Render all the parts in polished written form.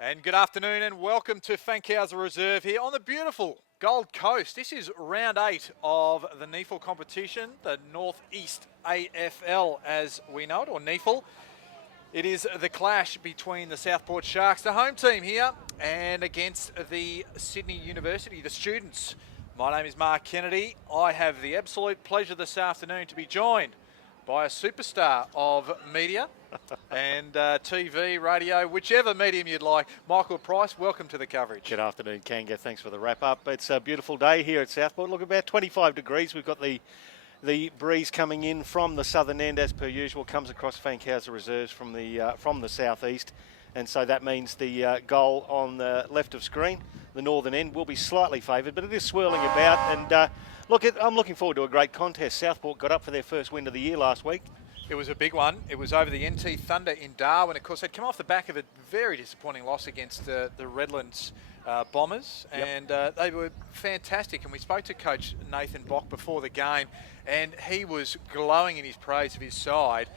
And good afternoon and welcome to Fankhauser Reserve here on the beautiful Gold Coast. This is round 8 of the NEAFL competition, the Northeast AFL as we know it, or NEAFL. It is the clash between the Southport Sharks, the home team here, and against the Sydney University, the students. My name is Mark Kennedy. I have the absolute pleasure this afternoon to be joined by a superstar of media and TV, radio, whichever medium you'd like. Michael Price, welcome to the coverage. Good afternoon, Kanga. Thanks for the wrap-up. It's a beautiful day here at Southport. Look, about 25 degrees. We've got the breeze coming in from the southern end, as per usual, comes across Fankhauser Reserves from the southeast. And so that means the goal on the left of screen, the northern end, will be slightly favoured, but it is swirling about. And I'm looking forward to a great contest. Southport got up for their first win of the year last week. It was a big one. It was over the NT Thunder in Darwin. Of course, they'd come off the back of a very disappointing loss against the Redlands Bombers, and they were fantastic. And we spoke to Coach Nathan Bock before the game, and he was glowing in his praise of his side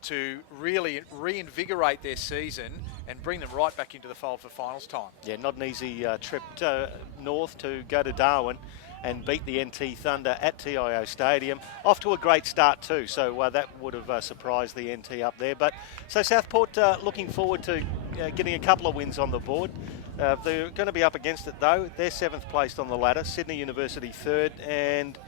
to really reinvigorate their season and bring them right back into the fold for finals time. Yeah, not an easy trip north to go to Darwin and beat the NT Thunder at TIO Stadium. Off to a great start too, so that would have surprised the NT up there. But so Southport looking forward to getting a couple of wins on the board. They're going to be up against it though. They're 7th placed on the ladder, Sydney University 3rd, and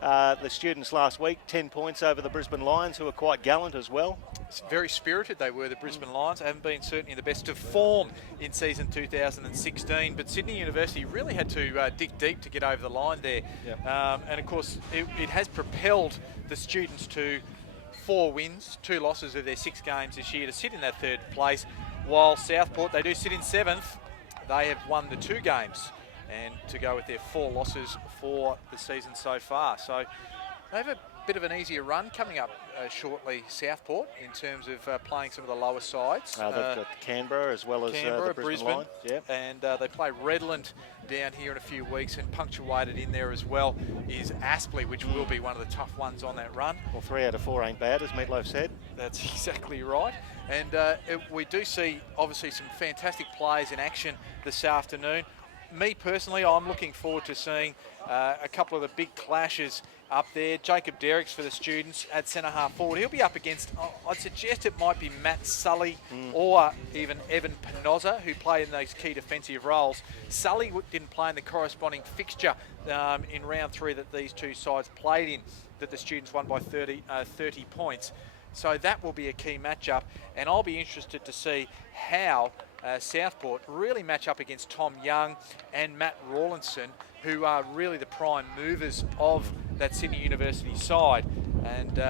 the students last week 10 points over the Brisbane Lions, who are quite gallant as well. It's very spirited they were, the Brisbane Lions. They haven't been certainly in the best of form in season 2016, but Sydney University really had to dig deep to get over the line there. Yep. And of course it has propelled the students to 4 wins, 2 losses of their 6 games this year to sit in that 3rd place, while Southport, they do sit in 7th. They have won the 2 games and to go with their 4 losses for the season so far. So they have a bit of an easier run coming up shortly, Southport, in terms of playing some of the lower sides. They've got Canberra as well as the Brisbane Lions. Yep. And they play Redland down here in a few weeks, and punctuated in there as well is Aspley, which will be one of the tough ones on that run. Well, 3 out of 4 ain't bad, as Meatloaf said. That's exactly right. And we do see, obviously, some fantastic players in action this afternoon. Me personally, I'm looking forward to seeing a couple of the big clashes up there. Jacob Derricks for the students at centre-half forward. He'll be up against, I'd suggest it might be Matt Sully or even Evan Penozza, who play in those key defensive roles. Sully didn't play in the corresponding fixture in round 3 that these two sides played in, that the students won by 30 points. So that will be a key matchup, and I'll be interested to see how Southport really match up against Tom Young and Matt Rawlinson, who are really the prime movers of that Sydney University side. And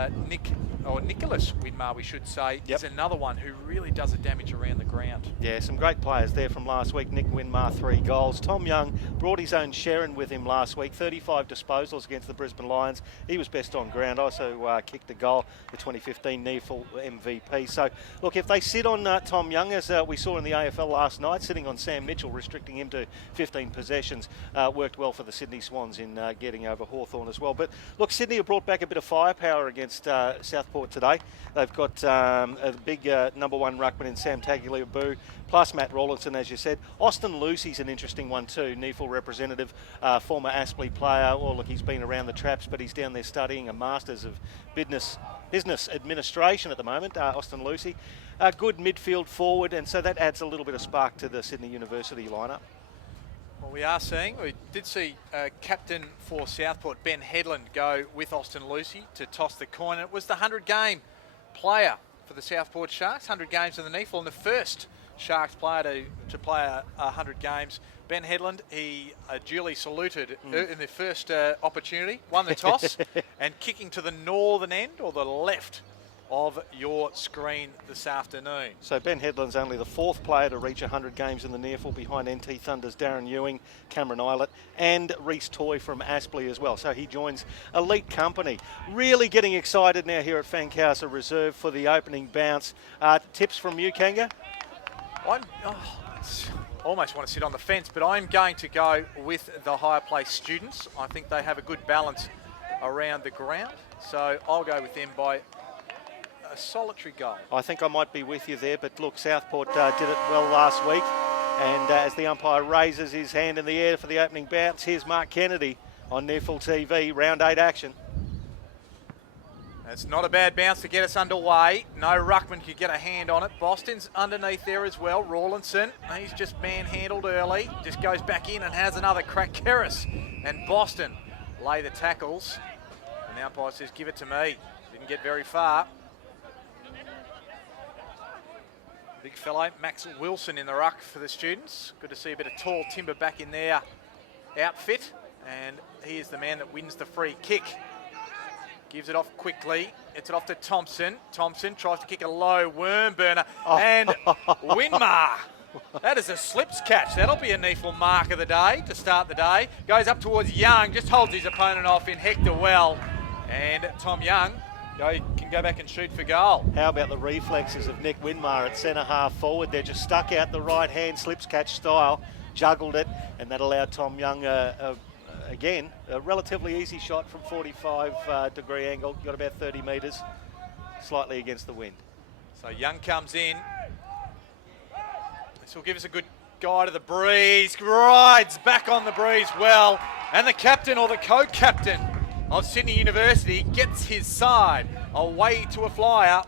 Nicholas Widmar, we should say, is another one who really does the damage around the ground. Yeah, some great players there from last week. Nick Widmar, 3 goals. Tom Young brought his own Sharon with him last week, 35 disposals against the Brisbane Lions. He was best on ground, also kicked a goal, the 2015 NEAFL MVP. So, look, if they sit on Tom Young, as we saw in the AFL last night, sitting on Sam Mitchell, restricting him to 15 possessions, worked well for the Sydney Swans in getting over Hawthorn as well. But, look, Sydney have brought back a bit of firepower against Southport today. They've got a big number 1 ruckman in Sam Tagliabue, plus Matt Rawlinson, as you said. Austin Lucy's an interesting one too, NEAFL representative, former Aspley player. Well, look, he's been around the traps, but he's down there studying a Masters of Business Administration at the moment, Austin Lucy. A good midfield forward, and so that adds a little bit of spark to the Sydney University lineup. Well, we did see captain for Southport, Ben Headland, go with Austin Lucy to toss the coin. It was the 100-game player for the Southport Sharks, 100 games in the NEAFL, and the first Sharks player to play 100 games. Ben Headland, he duly saluted in the first opportunity, won the toss, and kicking to the northern end or the left of your screen this afternoon. So Ben Headland's only the 4th player to reach 100 games in the NEAFL, behind NT Thunder's Darren Ewing, Cameron Eilert and Reece Toy from Aspley as well. So he joins elite company. Really getting excited now here at Fankhauser Reserve for the opening bounce. Tips from you, Kanga? I almost want to sit on the fence, but I'm going to go with the higher place students. I think they have a good balance around the ground. So I'll go with them by a solitary goal. I think I might be with you there, but look, Southport did it well last week. And as the umpire raises his hand in the air for the opening bounce, here's Mark Kennedy on NEAFL TV, round 8 action. It's not a bad bounce to get us underway. No ruckman could get a hand on it. Boston's underneath there as well. Rawlinson, he's just manhandled early. Just goes back in and has another crack. Kerris and Boston lay the tackles. And the umpire says, give it to me. Didn't get very far. Big fellow, Max Wilson in the ruck for the students. Good to see a bit of tall timber back in their outfit. And he is the man that wins the free kick. Gives it off quickly. It's it off to Thompson. Thompson tries to kick a low worm burner. And Winmar. That is a slips catch. That'll be a NEAFL mark of the day to start the day. Goes up towards Young. Just holds his opponent off in Hector well. And Tom Young can go back and shoot for goal. How about the reflexes of Nick Winmar at centre half forward? They're just stuck out the right hand slips catch style. Juggled it. And that allowed Tom Young again, a relatively easy shot from 45 degree angle, got about 30 metres, slightly against the wind. So Young comes in. This will give us a good guide of the breeze. Rides back on the breeze well. And the captain or the co-captain of Sydney University gets his side away to a flyer.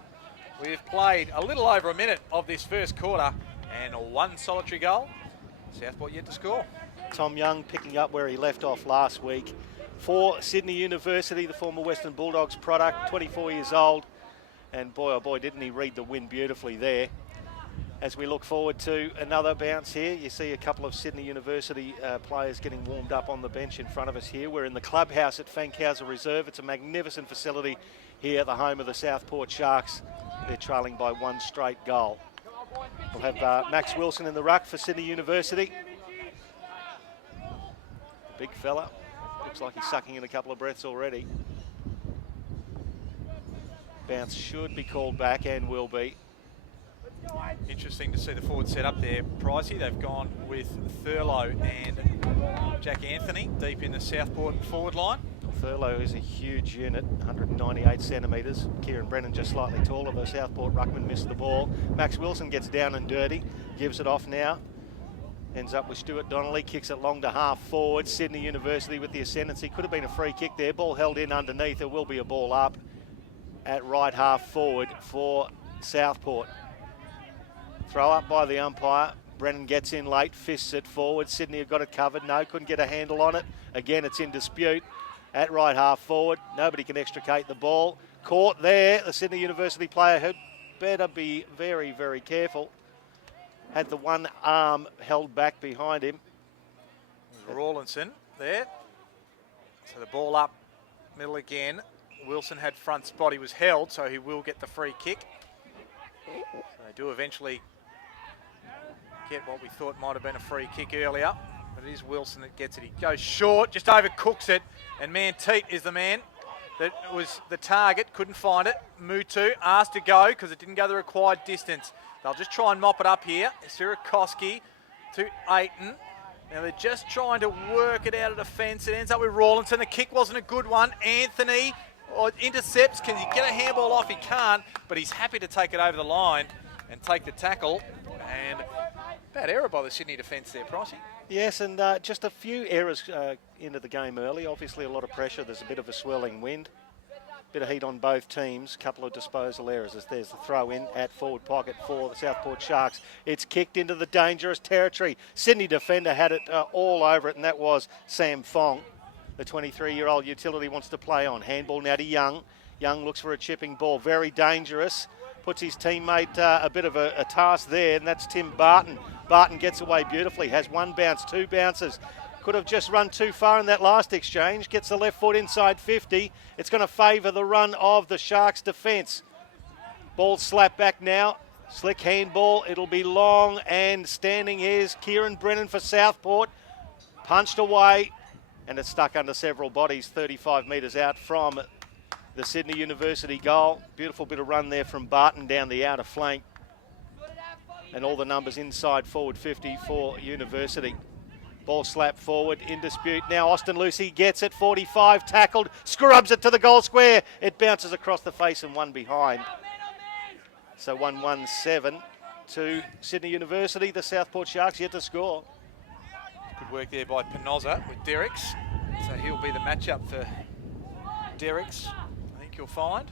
We've played a little over a minute of this first quarter and one solitary goal. Southport yet to score. Tom Young picking up where he left off last week. For Sydney University, the former Western Bulldogs product, 24 years old. And boy, oh boy, didn't he read the wind beautifully there. As we look forward to another bounce here, you see a couple of Sydney University players getting warmed up on the bench in front of us here. We're in the clubhouse at Fankhauser Reserve. It's a magnificent facility here at the home of the Southport Sharks. They're trailing by one straight goal. We'll have Max Wilson in the ruck for Sydney University. Big fella. Looks like he's sucking in a couple of breaths already. Bounce should be called back and will be. Interesting to see the forward set up there, Pricey. They've gone with Thurlow and Jack Anthony deep in the Southport forward line. Thurlow is a huge unit, 198 centimetres. Kieran Brennan just slightly taller, but Southport ruckman missed the ball. Max Wilson gets down and dirty, gives it off now. Ends up with Stuart Donnelly, kicks it long to half forward. Sydney University with the ascendancy. Could have been a free kick there. Ball held in underneath. There will be a ball up at right half forward for Southport. Throw up by the umpire. Brennan gets in late, fists it forward. Sydney have got it covered. No, couldn't get a handle on it. Again, it's in dispute at right half forward. Nobody can extricate the ball. Caught there. The Sydney University player had better be very, very careful. Had the one arm held back behind him. Rawlinson there. So the ball up middle again. Wilson had front spot. He was held, so he will get the free kick. So they do eventually get what we thought might have been a free kick earlier. But it is Wilson that gets it. He goes short, just overcooks it. And Manteet is the man that was the target. Couldn't find it. Mutu asked to go because it didn't go the required distance. They'll just try and mop it up here. Sirakoski to Aiton. Now they're just trying to work it out of defence. It ends up with Rawlinson. The kick wasn't a good one. Anthony intercepts. Can he get a handball off? He can't, but he's happy to take it over the line and take the tackle. And bad error by the Sydney defence there, Pricey. Yes, and just a few errors into the game early. Obviously a lot of pressure. There's a bit of a swirling wind. Bit of heat on both teams, couple of disposal errors as there's the throw in at forward pocket for the Southport Sharks. It's kicked into the dangerous territory. Sydney defender had it all over it, and that was Sam Fong. The 23-year-old utility wants to play on. Handball now to Young. Young looks for a chipping ball, very dangerous. Puts his teammate a bit of a task there, and that's Tim Barton. Barton gets away beautifully, has one bounce, two bounces. Could have just run too far in that last exchange. Gets the left foot inside 50. It's going to favour the run of the Sharks' defence. Ball slapped back now. Slick handball. It'll be long, and standing is Kieran Brennan for Southport. Punched away, and it's stuck under several bodies 35 metres out from the Sydney University goal. Beautiful bit of run there from Barton down the outer flank. And all the numbers inside forward 50 for University. Ball slapped forward, in dispute. Now Austin Lucy gets it, 45, tackled, scrubs it to the goal square. It bounces across the face and one behind. So 1-1-7 to Sydney University. The Southport Sharks yet to score. Good work there by Penoza with Derricks. So he'll be the matchup for Derricks, I think you'll find.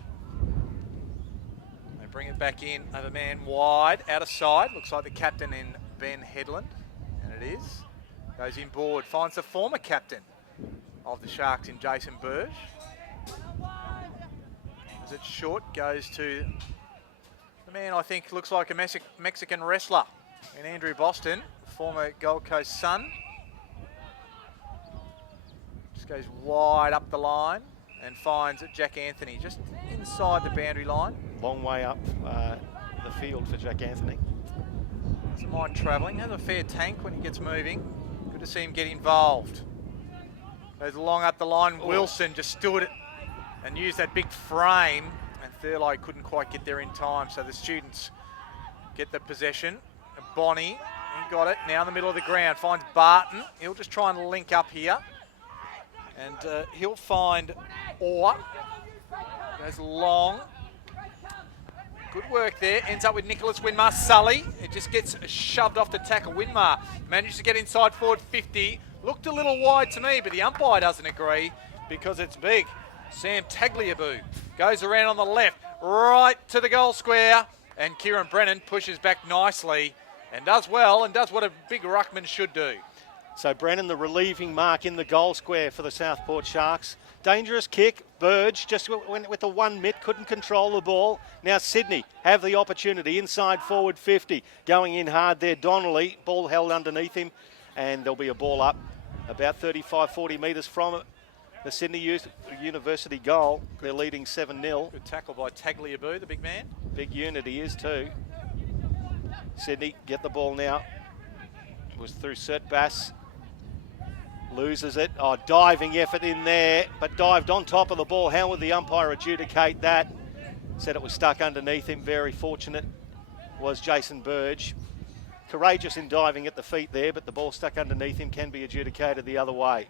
They bring it back in over man wide, out of side. Looks like the captain in Ben Headland, and it is. Goes inboard, finds the former captain of the Sharks in Jason Burge. As it's short, goes to the man I think looks like a Mexican wrestler in Andrew Boston, former Gold Coast Sun. Just goes wide up the line and finds Jack Anthony just inside the boundary line. Long way up the field for Jack Anthony. Doesn't mind travelling, has a fair tank when he gets moving. Good to see him get involved. Goes long up the line. Wilson just stood it and used that big frame, and Thurlow couldn't quite get there in time, so the students get the possession. Bonnie, he got it, now in the middle of the ground, finds Barton. He'll just try and link up here, and he'll find Orr. Goes long. Good work there, ends up with Nicholas Winmar. Sully, it just gets shoved off the tackle. Winmar manages to get inside forward 50. Looked a little wide to me, but the umpire doesn't agree because it's big. Sam Tagliabue goes around on the left, right to the goal square, and Kieran Brennan pushes back nicely and does well and does what a big ruckman should do. So Brennan, the relieving mark in the goal square for the Southport Sharks. Dangerous kick. Burge just went with the 1 mitt, couldn't control the ball. Now Sydney have the opportunity inside forward 50. Going in hard there, Donnelly. Ball held underneath him, and there'll be a ball up about 35-40 metres from it. The Sydney University goal. They're leading 7-0. Good tackle by Tagliabue, the big man. Big unit he is too. Sydney get the ball now. It was through Sert Bass. Loses it. Oh, diving effort in there, but dived on top of the ball. How would the umpire adjudicate that? Said it was stuck underneath him. Very fortunate was Jason Burge. Courageous in diving at the feet there, but the ball stuck underneath him, can be adjudicated the other way.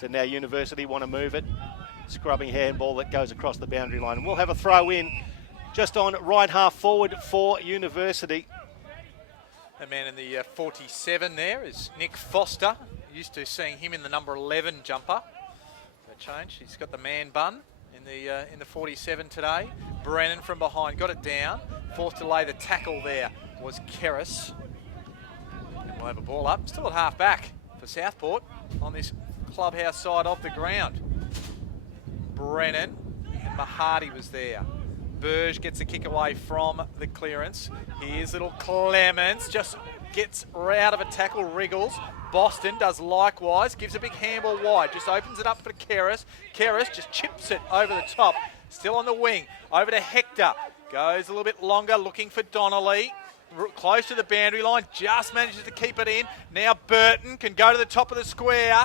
So now University want to move it. Scrubbing handball that goes across the boundary line. And we'll have a throw in just on right half forward for University. The man in the 47 there is Nick Foster. Used to seeing him in the number 11 jumper. That changed. He's got the man bun in the 47 today. Brennan from behind got it down. Forced to lay the tackle there was Kerris. And we'll have a ball up. Still at half back for Southport on this clubhouse side of the ground. Brennan and Mahadi was there. Burge gets a kick away from the clearance. Here's little Clements, just gets out of a tackle, wriggles. Boston does likewise, gives a big handball wide, just opens it up for Kerris. Kerris just chips it over the top, still on the wing, over to Hector. Goes a little bit longer, looking for Donnelly. Close to the boundary line, just manages to keep it in. Now Burton can go to the top of the square.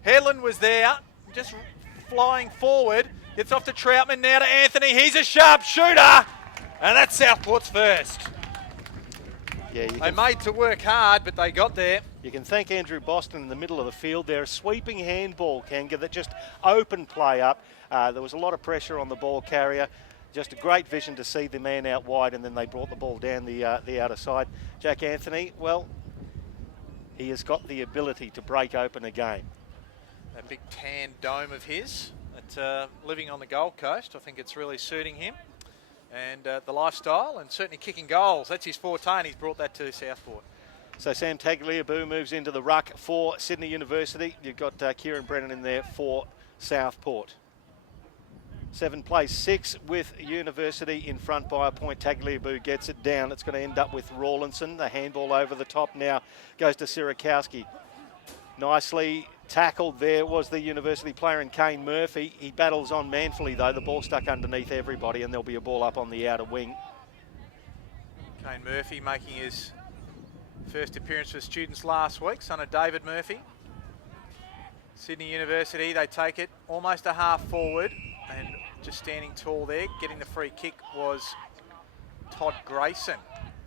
Headland was there, just flying forward. Gets off to Troutman, now to Anthony. He's a sharp shooter. And that's Southport's first. Yeah, they made to work hard, but they got there. You can thank Andrew Boston in the middle of the field there. A sweeping handball, Kanga, that just opened play up. There was a lot of pressure on the ball carrier. Just a great vision to see the man out wide, and then they brought the ball down the outer side. Jack Anthony, well, he has got the ability to break open a game. That big tan dome of his. Living on the Gold Coast, I think it's really suiting him, and the lifestyle, and certainly kicking goals. That's his forte, and he's brought that to Southport. So Sam Tagliabue moves into the ruck for Sydney University. You've got Kieran Brennan in there for Southport. 7 plays 6 with University in front by a point. Tagliabue gets it down. It's going to end up with Rawlinson. The handball over the top now goes to Sirakowski. Nicely tackled there was the University player in Kane Murphy. He battles on manfully though. The ball stuck underneath everybody, and there'll be a ball up on the outer wing. Kane Murphy making his first appearance for students last week, son of David Murphy. Sydney University, they take it almost a half forward, and just standing tall there, getting the free kick was Todd Grayson,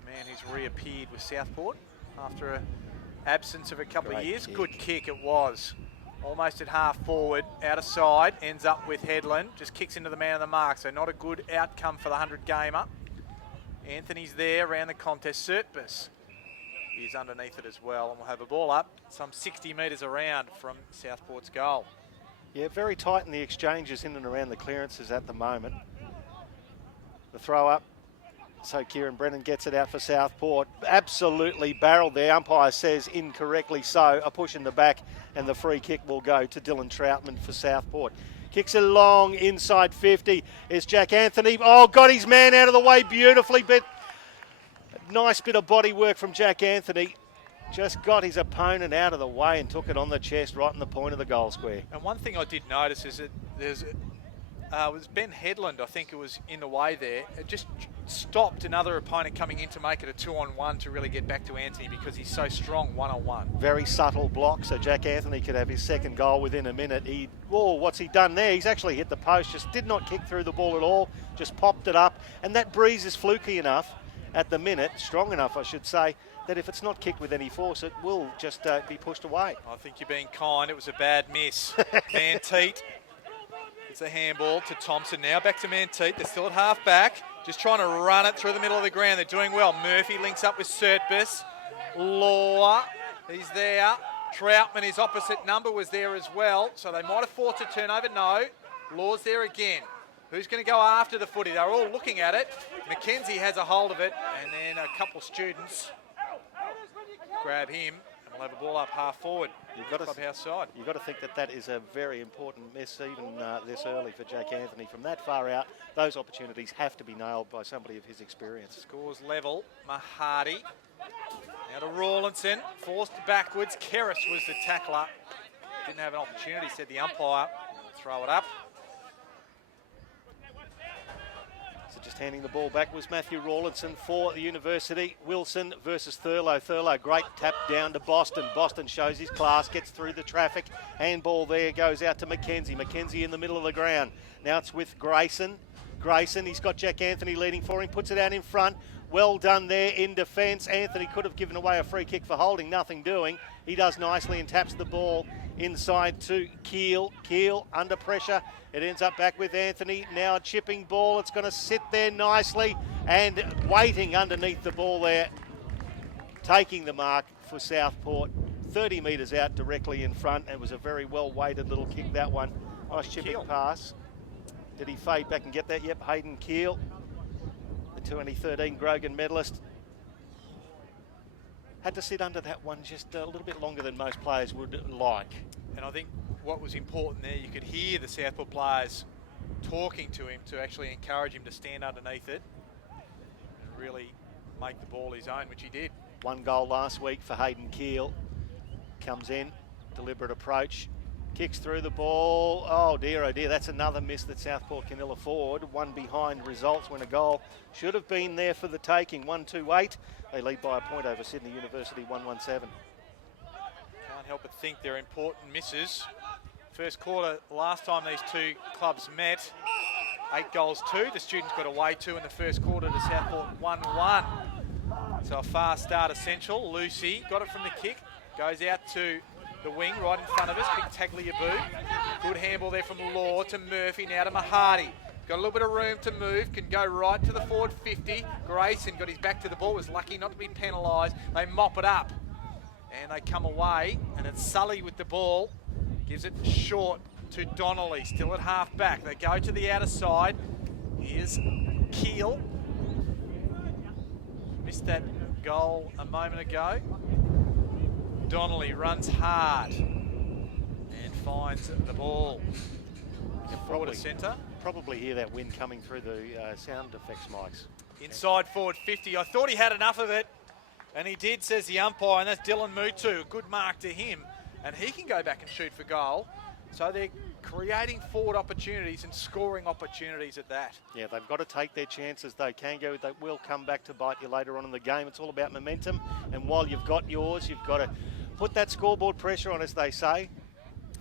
man who's reappeared with Southport after an absence of a couple of years. Kick. Good kick it was. almost at half forward, out of side, ends up with Headland, just kicks into the man of the mark, so not a good outcome for the 100-gamer. Anthony's there around the contest. Surtbus is underneath it as well, and we'll have a ball up some 60 metres around from Southport's goal. Yeah, very tight in the exchanges in and around the clearances at the moment. The throw up. So Kieran Brennan gets it out for Southport. Absolutely barreled there. Umpire says incorrectly so. A push in the back, and the free kick will go to Dylan Troutman for Southport. Kicks it long inside 50 is Jack Anthony. Oh, got his man out of the way beautifully, but nice bit of body work from Jack Anthony. Just got his opponent out of the way and took it on the chest right in the point of the goal square. And one thing I did notice is that it was Ben Headland, I think it was in the way there. It just stopped another opponent coming in to make it a 2-on-1 to really get back to Anthony because he's so strong one-on-one. Very subtle block, so Jack Anthony could have his second goal within a minute. What's he done there? He's actually hit the post, just did not kick through the ball at all, just popped it up. And that breeze is fluky enough at the minute, strong enough I should say, that if it's not kicked with any force, it will just be pushed away. I think you're being kind. It was a bad miss. Manteet. It's a handball to Thompson now. Back to Manteet. They're still at half back. Just trying to run it through the middle of the ground. They're doing well. Murphy links up with Surtbus. Law, he's there. Troutman, his opposite number, was there as well. So they might have forced a turnover. No. Law's there again. Who's going to go after the footy? They're all looking at it. McKenzie has a hold of it. And then a couple of students grab him. We'll have a ball up half forward. Clubhouse side. You've got to think that that is a very important miss even this early for Jack Anthony. From that far out, those opportunities have to be nailed by somebody of his experience. Scores level. Mahadi. Now to Rawlinson. Forced backwards. Kerris was the tackler. Didn't have an opportunity, said the umpire. Throw it up. Just handing the ball back was Matthew Rawlinson for the University. Wilson versus Thurlow. Thurlow, great tap down to Boston. Boston shows his class, gets through the traffic. Handball there goes out to McKenzie. McKenzie in the middle of the ground. Now it's with Grayson. Grayson, he's got Jack Anthony leading for him, puts it out in front. Well done there in defence. Anthony could have given away a free kick for holding, nothing doing. He does nicely and taps the ball inside to Keel. Keel under pressure. It ends up back with Anthony. Now a chipping ball. It's going to sit there nicely and waiting underneath the ball there. Taking the mark for Southport. 30 metres out directly in front. It was a very well weighted little kick, that one. Nice chipping pass. Did he fade back and get that? Yep, Hayden Keel, the 2013 Grogan medalist. Had to sit under that one just a little bit longer than most players would like. And I think what was important there, you could hear the Southport players talking to him to actually encourage him to stand underneath it and really make the ball his own, which he did. One goal last week for Hayden Keel. Comes in, deliberate approach, kicks through the ball. Oh dear, that's another miss that Southport can ill afford. One behind results when a goal should have been there for the taking. 1-2-8. They lead by a point over Sydney University, 1-1-7. Can't help but think they're important misses. First quarter, last time these two clubs met, 8-2. The students got away 2 in the first quarter to Southport 1-1. So a fast start essential. Lucy got it from the kick, goes out to the wing right in front of us. Big Tagliabue. Good handball there from Law to Murphy, now to Mahadi. Got a little bit of room to move, can go right to the forward 50. Grayson got his back to the ball, was lucky not to be penalised. They mop it up and they come away, and it's Sully with the ball. Gives it short to Donnelly, still at half back. They go to the outer side. Here's Keel. Missed that goal a moment ago. Donnelly runs hard and finds the ball. Forward to centre. Probably hear that wind coming through the sound effects mics. Inside forward 50. I thought he had enough of it, and he did, says the umpire, and that's Dylan Mutu. Good mark to him, and he can go back and shoot for goal. So they're creating forward opportunities and scoring opportunities at that. Yeah, they've got to take their chances. They can go. They will come back to bite you later on in the game. It's all about momentum, and while you've got yours, you've got to put that scoreboard pressure on, as they say.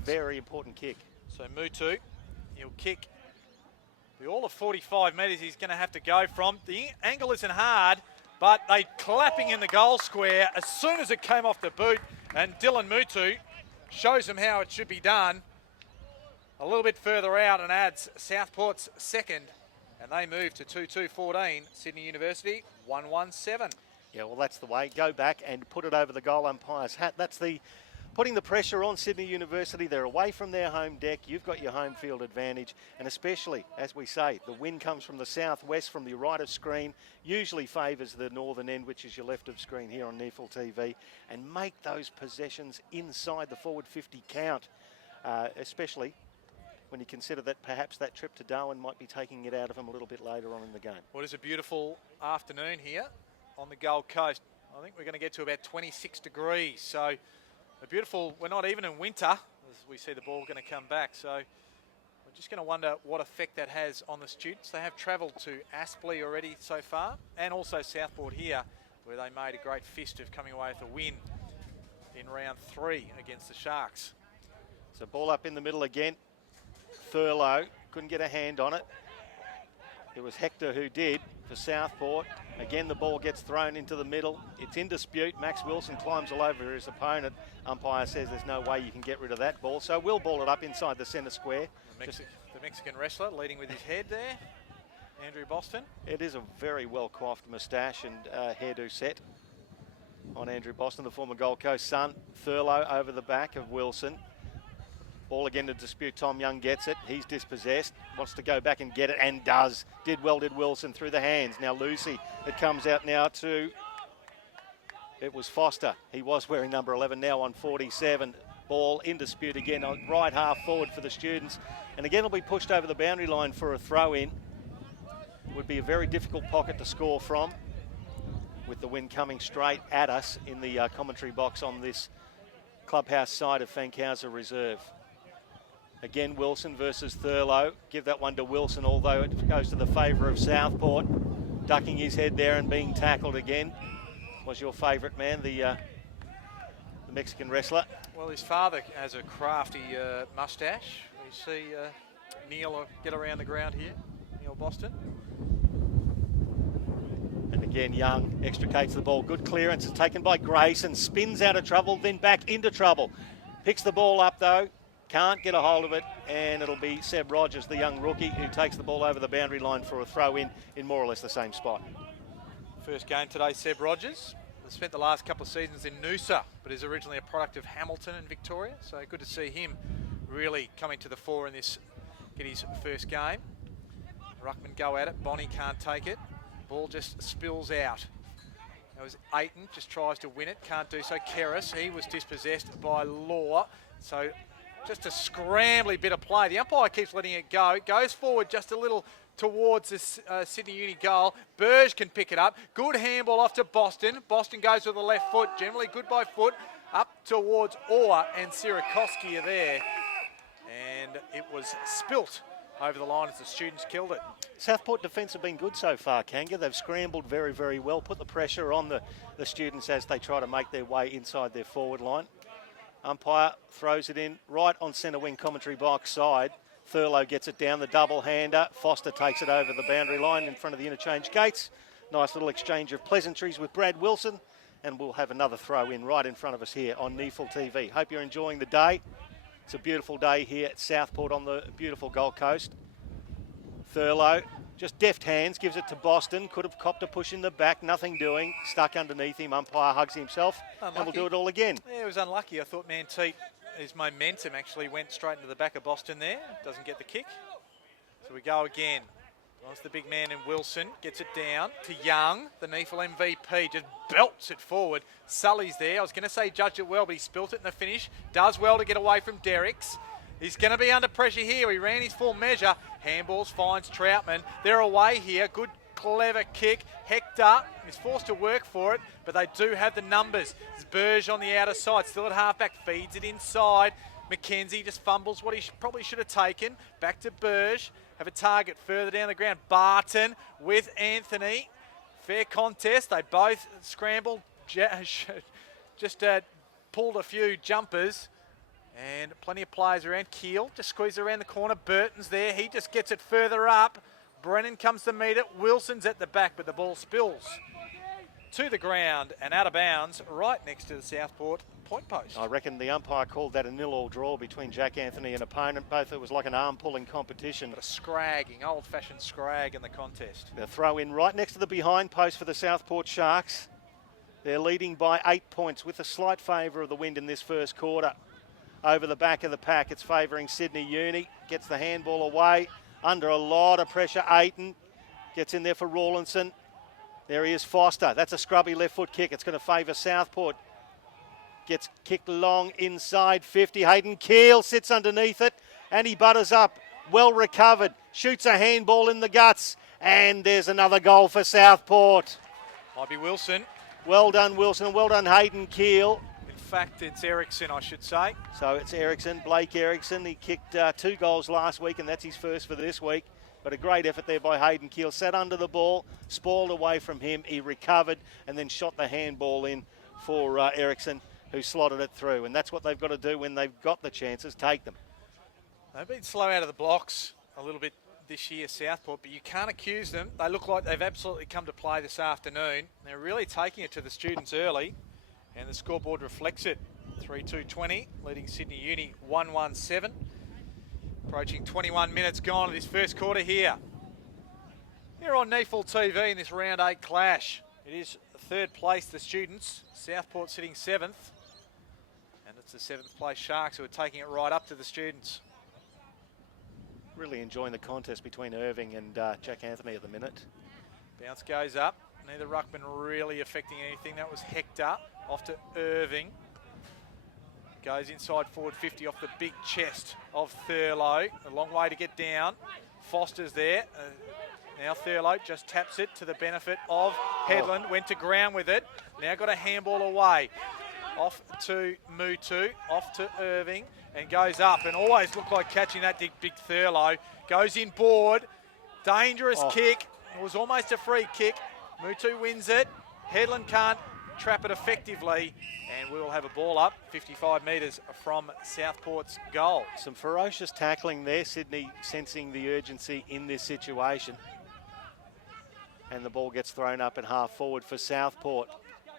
Very important kick. So Mutu, he'll kick all of 45 metres he's going to have to go from. The angle isn't hard, but they clapping in the goal square as soon as it came off the boot. And Dylan Mutu shows them how it should be done. A little bit further out and adds Southport's second. And they move to 2-2-14. Sydney University 1-1-7. Yeah, well, that's the way. Go back and put it over the goal umpire's hat. That's the putting the pressure on Sydney University. They're away from their home deck. You've got your home field advantage. And especially, as we say, the wind comes from the southwest, from the right of screen, usually favours the northern end, which is your left of screen here on NEAFL TV. And make those possessions inside the forward 50 count, especially when you consider that perhaps that trip to Darwin might be taking it out of them a little bit later on in the game. Well, it's a beautiful afternoon here on the Gold Coast. I think we're going to get to about 26 degrees. So a beautiful, we're not even in winter as we see the ball going to come back. So we're just going to wonder what effect that has on the students. They have travelled to Aspley already so far, and also Southport here, where they made a great fist of coming away with a win in round 3 against the Sharks. So ball up in the middle again. Thurlow couldn't get a hand on it. It was Hector who did for Southport. Again, the ball gets thrown into the middle. It's in dispute. Max Wilson climbs all over his opponent. Umpire says there's no way you can get rid of that ball. So we'll ball it up inside the centre square. The Mexican wrestler leading with his head there, Andrew Boston. It is a very well coiffed moustache and hairdo set on Andrew Boston, the former Gold Coast son. Thurlow over the back of Wilson. Ball again to dispute. Tom Young gets it. He's dispossessed. Wants to go back and get it, and does. Did well, did Wilson through the hands. Now Lucy. It comes out now to... It was Foster. He was wearing number 11, now on 47. Ball in dispute again on right half forward for the students. And again, it'll be pushed over the boundary line for a throw-in. Would be a very difficult pocket to score from, with the wind coming straight at us in the commentary box on this clubhouse side of Fankhauser Reserve. Again, Wilson versus Thurlow. Give that one to Wilson, although it goes to the favour of Southport. Ducking his head there and being tackled again. Was your favourite man, the Mexican wrestler? Well, his father has a crafty moustache. We see Neil get around the ground here, Neil Boston. And again, Young extricates the ball. Good clearance. It's taken by Grace and spins out of trouble, then back into trouble. Picks the ball up, though. Can't get a hold of it, and it'll be Seb Rogers, the young rookie, who takes the ball over the boundary line for a throw-in more or less the same spot. First game today, Seb Rogers. Has spent the last couple of seasons in Noosa, but is originally a product of Hamilton in Victoria. So good to see him really coming to the fore in this, get his first game. Ruckman go at it. Bonnie can't take it. Ball just spills out. That was Aiton, just tries to win it. Can't do so. Keris, he was dispossessed by Law. So just a scrambly bit of play. The umpire keeps letting it go. It goes forward just a little towards this Sydney Uni goal. Burge can pick it up. Good handball off to Boston. Boston goes with the left foot. Generally good by foot. Up towards Orr, and Sirakoski are there. And it was spilt over the line as the students killed it. Southport defence have been good so far, Kanga. They've scrambled very, very well. Put the pressure on the students as they try to make their way inside their forward line. Umpire throws it in right on centre wing commentary box side. Thurlow gets it down the double hander. Foster takes it over the boundary line in front of the interchange gates. Nice little exchange of pleasantries with Brad Wilson, and we'll have another throw in right in front of us here on NEAFL TV. Hope you're enjoying the day. It's a beautiful day here at Southport on the beautiful Gold Coast. Thurlow, just deft hands, gives it to Boston. Could have copped a push in the back, nothing doing. Stuck underneath him, umpire hugs himself, unlucky. And we'll do it all again. Yeah, it was unlucky. I thought Manteet, his momentum actually went straight into the back of Boston there. Doesn't get the kick. So we go again. It's the big man in Wilson, gets it down to Young, the NEAFL MVP, just belts it forward. Sully's there. I was going to say judged it well, but he spilt it in the finish. Does well to get away from Derricks. He's going to be under pressure here. He ran his full measure. Handballs, finds Troutman. They're away here. Good, clever kick. Hector is forced to work for it, but they do have the numbers. There's Burge on the outer side, still at halfback, feeds it inside. McKenzie just fumbles what he probably should have taken. Back to Burge. Have a target further down the ground. Barton with Anthony. Fair contest. They both scrambled, just pulled a few jumpers. And plenty of players around. Keel just squeezes around the corner. Burton's there. He just gets it further up. Brennan comes to meet it. Wilson's at the back, but the ball spills. to the ground and out of bounds right next to the Southport point post. I reckon the umpire called that a 0-0 draw between Jack Anthony and opponent. Both, it was like an arm-pulling competition. But a scragging, old-fashioned scrag in the contest. The throw in right next to the behind post for the Southport Sharks. They're leading by 8 points with a slight favour of the wind in this first quarter. Over the back of the pack, it's favouring Sydney Uni. Gets the handball away. Under a lot of pressure, Aiton gets in there for Rawlinson. There he is, Foster. That's a scrubby left foot kick. It's going to favour Southport. Gets kicked long inside 50. Hayden Keel sits underneath it and he butters up. Well recovered. Shoots a handball in the guts. And there's another goal for Southport. Might be Wilson. Well done, Wilson, and well done, Hayden Keel. In fact, it's Ericsson, I should say. So it's Ericsson, Blake Ericsson. He kicked 2 goals last week, and that's his first for this week. But a great effort there by Hayden Keel. Sat under the ball, spoiled away from him. He recovered and then shot the handball in for Ericsson, who slotted it through. And that's what they've got to do when they've got the chances, take them. They've been slow out of the blocks a little bit this year, Southport, but you can't accuse them. They look like they've absolutely come to play this afternoon. They're really taking it to the students early, and the scoreboard reflects it. 3-2-20, leading Sydney Uni 1-1-7. Approaching 21 minutes gone of this first quarter here. Here on NEAFL TV in this round 8 clash. It is third place, the students. Southport sitting 7th. And it's the 7th place Sharks who are taking it right up to the students. Really enjoying the contest between Irving and Jack Anthony at the minute. Bounce goes up. Neither ruckman really affecting anything. That was Hector off to Irving. Goes inside forward 50 off the big chest of Thurlow. A long way to get down. Foster's there. Now Thurlow just taps it to the benefit of Headland. Went to ground with it. Now got a handball away. Off to Mutu. Off to Irving. And goes up. And always looked like catching that big Thurlow. Goes in board. Dangerous kick. It was almost a free kick. Mutu wins it. Headland can't trap it effectively, and we'll have a ball up 55 metres from Southport's goal. Some ferocious tackling there, Sydney sensing the urgency in this situation. And the ball gets thrown up in half forward for Southport.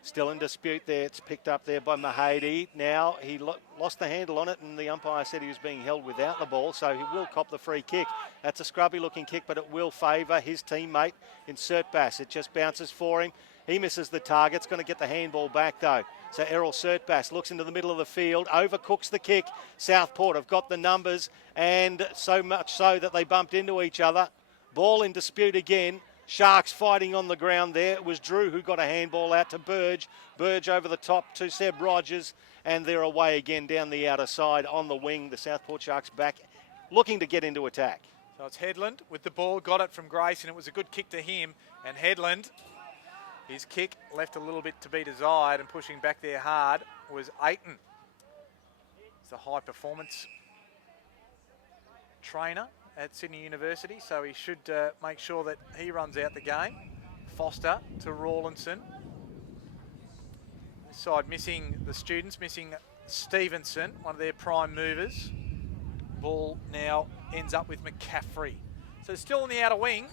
Still in dispute there, it's picked up there by Mahady. Now he lost the handle on it, and the umpire said he was being held without the ball, so he will cop the free kick. That's a scrubby looking kick, but it will favour his teammate in Surtbass. It just bounces for him. He misses the target. It's going to get the handball back, though. So Errol Surtbass looks into the middle of the field, overcooks the kick. Southport have got the numbers, and so much so that they bumped into each other. Ball in dispute again. Sharks fighting on the ground there. It was Drew who got a handball out to Burge. Burge over the top to Seb Rogers, and they're away again down the outer side on the wing. The Southport Sharks back, looking to get into attack. So it's Headland with the ball, got it from Grace, and it was a good kick to him. And Headland, his kick left a little bit to be desired, and pushing back there hard was Aiton. He's a high performance trainer at Sydney University, so he should make sure that he runs out the game. Foster to Rawlinson. This side missing the students, missing Stevenson, one of their prime movers. Ball now ends up with McCaffrey. So still on the outer wing.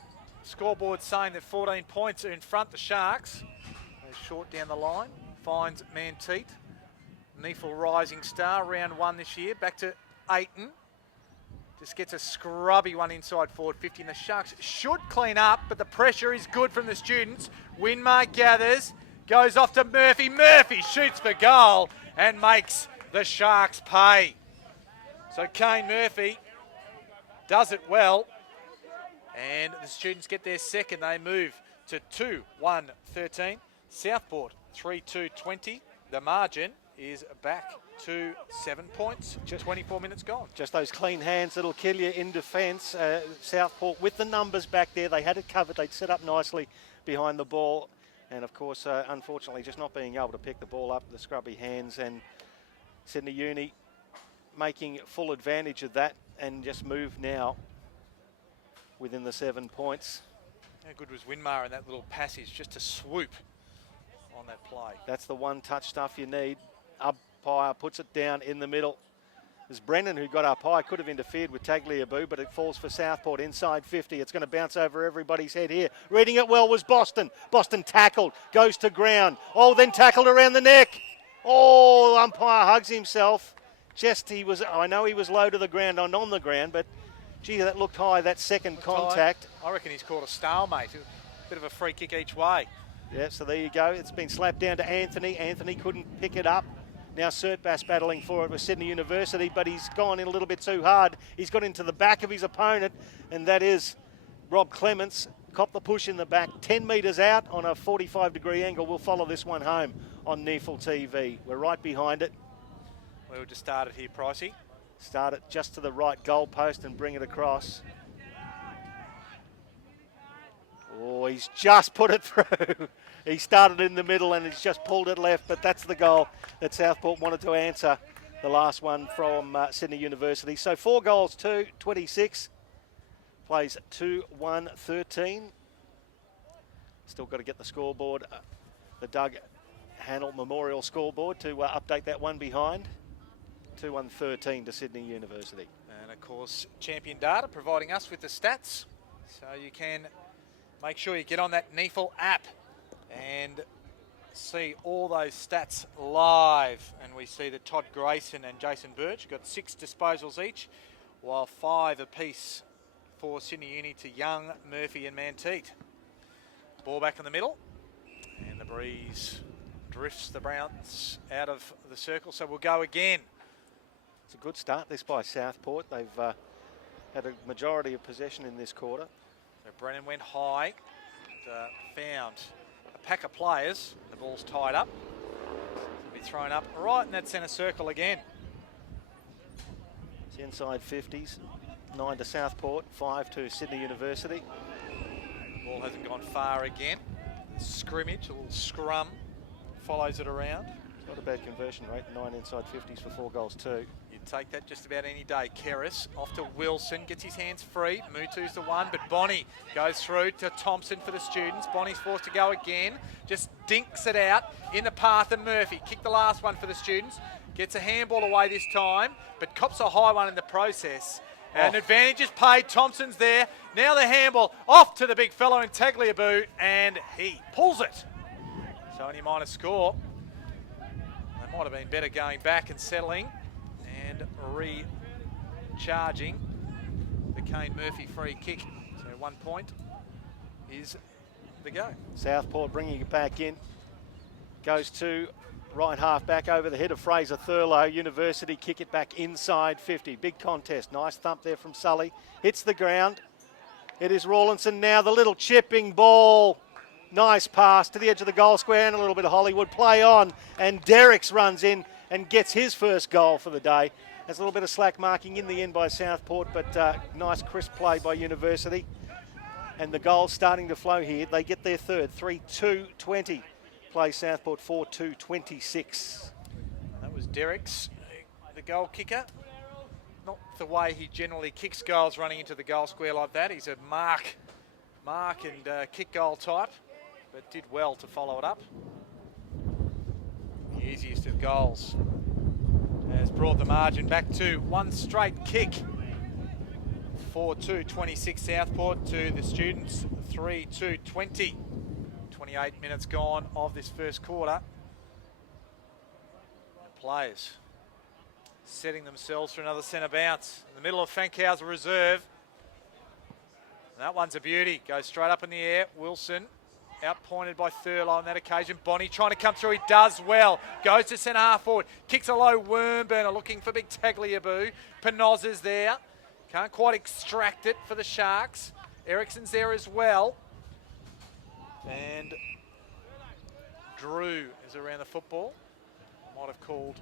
Scoreboard saying that 14 points are in front, the Sharks. They're short down the line. Finds Manteet. NEAFL rising star, round 1 this year. Back to Aiton. Just gets a scrubby one inside forward 50, and the Sharks should clean up, but the pressure is good from the students. Winmar gathers, goes off to Murphy. Murphy shoots for goal and makes the Sharks pay. So Kane Murphy does it well, and the students get their second. They move to 2-1-13. Southport 3-2-20. The margin is back to 7 points, 24 minutes gone. Just those clean hands that'll kill you in defence. Southport with the numbers back there. They had it covered. They'd set up nicely behind the ball. And, of course, unfortunately, just not being able to pick the ball up, the scrubby hands. And Sydney Uni making full advantage of that and just move now within the 7 points. How good was Winmar in that little passage, just to swoop on that play. That's the one-touch stuff you need. Umpire puts it down in the middle. There's Brennan who got up high, could have interfered with Tagliabue, but it falls for Southport inside 50. It's going to bounce over everybody's head here. Reading it well was Boston. Boston tackled, goes to ground. Oh, then tackled around the neck. Oh, umpire hugs himself. I know he was low to the ground, on the ground, but gee, that looked high, that second contact. I reckon he's called a stalemate. A bit of a free kick each way. Yeah, so there you go. It's been slapped down to Anthony. Anthony couldn't pick it up. Now Surtbass battling for it with Sydney University, but he's gone in a little bit too hard. He's got into the back of his opponent, and that is Rob Clements. Cop the push in the back, 10 metres out on a 45-degree angle. We'll follow this one home on NEAFL TV. We're right behind it. We'll just start it here, Pricey. Start it just to the right goal post and bring it across. Oh, he's just put it through. He started in the middle and he's just pulled it left, but that's the goal that Southport wanted to answer, the last one from Sydney University. So 4 goals, 2-26. Plays 2-1-13. Still got to get the scoreboard, the Doug Hannell Memorial scoreboard, to update that one behind. 2-1-13 to Sydney University. And of course, Champion Data providing us with the stats. So you can make sure you get on that NEAFL app and see all those stats live. And we see that Todd Grayson and Jason Birch got 6 disposals each, while 5 apiece for Sydney Uni to Young, Murphy and Manteet. Ball back in the middle, and the breeze drifts the Browns out of the circle, so we'll go again. It's a good start this by Southport. They've had a majority of possession in this quarter. So Brennan went high, and, found a pack of players. The ball's tied up. It'll be thrown up right in that centre circle again. It's inside 50s. 9 to Southport, 5 to Sydney University. Ball hasn't gone far again. Scrimmage, a little scrum, follows it around. Not a bad conversion rate, 9 inside 50s for 4 goals too. You'd take that just about any day. Keris off to Wilson, gets his hands free. Mutu's the one, but Bonnie goes through to Thompson for the students. Bonnie's forced to go again, just dinks it out in the path of Murphy. Kicked the last one for the students, gets a handball away this time, but cops a high one in the process. And advantage is paid. Thompson's there. Now the handball off to the big fellow in Tagliabue, and he pulls it. So only minus score. They might have been better going back and settling and recharging the Kane Murphy free kick. So 1 point is the go. Southport bringing it back in. Goes to right half back over the head of Fraser Thurlow. University kick it back inside 50. Big contest. Nice thump there from Sully. Hits the ground. It is Rawlinson now. The little chipping ball. Nice pass to the edge of the goal square and a little bit of Hollywood play on. And Derricks runs in and gets his first goal for the day. There's a little bit of slack marking in the end by Southport, but nice crisp play by University. And the goal's starting to flow here. They get their third. 3-2-20. Play Southport 4-2-26. That was Derricks, the goal kicker. Not the way he generally kicks goals running into the goal square like that. He's a mark and kick goal type, but did well to follow it up. The easiest of goals has brought the margin back to one straight kick. 4-2-26 Southport to the students, 3-2-20. 28 minutes gone of this first quarter. The players setting themselves for another centre bounce. In the middle of Fankhauser Reserve. And that one's a beauty. Goes straight up in the air. Wilson outpointed by Thurlow on that occasion. Bonnie trying to come through. He does well. Goes to centre half forward. Kicks a low Wormburner looking for big Tagliabue. Penoz is there. Can't quite extract it for the Sharks. Ericsson's there as well. And Drew is around the football. Might have called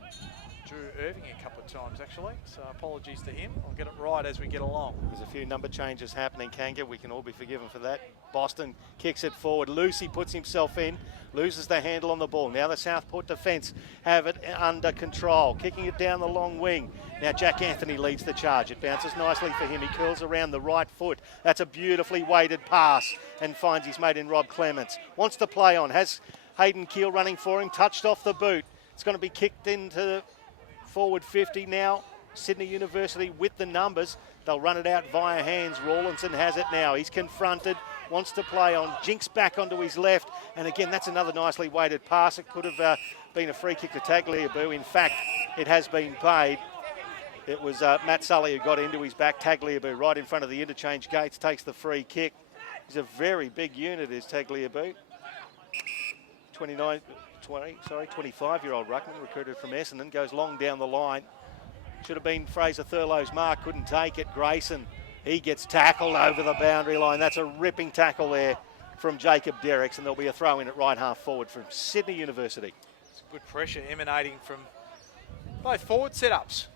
Drew Irving a couple of times actually, so apologies to him. I'll get it right as we get along. There's a few number changes happening, Kanga. We can all be forgiven for that. Boston kicks it forward. Lucy puts himself in, loses the handle on the ball. Now the Southport defence have it under control, kicking it down the long wing. Now Jack Anthony leads the charge. It bounces nicely for him. He curls around the right foot. That's a beautifully weighted pass and finds his mate in Rob Clements. Wants to play on, has Hayden Keel running for him, touched off the boot. It's going to be kicked into forward 50 now. Sydney University with the numbers. They'll run it out via hands. Rawlinson has it now. He's confronted, wants to play on, jinks back onto his left. And again, that's another nicely weighted pass. It could have been a free kick to Tagliabue. In fact, it has been paid. It was Matt Sully who got into his back. Tagliabue right in front of the interchange gates takes the free kick. He's a very big unit, is Tagliabue. 25-year-old ruckman, recruited from Essendon, goes long down the line. Should have been Fraser Thurlow's mark, couldn't take it. Grayson, he gets tackled over the boundary line. That's a ripping tackle there from Jacob Derricks, and there'll be a throw in at right half forward from Sydney University. It's good pressure emanating from both forward setups.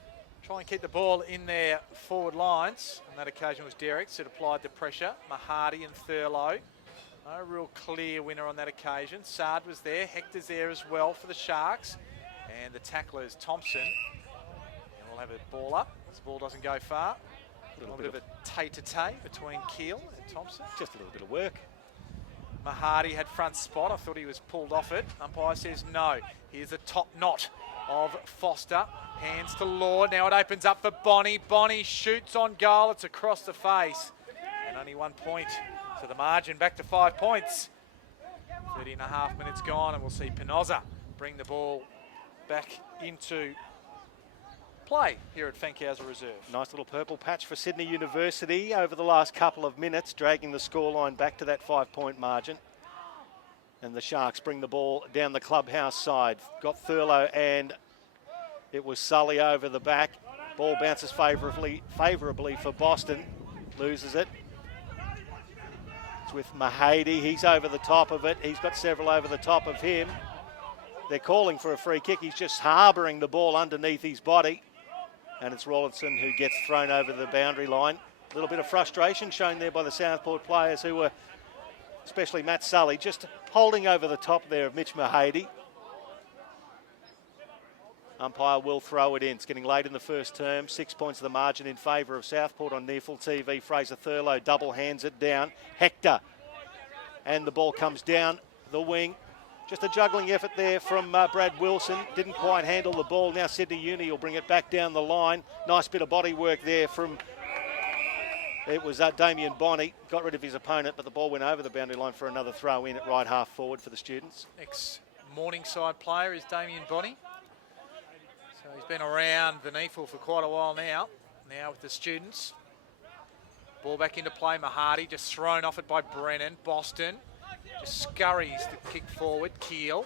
Try and keep the ball in their forward lines. On that occasion was Derricks that applied the pressure. Mahadi and Thurlow. No real clear winner on that occasion. Sard was there. Hector's there as well for the Sharks. And the tackler is Thompson. And we'll have a ball up. This ball doesn't go far. A little bit of a tete-a-tete between Keel and Thompson. Just a little bit of work. Mahadi had front spot. I thought he was pulled off it. Umpire says no. Here's a top knot of Foster. Hands to Law. Now it opens up for Bonnie. Bonnie shoots on goal. It's across the face. And only 1 point. So the margin back to 5 points. 30.5 minutes gone, and we'll see Pinoza bring the ball back into play here at Fankhauser Reserve. Nice little purple patch for Sydney University over the last couple of minutes, dragging the scoreline back to that 5 point margin. And the Sharks bring the ball down the clubhouse side. Got Thurlow, and it was Sully over the back. Ball bounces favourably for Boston. Loses it. It's with Mahady. He's over the top of it. He's got several over the top of him. They're calling for a free kick. He's just harbouring the ball underneath his body. And it's Rawlinson who gets thrown over the boundary line. A little bit of frustration shown there by the Southport players who were, especially Matt Sully, just holding over the top there of Mitch Mahady. Umpire will throw it in. It's getting late in the first term. 6 points of the margin in favour of Southport on NEAFL TV. Fraser Thurlow double hands it down. Hector. And the ball comes down the wing. Just a juggling effort there from Brad Wilson. Didn't quite handle the ball. Now Sydney Uni will bring it back down the line. Nice bit of body work there from... It was Damien Bonnie. Got rid of his opponent, but the ball went over the boundary line for another throw in at right half forward for the students. Ex-Morningside player is Damien Bonnie. So he's been around the NEAFL for quite a while now with the students. Ball back into play. Mahadi just thrown off it by Brennan. Boston just scurries the kick forward. Keel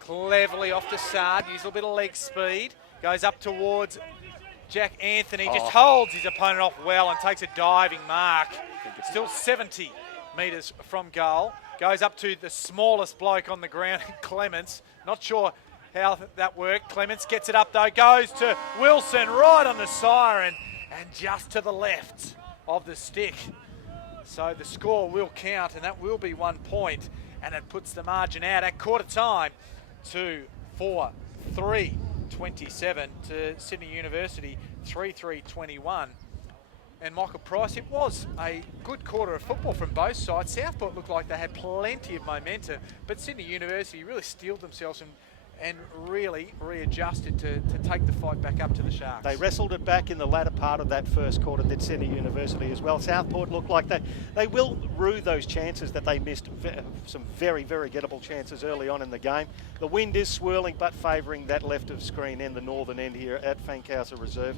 cleverly off to Sard. Uses a little bit of leg speed. Goes up towards Jack Anthony. Just holds his opponent off well and takes a diving mark. Still 70 metres from goal. Goes up to the smallest bloke on the ground, Clements. Not sure how that worked. Clements gets it up though. Goes to Wilson right on the siren and just to the left of the stick. So the score will count, and that will be 1 point, and it puts the margin out at quarter time to 4-3-27 to Sydney University, 3-3-21. And Michael Price, it was a good quarter of football from both sides. Southport looked like they had plenty of momentum, but Sydney University really steeled themselves and really readjusted to take the fight back up to the Sharks. They wrestled it back in the latter part of that first quarter, did Sydney University as well. Southport looked like they will rue those chances that they missed, some very, very gettable chances early on in the game. The wind is swirling but favouring that left of screen end, the northern end here at Fankhauser Reserve.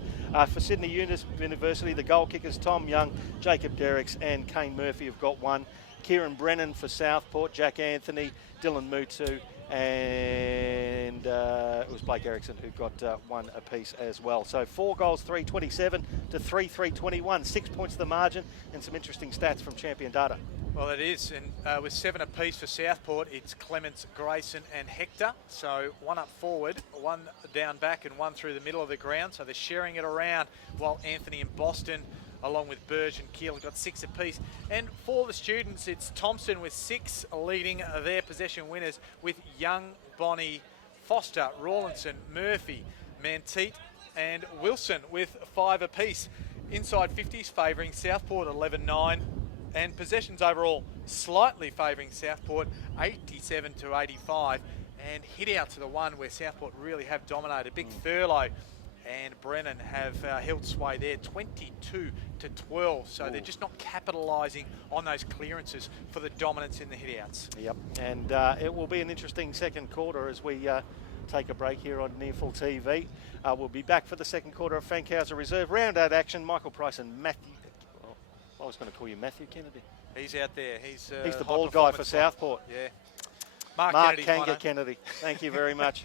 For Sydney University, the goal kickers Tom Young, Jacob Derricks and Kane Murphy have got one. Kieran Brennan for Southport, Jack Anthony, Dylan Mutu, and it was Blake Erickson who got one apiece as well. So 4 goals, 3-27 to 3-3-21. 6 points to the margin, and some interesting stats from Champion Data. Well, it is, and with 7 apiece for Southport, it's Clements, Grayson and Hector. So 1 up forward, 1 down back and 1 through the middle of the ground. So they're sharing it around, while Anthony and Boston, along with Burge and Keel, got 6 apiece. And for the students, it's Thompson with 6 leading their possession winners, with Young, Bonnie, Foster, Rawlinson, Murphy, Manteet and Wilson with 5 apiece. Inside 50s favouring Southport 11-9, and possessions overall slightly favouring Southport 87 to 85. And hit out to the one where Southport really have dominated. Big Thurlow and Brennan have held sway there, 22 to 12. So they're just not capitalising on those clearances for the dominance in the hitouts. Yep, and it will be an interesting second quarter as we take a break here on NEAFL TV. We'll be back for the second quarter of Fankhauser Reserve. Round out action, Michael Price and Matthew. Well, I was going to call you Matthew Kennedy. He's out there. He's the bald guy for Southport. Yeah. Mark Kanga Kennedy. Thank you very much.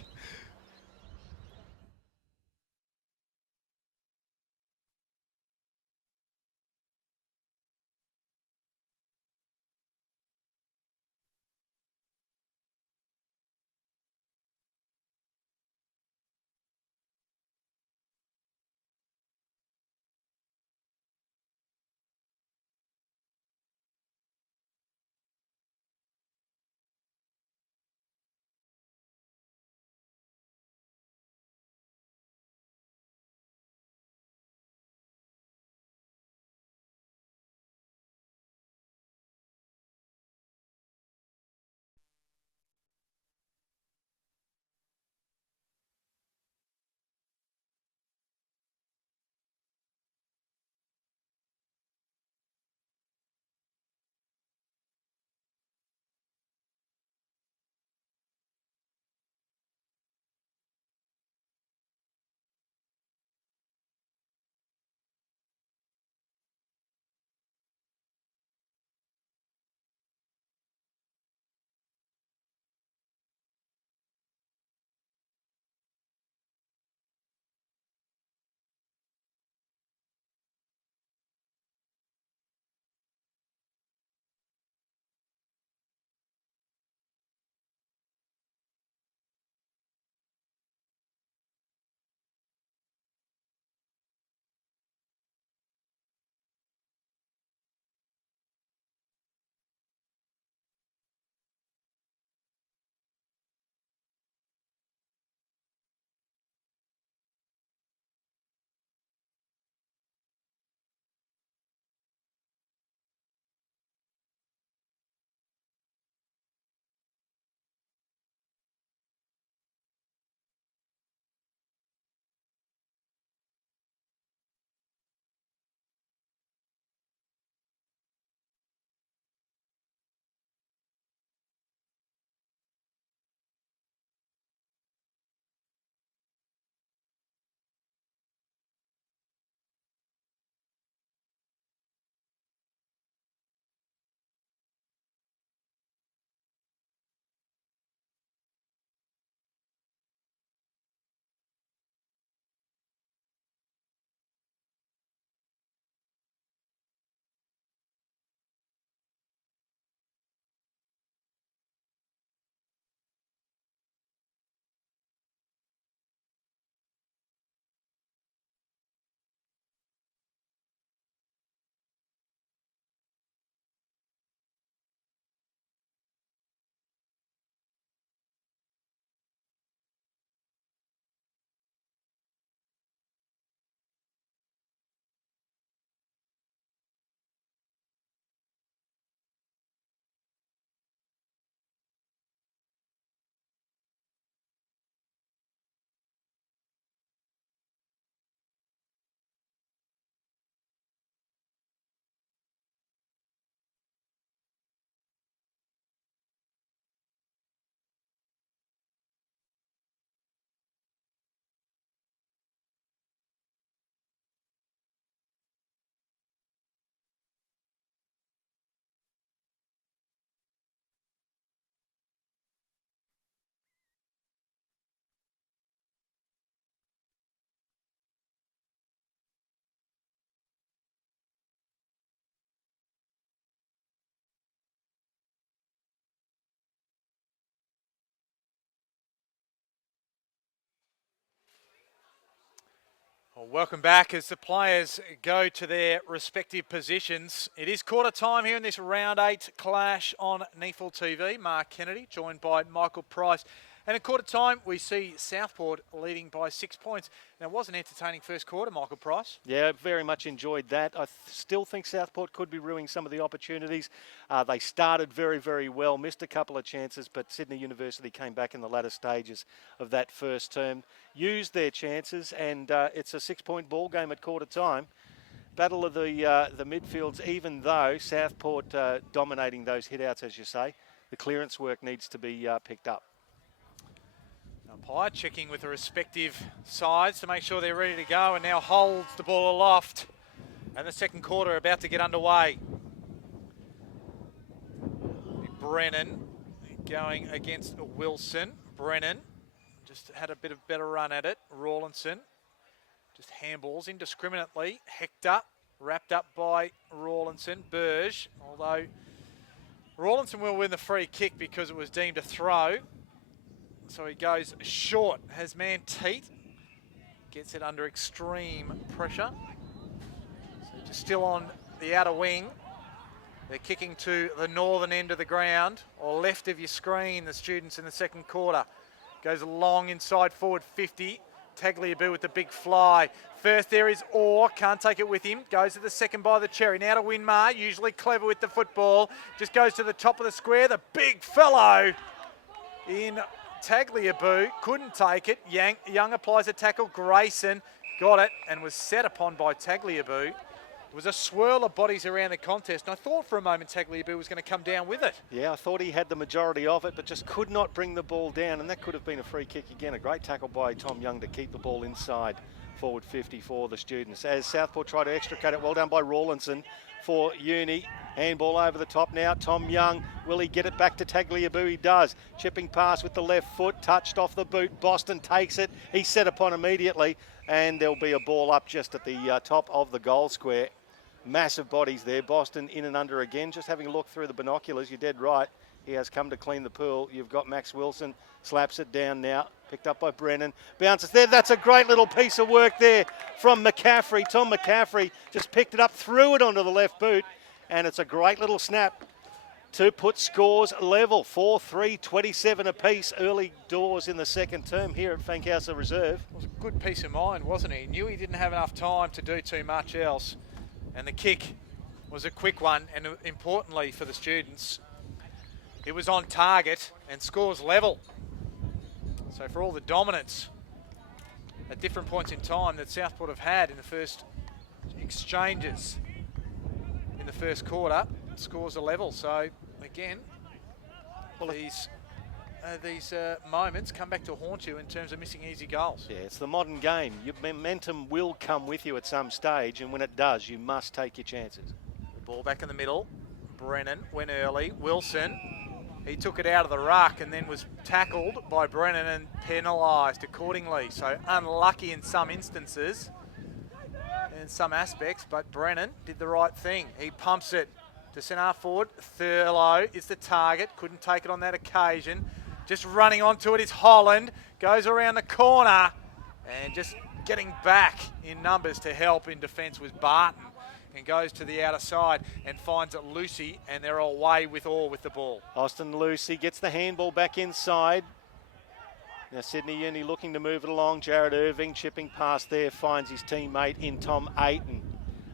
Well, welcome back as the players go to their respective positions. It is quarter time here in this round 8 clash on NEAFL TV. Mark Kennedy joined by Michael Price And at quarter time, we see Southport leading by 6 points. Now, it was an entertaining first quarter, Michael Price. Yeah, very much enjoyed that. I still think Southport could be ruining some of the opportunities. They started very, very well, missed a couple of chances, but Sydney University came back in the latter stages of that first term, used their chances, and it's a 6-point ball game at quarter time. Battle of the midfields, even though Southport dominating those hit-outs, as you say, the clearance work needs to be picked up. Umpire checking with the respective sides to make sure they're ready to go, and now holds the ball aloft. And the second quarter about to get underway. Brennan going against Wilson. Brennan just had a bit of better run at it. Rawlinson just handballs indiscriminately. Hector wrapped up by Rawlinson. Burge, although Rawlinson will win the free kick because it was deemed a throw. So he goes short. Has Manteet. Gets it under extreme pressure. So just still on the outer wing. They're kicking to the northern end of the ground, or left of your screen, the students in the second quarter. Goes long inside forward 50. Tagliabue with the big fly. First there is Orr, can't take it with him. Goes to the second by the cherry. Now to Winmar, usually clever with the football. Just goes to the top of the square. The big fellow in Tagliabue, couldn't take it. Young applies a tackle. Grayson got it and was set upon by Tagliabue. It was a swirl of bodies around the contest, and I thought for a moment Tagliabue was going to come down with it. Yeah, I thought he had the majority of it, but just could not bring the ball down, and that could have been a free kick again. A great tackle by Tom Young to keep the ball inside forward 50 for the students. As Southport try to extricate it, well done by Rawlinson for Uni. Handball over the top now. Tom Young, will he get it back to Tagliabue? He does. Chipping pass with the left foot, touched off the boot. Boston takes it. He's set upon immediately, and there'll be a ball up just at the top of the goal square. Massive bodies there. Boston in and under again. Just having a look through the binoculars, you're dead right. He has come to clean the pool. You've got Max Wilson, slaps it down now. Picked up by Brennan. Bounces there. That's a great little piece of work there from McCaffrey. Tom McCaffrey just picked it up, threw it onto the left boot, and it's a great little snap to put scores level. 4-3, 27 apiece, early doors in the second term here at Fankhauser Reserve. It was a good peace of mind, wasn't he? He knew he didn't have enough time to do too much else. And the kick was a quick one, and importantly for the students, it was on target and scores level. So for all the dominance at different points in time that Southport have had in the first exchanges in the first quarter, scores are level. So again, these moments come back to haunt you in terms of missing easy goals. Yeah, it's the modern game. Your momentum will come with you at some stage, and when it does, you must take your chances. The ball back in the middle. Brennan went early. Wilson, he took it out of the ruck and then was tackled by Brennan and penalised accordingly. So unlucky in some instances, in some aspects, but Brennan did the right thing. He pumps it to centre forward. Thurlow is the target. Couldn't take it on that occasion. Just running onto it is Holland. Goes around the corner and just getting back in numbers to help in defence was Barton. And goes to the outer side and finds it Lucy, and they're away with the ball. Austin Lucy gets the handball back inside. Now Sydney Uni looking to move it along. Jared Irving chipping past there, finds his teammate in Tom Ayton.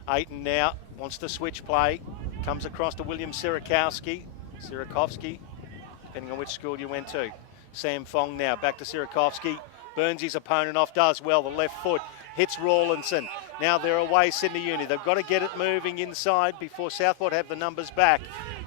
Ayton now wants to switch play. Comes across to William Sirakovsky, depending on which school you went to. Sam Fong now back to Sirakovsky. Burns his opponent off, does well. The left foot hits Rawlinson. Now they're away, Sydney Uni. They've got to get it moving inside before Southport have the numbers back.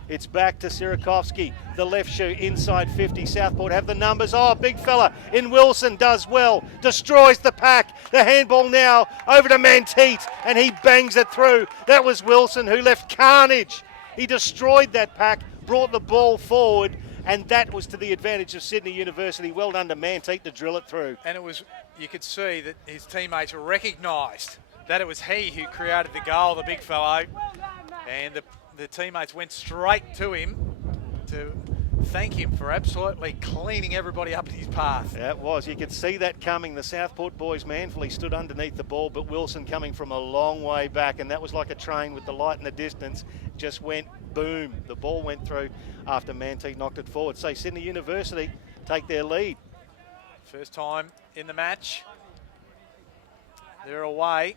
It's back to Sirakovsky. The left shoe inside 50. Southport have the numbers. Oh, big fella in Wilson does well. Destroys the pack. The handball now over to Manteet, and he bangs it through. That was Wilson who left carnage. He destroyed that pack, brought the ball forward, and that was to the advantage of Sydney University. Well done to Manteet to drill it through. And it was, you could see that his teammates recognised that it was he who created the goal, the big fellow, and the teammates went straight to him to thank him for absolutely cleaning everybody up in his path. Yeah, it was. You could see that coming. The Southport boys manfully stood underneath the ball, but Wilson coming from a long way back, and that was like a train with the light in the distance, just went boom. The ball went through after Manteet knocked it forward. So Sydney University take their lead First time in the match. They're away.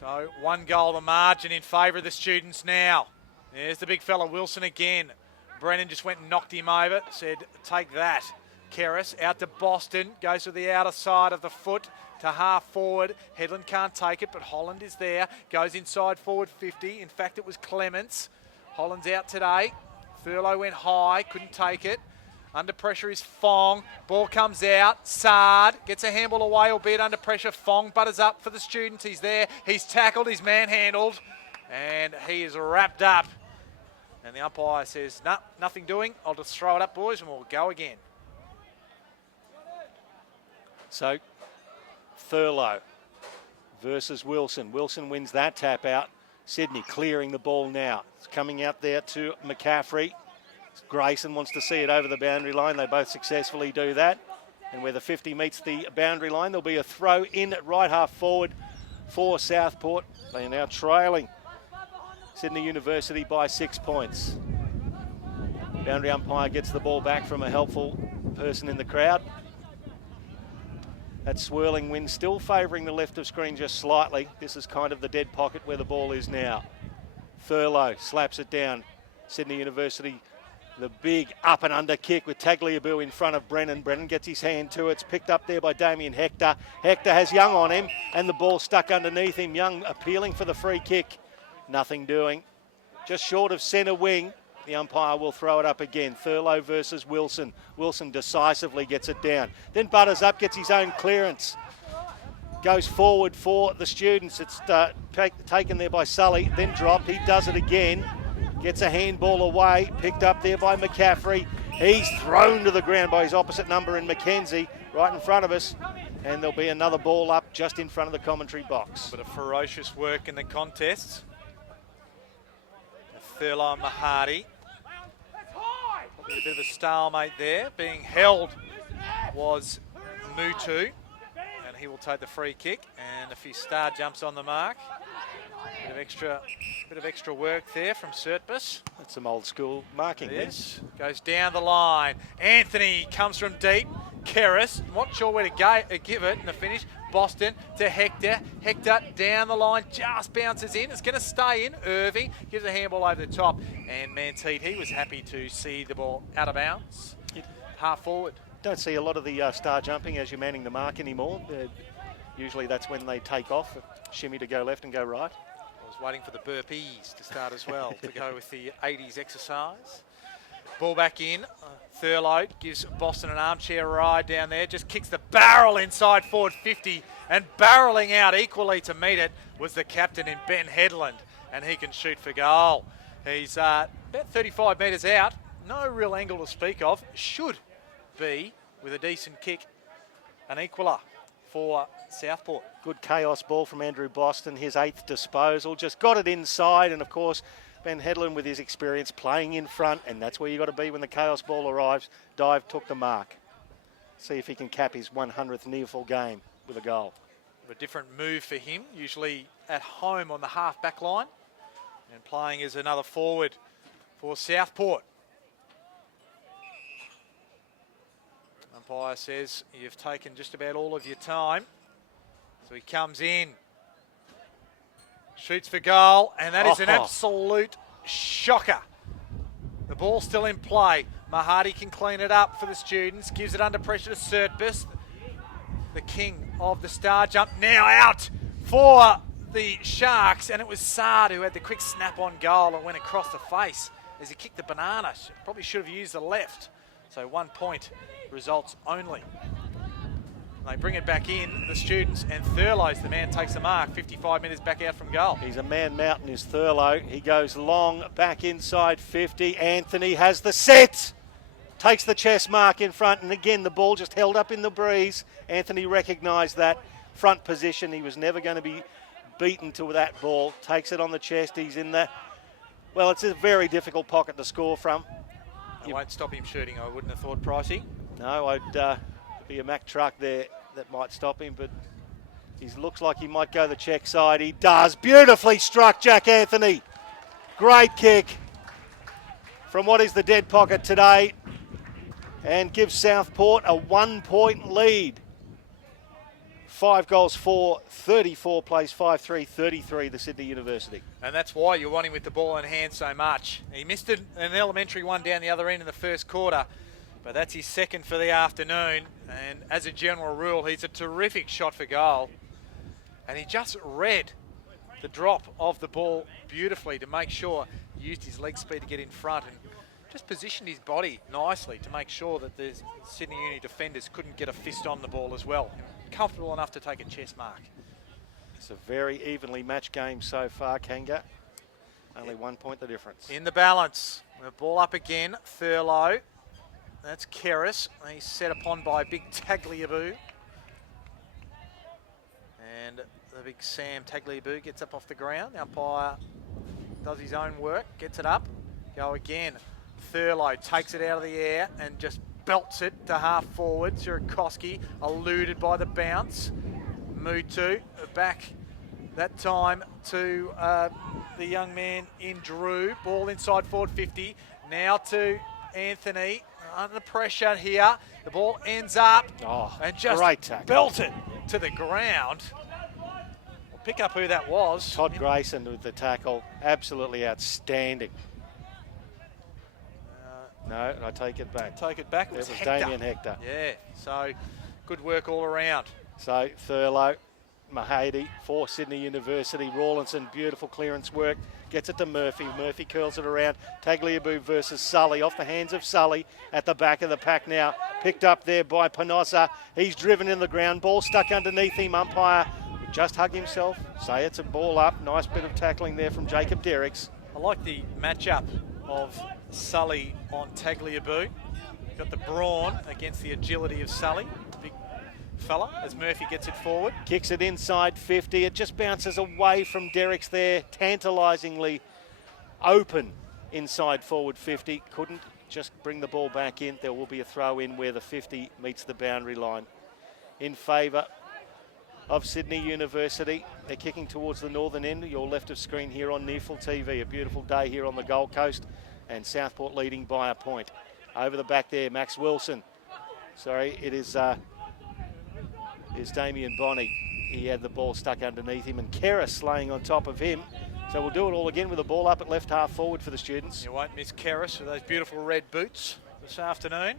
So 1 goal the margin in favour of the Students now. There's the big fella Wilson again. Brennan just went and knocked him over. Said, take that. Kerris out to Boston. Goes to the outer side of the foot to half forward. Headland can't take it, but Holland is there. Goes inside forward 50. In fact, it was Clements. Holland's out today. Thurlow went high, couldn't take it. Under pressure is Fong. Ball comes out. Sard gets a handball away, albeit under pressure. Fong butters up for the Students. He's there. He's tackled. He's manhandled. And he is wrapped up. And the umpire says, no, nothing doing. I'll just throw it up, boys, and we'll go again. So, Thurlow versus Wilson. Wilson wins that tap out. Sydney clearing the ball now. It's coming out there to McCaffrey. Grayson wants to see it over the boundary line. They both successfully do that. And where the 50 meets the boundary line, there'll be a throw in at right half forward for Southport. They are now trailing Sydney University by 6 points. Boundary umpire gets the ball back from a helpful person in the crowd. That swirling wind still favouring the left of screen just slightly. This is kind of the dead pocket where the ball is now. Thurlow slaps it down. Sydney University, the big up and under kick with Tagliabue in front of Brennan. Brennan gets his hand to it. It's picked up there by Damien Hector. Hector has Young on him and the ball stuck underneath him. Young appealing for the free kick. Nothing doing. Just short of centre wing. The umpire will throw it up again. Thurlow versus Wilson. Wilson decisively gets it down. Then butters up, gets his own clearance. Goes forward for the Students. It's taken there by Sully, then dropped. He does it again. Gets a handball away, picked up there by McCaffrey. He's thrown to the ground by his opposite number in Mackenzie, right in front of us. And there'll be another ball up just in front of the commentary box. But a ferocious work in the contests. Thurlow and Mahadi. Probably a bit of a stalemate there. Being held was Mutu, and he will take the free kick. And a few star jumps on the mark. Bit of extra work there from Surtbus. That's some old school marking. Yes, goes down the line. Anthony comes from deep. Kerris, not sure where to give it in the finish. Boston to Hector. Hector down the line, just bounces in. It's going to stay in. Irving gives a handball over the top. And Manteed, he was happy to see the ball out of bounds. Half forward. Don't see a lot of the star jumping as you're manning the mark anymore. Usually that's when they take off. Shimmy to go left and go right. I was waiting for the burpees to start as well, to go with the 80s exercise. Ball back in. Thurlow gives Boston an armchair ride down there. Just kicks the barrel inside forward 50. And barrelling out equally to meet it was the captain in Ben Headland. And he can shoot for goal. He's about 35 metres out. No real angle to speak of. Should be, with a decent kick, an equaler for Southport. Good chaos ball from Andrew Boston. His 8th disposal. Just got it inside. And, of course, Ben Headland with his experience playing in front, and that's where you got to be when the chaos ball arrives. Dive took the mark. See if he can cap his 100th NEAFL game with a goal. A different move for him, usually at home on the half-back line, and playing as another forward for Southport. Umpire says you've taken just about all of your time. So he comes in. Shoots for goal, and that is an absolute shocker. The ball's still in play. Mahadi can clean it up for the Students. Gives it under pressure to Surtbus, the king of the star jump. Now out for the Sharks, and it was Sard who had the quick snap-on goal and went across the face as he kicked the banana. Probably should have used the left. So 1 point, results only. They bring it back in, the Students, and Thurlow's the man takes the mark. 55 metres back out from goal. He's a man mountain, is Thurlow. He goes long, back inside 50. Anthony has the set. Takes the chest mark in front, and again, the ball just held up in the breeze. Anthony recognised that front position. He was never going to be beaten to that ball. Takes it on the chest. He's in the... Well, it's a very difficult pocket to score from. It won't stop him shooting, I wouldn't have thought, Pricey. No, I'd... be a Mack truck there that might stop him, but he looks like he might go the check side. He does. Beautifully struck, Jack Anthony. Great kick from what is the dead pocket today. and gives Southport a 1-point lead. 5 goals for, 34 plays 5-3, 33 the Sydney University. And that's why you want him with the ball in hand so much. He missed an elementary one down the other end in the first quarter, but that's his second for the afternoon. And as a general rule, he's a terrific shot for goal. And he just read the drop of the ball beautifully to make sure he used his leg speed to get in front and just positioned his body nicely to make sure that the Sydney Uni defenders couldn't get a fist on the ball as well. Comfortable enough to take a chest mark. It's a very evenly matched game so far, Kanga. Only 1 point the difference. In the balance, the ball up again, Thurlow. That's Keris. He's set upon by big Tagliabue. And the big Sam Tagliabue gets up off the ground. The umpire does his own work, gets it up. Go again. Thurlow takes it out of the air and just belts it to half forward. Surakoski eluded by the bounce. Mutu back that time to the young man in Drew. Ball inside forward 50. Now to Anthony. Under pressure here. The ball ends up and just belted to the ground. We'll pick up who that was. Todd Grayson with the tackle. Absolutely outstanding. No, I take it back. Take it back. It was Hector. Damien Hector. Yeah, so good work all around. So Thurlow, Mahady for Sydney University. Rawlinson, beautiful clearance work. Gets it to Murphy. Murphy curls it around. Tagliabue versus Sully. Off the hands of Sully at the back of the pack now. Picked up there by Panossa. He's driven in the ground. Ball stuck underneath him. Umpire would just hug himself. Say it's a ball up. Nice bit of tackling there from Jacob Derricks. I like the matchup of Sully on Tagliabue. Got the brawn against the agility of Sully. Big fella as Murphy gets it forward. Kicks it inside 50. It just bounces away from Derricks there. Tantalisingly open inside forward 50. Couldn't just bring the ball back in. There will be a throw in where the 50 meets the boundary line. In favour of Sydney University. They're kicking towards the northern end, your left of screen here on NEAFL TV. A beautiful day here on the Gold Coast, and Southport leading by a point. Over the back there, Max Wilson. Sorry, it is Damien Bonney. He had the ball stuck underneath him, and Keris laying on top of him. So we'll do it all again with the ball up at left half forward for the students. You won't miss Keris with those beautiful red boots this afternoon.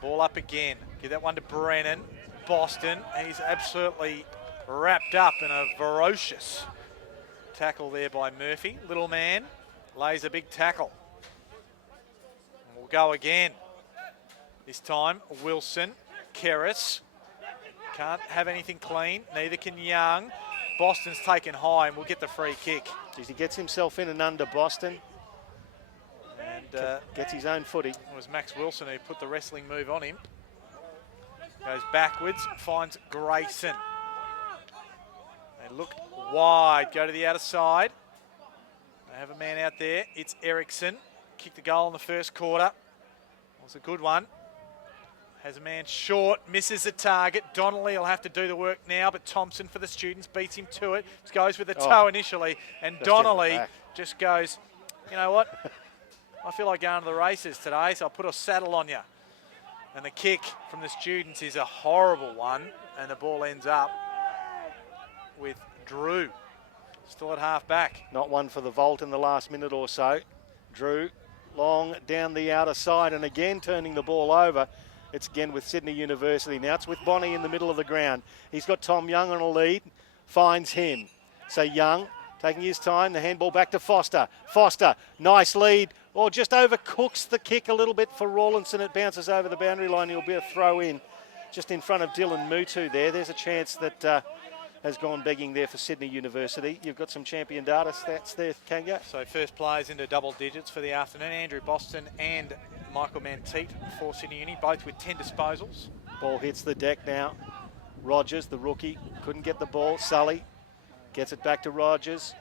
Ball up again. Give that one to Brennan. Boston, and he's absolutely wrapped up in a ferocious tackle there by Murphy. Little man lays a big tackle. And we'll go again. This time, Wilson, Keris. Can't have anything clean, neither can Young. Boston's taken high and will get the free kick. He gets himself in and under Boston. And gets his own footy. It was Max Wilson who put the wrestling move on him. Goes backwards, finds Grayson. They look wide, go to the outer side. They have a man out there. It's Eriksson. Kicked the goal in the first quarter. That was a good one. Has a man short, misses the target. Donnelly will have to do the work now, but Thompson for the students beats him to it. Goes with the toe initially, and Donnelly just goes, you know what? I feel like going to the races today, so I'll put a saddle on you. And the kick from the students is a horrible one, and the ball ends up with Drew, still at half back. Not one for the vault in the last minute or so. Drew, long down the outer side, and again turning the ball over. It's again with Sydney University. Now it's with Bonney in the middle of the ground. He's got Tom Young on a lead, finds him. So Young, taking his time, the handball back to Foster. Foster, nice lead. Or just overcooks the kick a little bit for Rawlinson. It bounces over the boundary line. It'll be a throw in just in front of Dylan Mutu there. There's a chance that has gone begging there for Sydney University. You've got some champion data stats there, Kanga. So first players into double digits for the afternoon. Andrew Boston and Michael Manteet for Sydney Uni, both with 10 disposals. Ball hits the deck now. Rogers, the rookie, couldn't get the ball. Sully gets it back to Rogers.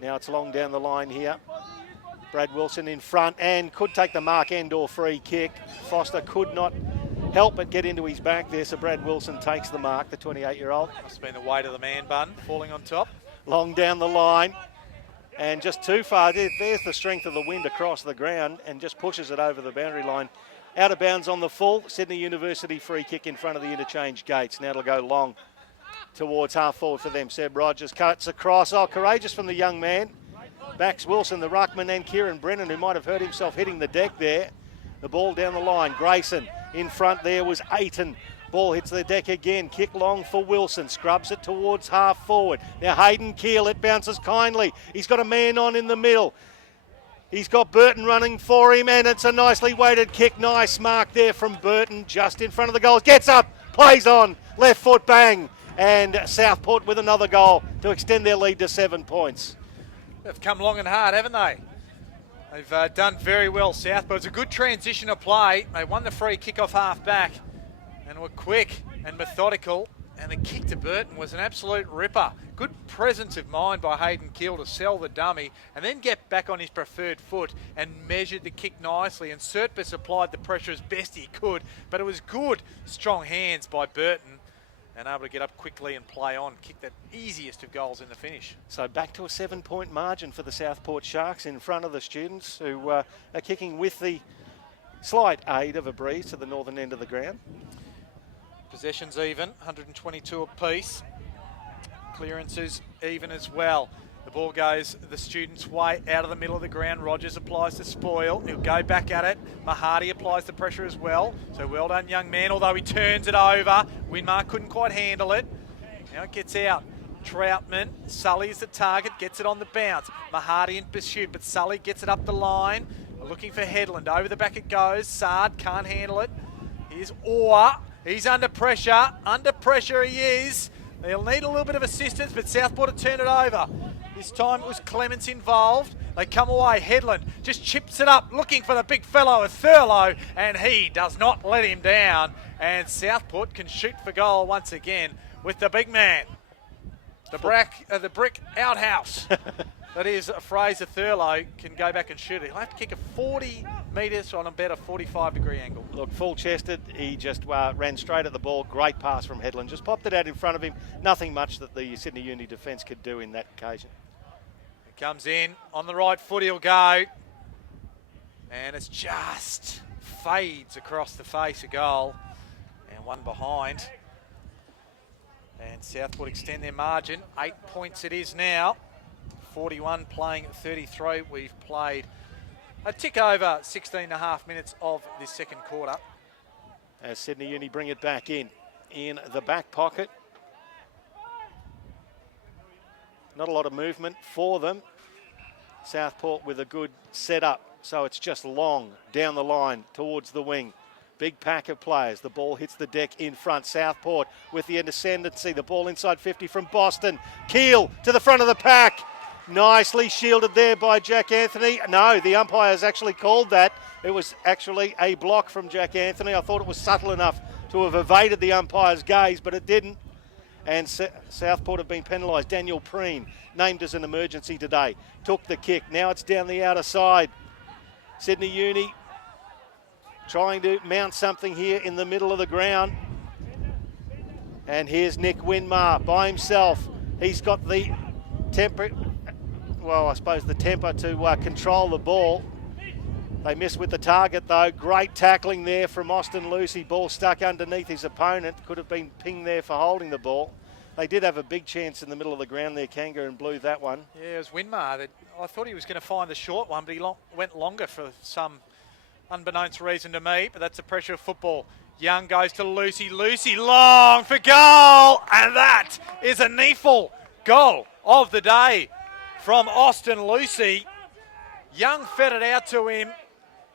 Now it's long down the line here. Brad Wilson in front and could take the mark and or free kick. Foster could not help but get into his back there, so Brad Wilson takes the mark, the 28-year-old. Must have been the weight of the man bun falling on top. Long down the line and just too far. There's the strength of the wind across the ground and just pushes it over the boundary line Out of bounds on the full. Sydney University free kick in front of the interchange gates. Now it'll go long towards half forward for them. Seb Rogers cuts across. Oh, courageous from the young man. Backs Wilson, the ruckman, and Kieran Brennan, who might have hurt himself hitting the deck there. The ball down the line. Grayson in front there was Aiton. Ball hits the deck again. Kick long for Wilson. Scrubs it towards half forward. Now Hayden Keel. It bounces kindly. He's got a man on in the middle. He's got Burton running for him, and it's a nicely weighted kick. Nice mark there from Burton, just in front of the goals. Gets up, plays on, left foot bang, and Southport with another goal to extend their lead to 7 points. They've come long and hard, haven't they? They've done very well, Southport. It's a good transition of play. They won the free kick off half back and were quick and methodical. And the kick to Burton was an absolute ripper. Good presence of mind by Hayden Keel to sell the dummy and then get back on his preferred foot and measured the kick nicely. And Sertbus applied the pressure as best he could. But it was good, strong hands by Burton and able to get up quickly and play on. Kick the easiest of goals in the finish. So back to a 7-point margin for the Southport Sharks in front of the students who are kicking with the slight aid of a breeze to the northern end of the ground. Possessions even, 122 apiece. Clearances even as well. The ball goes the students' way out of the middle of the ground. Rogers applies the spoil. He'll go back at it. Mahadi applies the pressure as well. So well done, young man, although he turns it over. Winmar couldn't quite handle it. Now it gets out. Troutman, Sully is the target, gets it on the bounce. Mahadi in pursuit, but Sully gets it up the line. Looking for Headland. Over the back it goes. Sard can't handle it. Here's Orr. He's under pressure. Under pressure he is. They'll need a little bit of assistance, but Southport have turned it over. This time it was Clements involved. They come away. Headland just chips it up, looking for the big fellow of Thurlow, and he does not let him down. And Southport can shoot for goal once again with the big man. The brick outhouse. That is Fraser Thurlow can go back and shoot it. He'll have to kick a 40 metres on about a 45-degree angle. Look, full-chested. He just ran straight at the ball. Great pass from Headland. Just popped it out in front of him. Nothing much that the Sydney Uni defence could do in that occasion. It comes in. On the right foot he'll go. And it's just fades across the face of goal. And one behind. And Southport extend their margin. 8 points it is now. 41 playing 33. We've played a tick over 16 and a half minutes of this second quarter. As Sydney Uni bring it back in the back pocket. Not a lot of movement for them. Southport with a good setup. So it's just long down the line towards the wing. Big pack of players. The ball hits the deck in front. Southport with the ascendancy. The ball inside 50 from Boston. Keel to the front of the pack. Nicely shielded there by Jack Anthony. No, the umpires actually called that. It was actually a block from Jack Anthony. I thought it was subtle enough to have evaded the umpire's gaze, but it didn't. And Southport have been penalised. Daniel Preen, named as an emergency today, took the kick. Now it's down the outer side. Sydney Uni trying to mount something here in the middle of the ground. And here's Nick Winmar by himself. He's got the temper to control the ball. They miss with the target though. Great tackling there from Austin Lucy. Ball stuck underneath his opponent. Could have been pinged there for holding the ball. They did have a big chance in the middle of the ground there, Kanga, and blew that one. Yeah, it was Winmar. I thought he was going to find the short one, but he went longer for some unbeknownst reason to me, but that's the pressure of football. Young goes to Lucy. Lucy long for goal, and that is a NEAFL goal of the day from Austin Lucy. Young fed it out to him,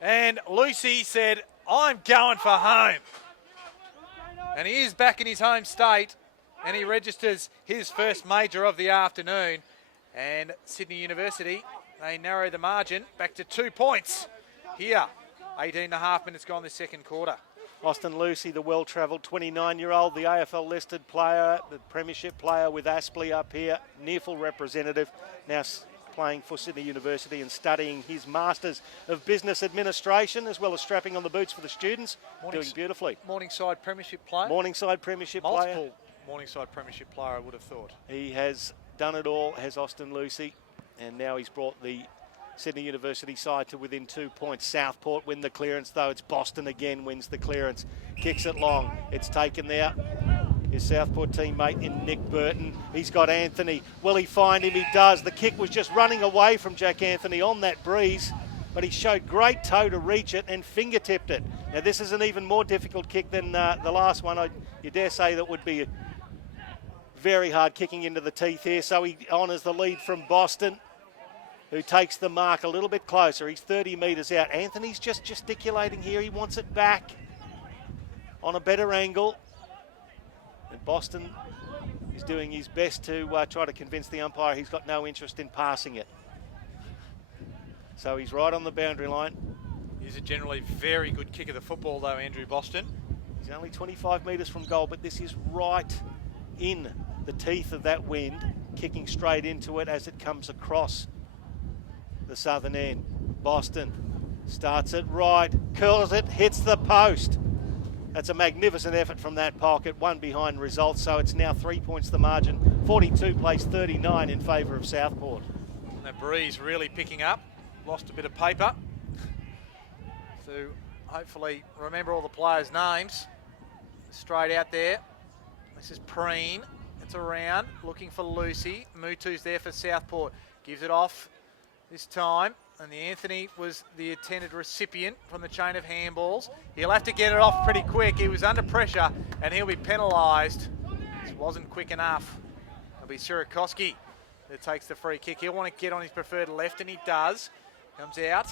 and Lucy said, I'm going for home. And he is back in his home state, and he registers his first major of the afternoon. And Sydney University, they narrow the margin back to 2 points here. 18 and a half minutes gone this second quarter. Austin Lucy, the well-travelled 29-year-old, the AFL-listed player, the premiership player with Aspley up here, NEAFL representative, now playing for Sydney University and studying his Masters of Business Administration, as well as strapping on the boots for the students, doing beautifully. Morningside premiership player. Morningside premiership player. Multiple Morningside premiership player, I would have thought. He has done it all, has Austin Lucy, and now he's brought the Sydney University side to within 2 points. Southport win the clearance, though. It's Boston again wins the clearance. Kicks it long. It's taken there. His Southport teammate in Nick Burton. He's got Anthony. Will he find him? He does. The kick was just running away from Jack Anthony on that breeze, but he showed great toe to reach it and fingertipped it. Now, this is an even more difficult kick than the last one. You dare say that would be very hard kicking into the teeth here. So he honours the lead from Boston, who takes the mark a little bit closer. He's 30 metres out. Anthony's just gesticulating here. He wants it back on a better angle. And Boston is doing his best to try to convince the umpire he's got no interest in passing it. So he's right on the boundary line. He's a generally very good kick of the football, though, Andrew Boston. He's only 25 metres from goal, but this is right in the teeth of that wind, kicking straight into it as it comes across the southern end. Boston starts it right, curls it, hits the post. That's a magnificent effort from that pocket, one behind results, so it's now 3 points the margin. 42 plays 39 in favour of Southport. And the breeze really picking up, lost a bit of paper. So hopefully remember all the players' names. Straight out there. This is Preen. It's around, looking for Lucy. Mutu's there for Southport. Gives it off this time. And the Anthony was the intended recipient from the chain of handballs. He'll have to get it off pretty quick. He was under pressure and he'll be penalised. This wasn't quick enough. It'll be Sirakoski that takes the free kick. He'll want to get on his preferred left, and he does. Comes out.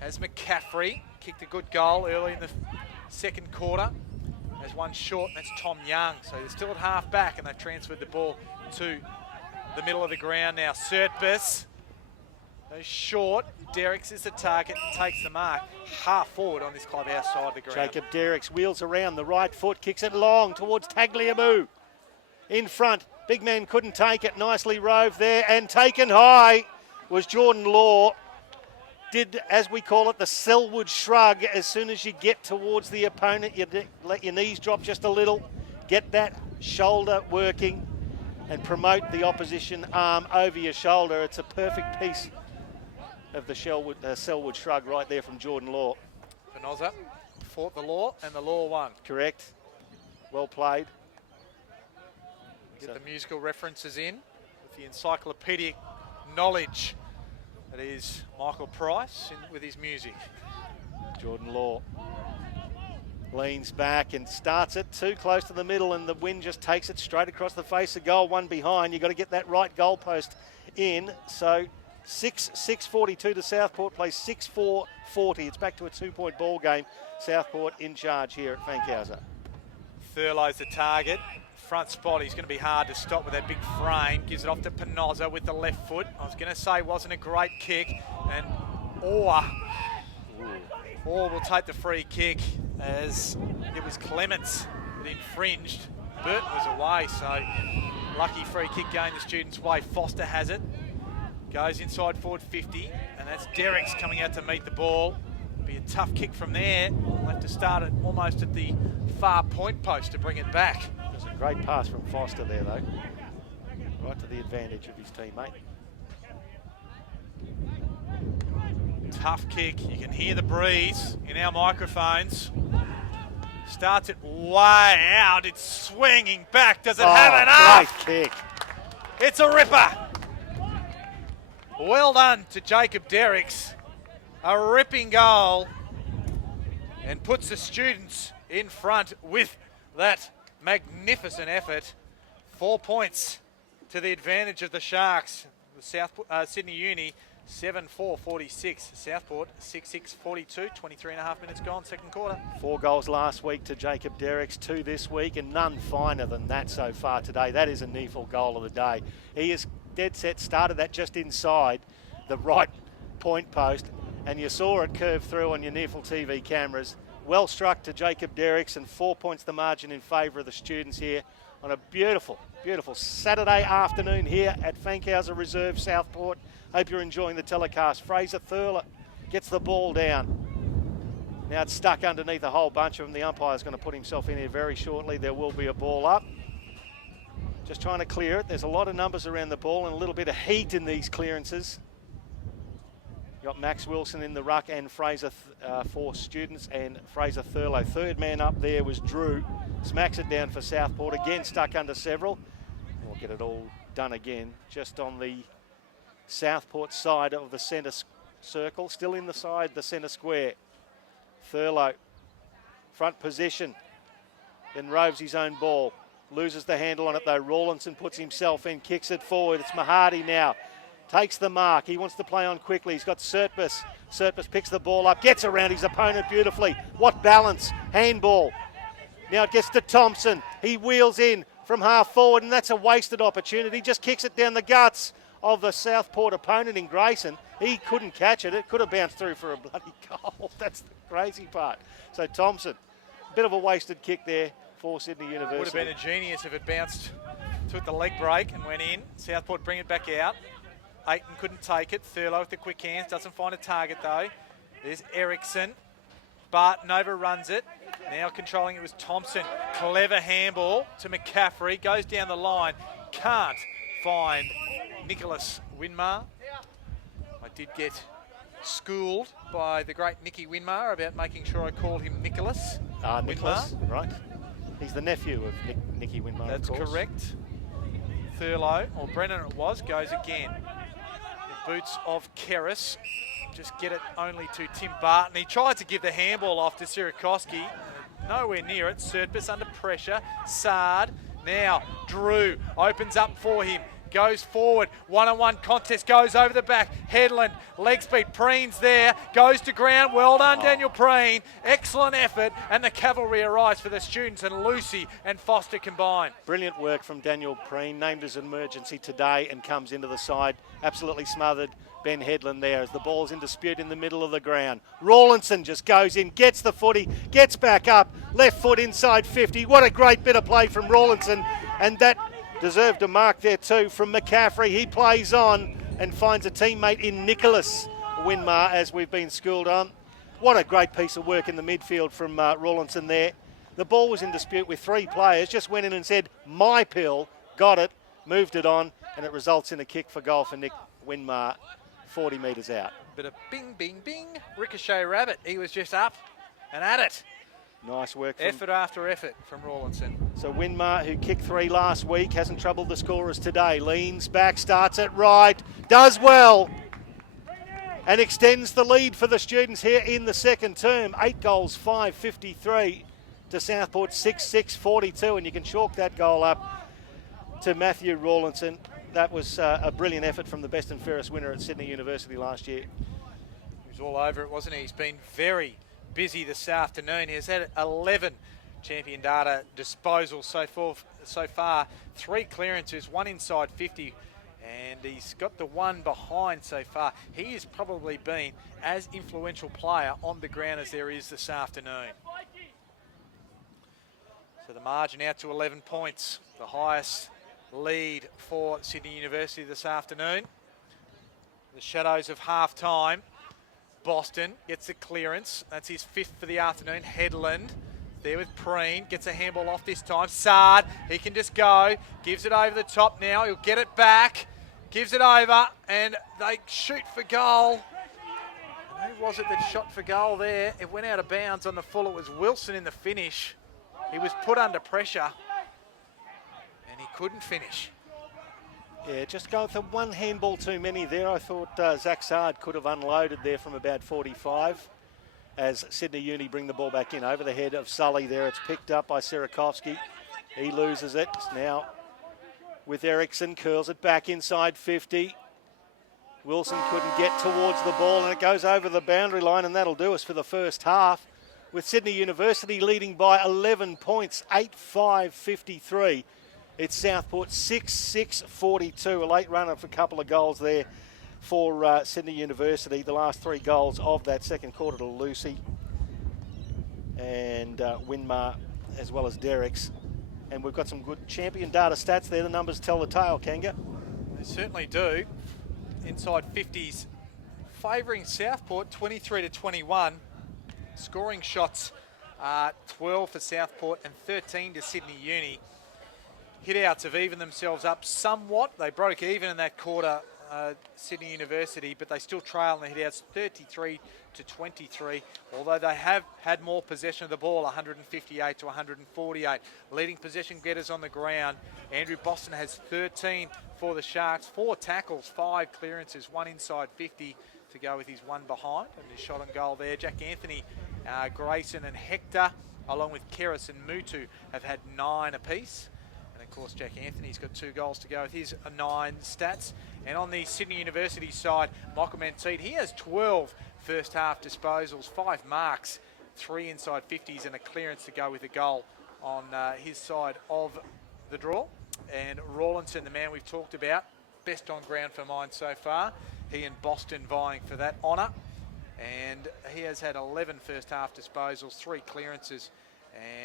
Has McCaffrey. Kicked a good goal early in the second quarter. Has one short, and that's Tom Young. So they're still at half back, and they've transferred the ball to the middle of the ground now. Surtbus. Goes short. Derricks is the target and takes the mark. Half forward on this clubhouse side of the ground. Jacob Derricks wheels around the right foot, kicks it long towards Tagliamu. In front, big man couldn't take it. Nicely roved there and taken high was Jordan Law. Did, as we call it, the Selwood shrug. As soon as you get towards the opponent, you let your knees drop just a little, get that shoulder working and promote the opposition arm over your shoulder. It's a perfect piece of the Selwood shrug right there from Jordan Law. Fankhauser fought the Law, and the Law won. Correct. Well played. Get the musical references in with the encyclopedic knowledge that is Michael Price with his music. Jordan Law leans back and starts it too close to the middle, and the wind just takes it straight across the face of goal. One behind. You've got to get that right goalpost in. So 6-6-42 to Southport, plays 6-4-40. It's back to a 2-point ball game. Southport in charge here at Fankhauser. Thurlow's the target. Front spot, he's going to be hard to stop with that big frame. Gives it off to Panozza with the left foot. I was going to say wasn't a great kick. And Orr will take the free kick as it was Clements that infringed. Burton was away, so lucky free kick going the students' way. Foster has it. Goes inside forward 50, and that's Derricks coming out to meet the ball. Be a tough kick from there. We'll have to start it almost at the far point post to bring it back. It's a great pass from Foster there, though. Right to the advantage of his teammate. Tough kick. You can hear the breeze in our microphones. Starts it way out. It's swinging back. Does it have enough? Great kick. It's a ripper. Well done to Jacob Derricks. A ripping goal, and puts the students in front with that magnificent effort. 4 points to the advantage of the Sharks. The Sydney Uni 7-4-46. Southport 6-6-42. 23.5 minutes gone, second quarter. 4 goals last week to Jacob Derricks, 2 this week, and none finer than that so far today. That is a NEAFL goal of the day. He is dead set, started that just inside the right point post, and you saw it curve through on your NEAFL TV cameras. Well struck to Jacob Derricks, and 4 points the margin in favour of the students here on a beautiful, beautiful Saturday afternoon here at Fankhauser Reserve, Southport. Hope you're enjoying the telecast. Fraser Thurler gets the ball down. Now it's stuck underneath a whole bunch of them. The umpire's going to put himself in here very shortly. There will be a ball up. Just trying to clear it. There's a lot of numbers around the ball and a little bit of heat in these clearances. Got Max Wilson in the ruck and Fraser for Students and Fraser Thurlow. Third man up there was Drew. Smacks it down for Southport. Again, stuck under several. We'll get it all done again. Just on the Southport side of the centre circle. Still in the side, the centre square. Thurlow, front position. Then roves his own ball. Loses the handle on it though. Rawlinson puts himself in, kicks it forward. It's Mahadi now. Takes the mark. He wants to play on quickly. He's got Surtbus. Surtbus picks the ball up, gets around his opponent beautifully. What balance. Handball. Now it gets to Thompson. He wheels in from half forward, and that's a wasted opportunity. Just kicks it down the guts of the Southport opponent in Grayson. He couldn't catch it. It could have bounced through for a bloody goal. That's the crazy part. So Thompson, bit of a wasted kick there for Sydney University. Would have been a genius if it bounced, took the leg break and went in. Southport bring it back out. Aiton couldn't take it. Thurlow with the quick hands. Doesn't find a target though. There's Ericsson. Barton overruns it. Now controlling it was Thompson. Clever handball to McCaffrey. Goes down the line. Can't find Nicholas Winmar. I did get schooled by the great Nicky Winmar about making sure I called him Nicholas. Nicholas, right. He's the nephew of Nicky Winmar. That's correct. Thurlow, or Brennan it was, goes again. The boots of Keris. Just get it only to Tim Barton. He tried to give the handball off to Sierakowski. Nowhere near it. Surtbus under pressure. Sard. Now Drew opens up for him. Goes forward. One-on-one contest. Goes over the back. Headland. Leg speed. Preen's there. Goes to ground. Well done, Daniel Preen. Excellent effort. And the cavalry arrives for the Students, and Lucy and Foster combined. Brilliant work from Daniel Preen. Named as an emergency today and comes into the side. Absolutely smothered Ben Headland there as the ball's in dispute in the middle of the ground. Rawlinson just goes in, gets the footy, gets back up, left foot inside 50. What a great bit of play from Rawlinson, and that deserved a mark there too from McCaffrey. He plays on and finds a teammate in Nicholas Winmar, as we've been schooled on. What a great piece of work in the midfield from Rawlinson there. The ball was in dispute with three players, just went in and said, my pill, got it, moved it on, and it results in a kick for goal for Nick Winmar. 40 metres out. Bit of bing, bing, bing. Ricochet Rabbit. He was just up and at it. Nice work. Effort after effort from Rawlinson. So Winmar, who kicked 3 last week, hasn't troubled the scorers today. Leans back, starts it right, does well, and extends the lead for the Students here in the second term. 8 goals, 5-53 to Southport, 6-6-42, and you can chalk that goal up to Matthew Rawlinson. That was a brilliant effort from the best and fairest winner at Sydney University last year. He was all over it, wasn't he? He's been very busy this afternoon. He's had 11 champion data disposals so far. 3 clearances, 1 inside 50, and he's got the 1 behind so far. He has probably been as influential player on the ground as there is this afternoon. So the margin out to 11 points, the highest lead for Sydney University this afternoon. The shadows of half-time. Boston gets the clearance. That's his 5th for the afternoon. Headland there with Preen. Gets a handball off this time. Sard, he can just go. Gives it over the top now. He'll get it back. Gives it over, and they shoot for goal. And who was it that shot for goal there? It went out of bounds on the full. It was Wilson in the finish. He was put under pressure, and he couldn't finish. Yeah, just go with 1 handball too many there. I thought Zach Sard could have unloaded there from about 45 as Sydney Uni bring the ball back in over the head of Sully there. It's picked up by Sierakowski. He loses it. It's now with Ericsson, curls it back inside 50. Wilson couldn't get towards the ball, and it goes over the boundary line, and that'll do us for the first half, with Sydney University leading by 11 points, 8-5-53. It's Southport 6-6-42, a late runner for a couple of goals there for Sydney University. The last 3 goals of that second quarter to Lucy and Winmar, as well as Derricks. And we've got some good champion data stats there. The numbers tell the tale, Kanga. They certainly do. Inside 50s favouring Southport, 23-21. Scoring shots are 12 for Southport and 13 to Sydney Uni. Hit-outs have evened themselves up somewhat. They broke even in that quarter Sydney University, but they still trail in the hitouts 33 to 23, although they have had more possession of the ball, 158 to 148. Leading possession getters on the ground. Andrew Boston has 13 for the Sharks, 4 tackles, 5 clearances, 1 inside 50 to go with his 1 behind, and his shot on goal there. Jack Anthony, Grayson and Hector, along with Keris and Mutu, have had 9 apiece. And of course, Jack Anthony's got 2 goals to go with his 9 stats. And on the Sydney University side, Michael Menteith, he has 12 first half disposals, 5 marks, 3 inside 50s and a clearance to go with a goal on his side of the draw. And Rawlinson, the man we've talked about, best on ground for mine so far. He and Boston vying for that honour. And he has had 11 first half disposals, 3 clearances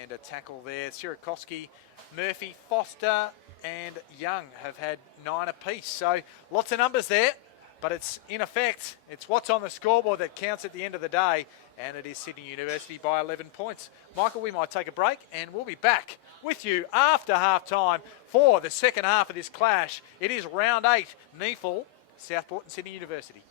and a tackle there. Sierakowski, Murphy, Foster and Young have had 9 apiece. So lots of numbers there, but it's in effect, it's what's on the scoreboard that counts at the end of the day, and it is Sydney University by 11 points. Michael, we might take a break and we'll be back with you after half time for the second half of this clash. It is round 8, NEAFL, Southport and Sydney University.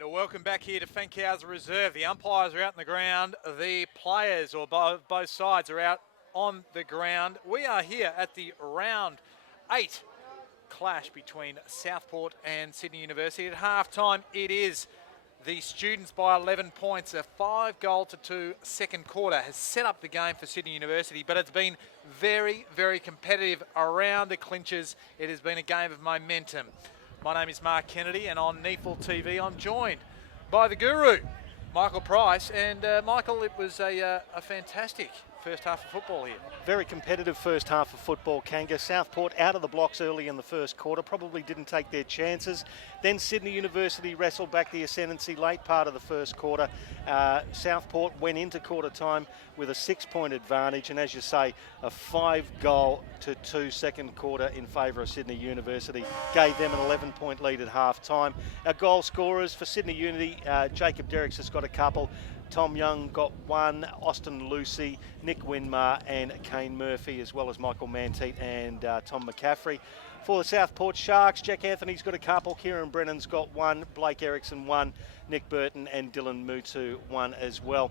And welcome back here to Fankhauser Reserve. The umpires are out on the ground. The players, or both sides, are out on the ground. We are here at the round 8 clash between Southport and Sydney University. At half-time, it is the students by 11 points. A 5-2 second quarter has set up the game for Sydney University, but it's been very, very competitive around the clinches. It has been a game of momentum. My name is Mark Kennedy, and on NEAFL TV, I'm joined by the guru, Michael Price. And Michael, it was a fantastic first half of football here. Very competitive first half of football, Kanga. Southport out of the blocks early in the first quarter, probably didn't take their chances. Then Sydney University wrestled back the ascendancy late part of the first quarter. Southport went into quarter time with a 6-point advantage, and as you say, a 5-2 second quarter in favour of Sydney University gave them an 11-point lead at half time. Our goal scorers for Sydney Unity, Jacob Derricks has got a couple. Tom Young got one, Austin Lucy, Nick Winmar and Kane Murphy, as well as Michael Manteet and Tom McCaffrey. For the Southport Sharks, Jack Anthony's got a couple, Kieran Brennan's got one, Blake Erickson one, Nick Burton and Dylan Mutu one as well.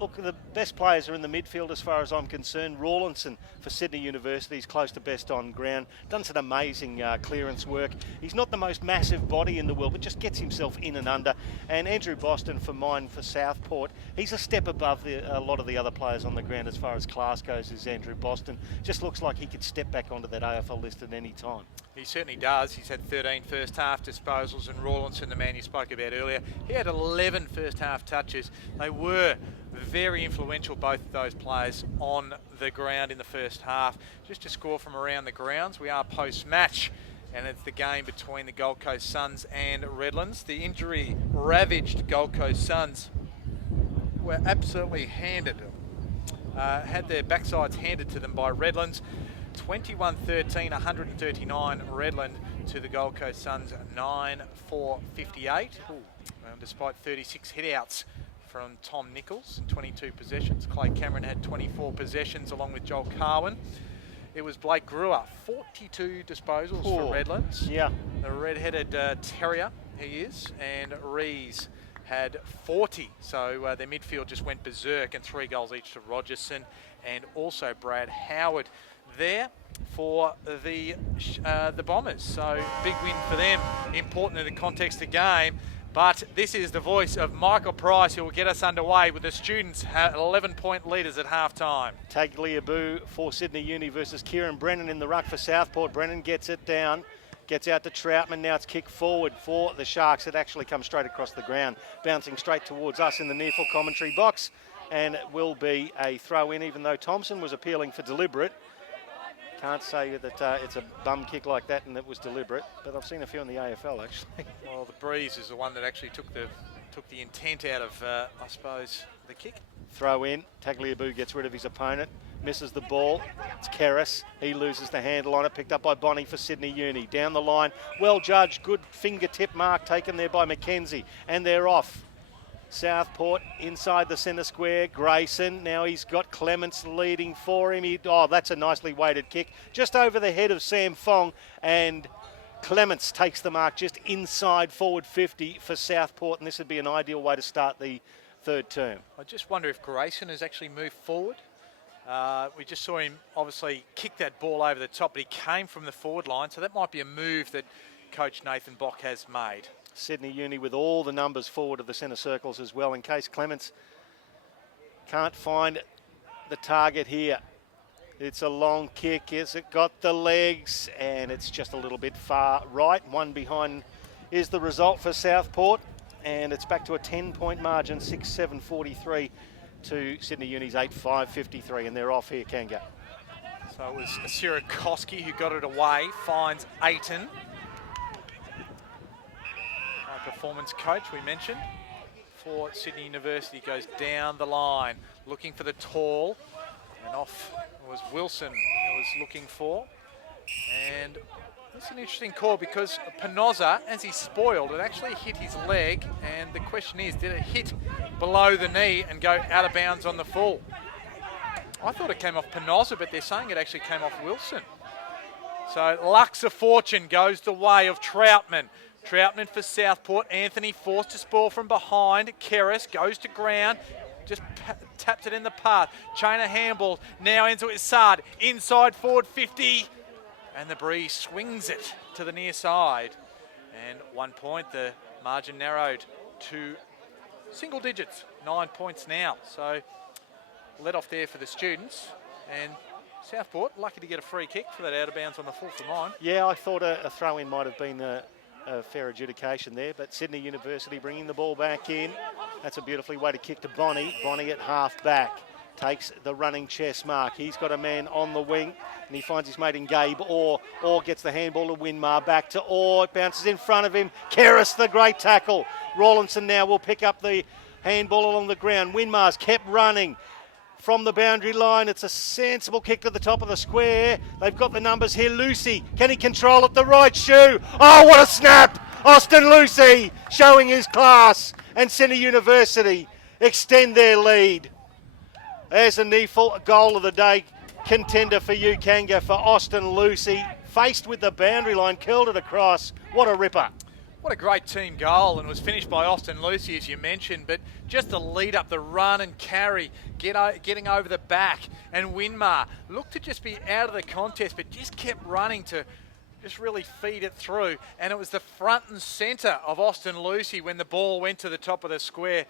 Look, the best players are in the midfield as far as I'm concerned. Rawlinson for Sydney University is close to best on ground. Done some amazing clearance work. He's not the most massive body in the world, but just gets himself in and under. And Andrew Boston for mine for Southport. He's a step above a lot of the other players on the ground as far as class goes, is Andrew Boston. Just looks like he could step back onto that AFL list at any time. He certainly does. He's had 13 first half disposals, and Rawlinson, the man you spoke about earlier, he had 11 first half touches. They were very influential, both of those players, on the ground in the first half. Just to score from around the grounds, we are post-match, and it's the game between the Gold Coast Suns and Redlands. The injury-ravaged Gold Coast Suns were absolutely handed, had their backsides handed to them by Redlands. 21-13, 139 Redland to the Gold Coast Suns, 9-4-58. Despite 36 hit-outs from Tom Nichols and 22 possessions. Clay Cameron had 24 possessions along with Joel Carwin. It was Blake Brewer, 42 disposals for Redlands. Yeah. The red-headed terrier he is, and Rees had 40. So their midfield just went berserk, and 3 goals each to Rogerson and also Brad Howard there for the Bombers. So big win for them, important in the context of the game. But this is the voice of Michael Price, who will get us underway with the students 11-point leaders at half-time. Tagliabue for Sydney Uni versus Kieran Brennan in the ruck for Southport. Brennan gets it down, gets out to Troutman. Now it's kicked forward for the Sharks. It actually comes straight across the ground, bouncing straight towards us in the NEAFL commentary box. And it will be a throw-in, even though Thompson was appealing for deliberate. Can't say that it's a bum kick like that and it was deliberate, but I've seen a few in the AFL actually. Well, the Breeze is the one that actually took the intent out of, I suppose, the kick. Throw in, Tagliabue gets rid of his opponent, misses the ball. It's Kerris, he loses the handle on it, picked up by Bonnie for Sydney Uni. Down the line, well judged, good fingertip mark taken there by McKenzie, and they're off. Southport inside the centre square. Grayson, now he's got Clements leading for him. That's a nicely weighted kick just over the head of Sam Fong, and Clements takes the mark just inside forward 50 for Southport, and this would be an ideal way to start the third term. I just wonder if Grayson has actually moved forward. We just saw him obviously kick that ball over the top, but he came from the forward line, so that might be a move that Coach Nathan Bock has made. Sydney Uni with all the numbers forward of the centre circles as well, in case Clements can't find the target here. It's a long kick. Has it got the legs? And it's just a little bit far right. One behind is the result for Southport. And it's back to a 10-point margin, 6-7-43 to Sydney Uni's 8-5-53. And they're off here, Kanga. So it was Sirakoski who got it away, finds Ayton. Performance coach we mentioned for Sydney University goes down the line looking for the tall, and off was Wilson who was looking for. And that's an interesting call because Penoza, as he spoiled, it actually hit his leg, and the question is, did it hit below the knee and go out of bounds on the full? I thought it came off Penoza, but they're saying it actually came off Wilson. So Luxor Fortune goes the way of Troutman. Troutman for Southport. Anthony forced to spoil from behind. Keris goes to ground. Just taps it in the path. Chain of handball. Now ends it with Sard. Inside forward 50. And the breeze swings it to the near side. And 1 point, the margin narrowed to single digits. 9 points now. So let off there for the students. And Southport lucky to get a free kick for that out of bounds on the full for line. Yeah, I thought a throw-in might have been a fair adjudication there, but Sydney University bringing the ball back in. That's a beautifully way to kick to Bonnie. Bonnie at half back takes the running chess mark. He's got a man on the wing, and he finds his mate in Gabe Orr. Orr gets the handball to Winmar, back to Orr. It bounces in front of him. Keris, the great tackle. Rawlinson now will pick up the handball along the ground. Winmar's kept running from the boundary line. It's a sensible kick to the top of the square. They've got the numbers here. Lucy, can he control it? The right shoe. Oh, what a snap! Austin Lucy showing his class, and Sydney University extend their lead. There's a NEAFL goal of the day contender for Ukanga for Austin Lucy. Faced with the boundary line, curled it across. What a ripper. What a great team goal, and was finished by Austin Lucy, as you mentioned, but just the lead up, the run and carry, getting over the back, and Winmar looked to just be out of the contest, but just kept running to just really feed it through, and it was the front and centre of Austin Lucy when the ball went to the top of the square.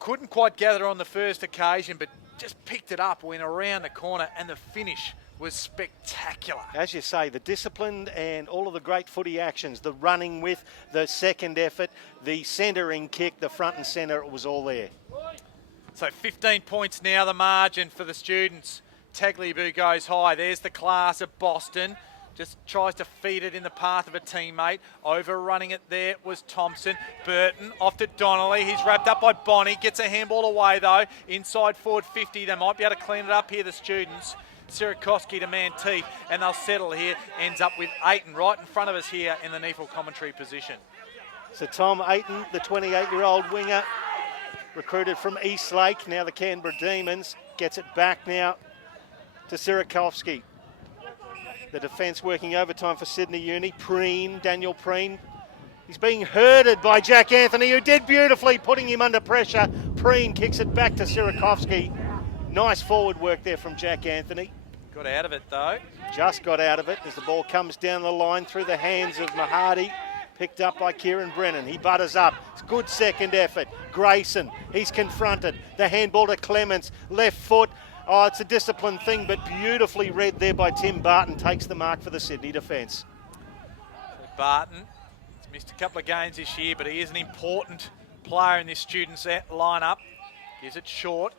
Couldn't quite gather on the first occasion, but just picked it up, went around the corner, and the finish was spectacular. As you say, the discipline and all of the great footy actions, the running with, the second effort, the centering kick, the front and centre, it was all there. So 15 points now, the margin for the students. Tagliabue goes high. There's the class of Boston. Just tries to feed it in the path of a teammate. Overrunning it there was Thompson. Burton off to Donnelly. He's wrapped up by Bonnie. Gets a handball away though. Inside forward 50. They might be able to clean it up here, the students. Sirakoski to Manteef, and they'll settle here. Ends up with Ayton right in front of us here in the NEAFL commentary position. So Tom Ayton, the 28-year-old winger, recruited from Eastlake, now the Canberra Demons, gets it back now to Sirakovsky. The defence working overtime for Sydney Uni. Preen, Daniel Preen. He's being herded by Jack Anthony, who did beautifully, putting him under pressure. Preen kicks it back to Sirakovsky. Nice forward work there from Jack Anthony. Got out of it though. Just got out of it as the ball comes down the line through the hands of Mahadi. Picked up by Kieran Brennan. He butters up. It's good second effort. Grayson, he's confronted. The handball to Clements. Left foot. Oh, it's a disciplined thing, but beautifully read there by Tim Barton. Takes the mark for the Sydney defence. So Barton has missed a couple of games this year, but he is an important player in this students' lineup. Gives it short.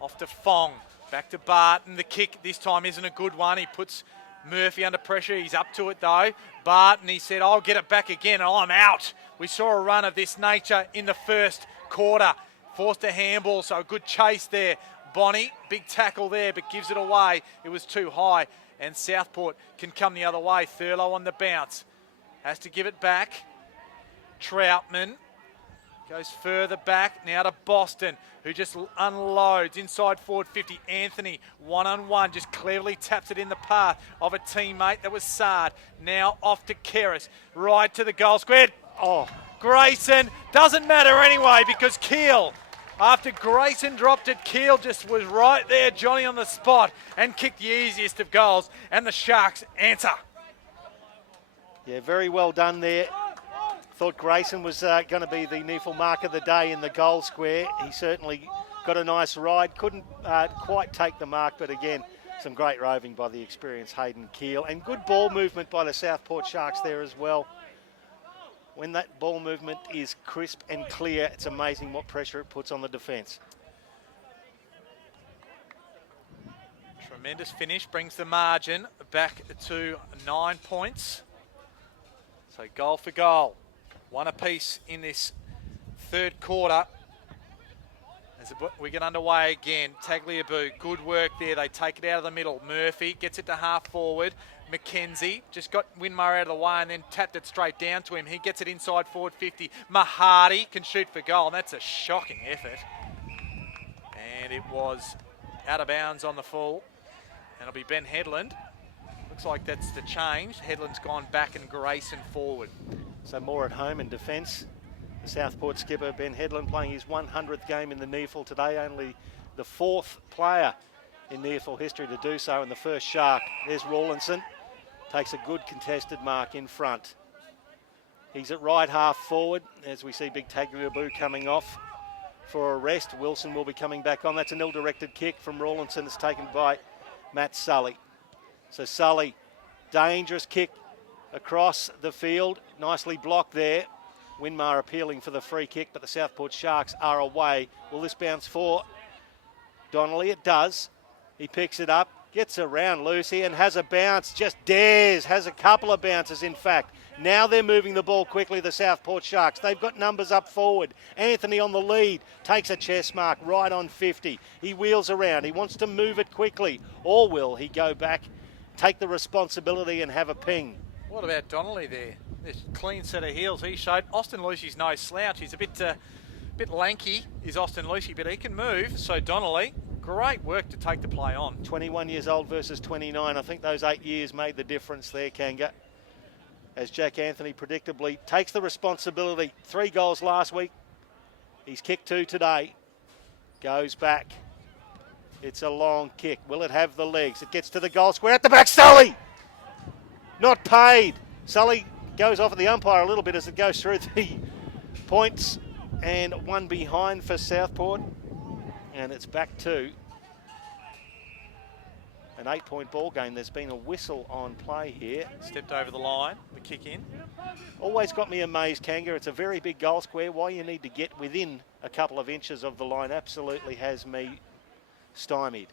Off to Fong. Back to Barton. The kick this time isn't a good one. He puts Murphy under pressure. He's up to it though. Barton, he said, I'll get it back again and I'm out. We saw a run of this nature in the first quarter. Forced a handball, so a good chase there. Bonnie, big tackle there, but gives it away. It was too high, and Southport can come the other way. Thurlow on the bounce. Has to give it back. Troutman goes further back, now to Boston, who just unloads inside forward 50. Anthony, one-on-one, just cleverly taps it in the path of a teammate. That was Sard. Now off to Keris, right to the goal square. Oh, Grayson, doesn't matter anyway because Keel, after Grayson dropped it, Keel just was right there, Johnny on the spot, and kicked the easiest of goals, and the Sharks answer. Yeah, very well done there. Thought Grayson was going to be the NEAFL mark of the day in the goal square. He certainly got a nice ride. Couldn't quite take the mark, but again, some great roving by the experienced Hayden Keel. And good ball movement by the Southport Sharks there as well. When that ball movement is crisp and clear, it's amazing what pressure it puts on the defence. Tremendous finish, brings the margin back to 9 points. So goal for goal. One apiece in this third quarter. As we get underway again, Tagliabue, good work there. They take it out of the middle. Murphy gets it to half forward. McKenzie just got Winmar out of the way and then tapped it straight down to him. He gets it inside forward 50. Mahadi can shoot for goal, and that's a shocking effort. And it was out of bounds on the full. And it'll be Ben Headland. Looks like that's the change. Headland's gone back and Grayson forward. So more at home in defence. The Southport skipper, Ben Headland, playing his 100th game in the NEAFL today. Only the 4th player in NEAFL history to do so. And the first shark, there's Rawlinson. Takes a good contested mark in front. He's at right half forward as we see Big Tagliabue coming off for a rest. Wilson will be coming back on. That's an ill-directed kick from Rawlinson. It's taken by Matt Sully. So Sully, dangerous kick across the field. Nicely blocked there. Winmar appealing for the free kick, but the Southport Sharks are away. Will this bounce for Donnelly? It does. He picks it up, gets around Lucy and has a bounce. Just dares, has a couple of bounces in fact. Now they're moving the ball quickly, the Southport Sharks. They've got numbers up forward. Anthony on the lead, takes a chest mark right on 50. He wheels around, he wants to move it quickly. Or will he go back, take the responsibility and have a ping? What about Donnelly there? This clean set of heels he showed. Austin Lucy's no slouch. He's a bit lanky, is Austin Lucy, but he can move. So Donnelly, great work to take the play on. 21 years old versus 29. I think those 8 years made the difference there, Kanga. As Jack Anthony predictably takes the responsibility. 3 goals last week. He's kicked 2 today. Goes back. It's a long kick. Will it have the legs? It gets to the goal square. At the back, Sully! Not paid. Sully goes off at the umpire a little bit as it goes through the points. And one behind for Southport. And it's back to an 8-point ball game. There's been a whistle on play here. Stepped over the line, the kick in. Always got me amazed, Kanga. It's a very big goal square. Why you need to get within a couple of inches of the line absolutely has me stymied.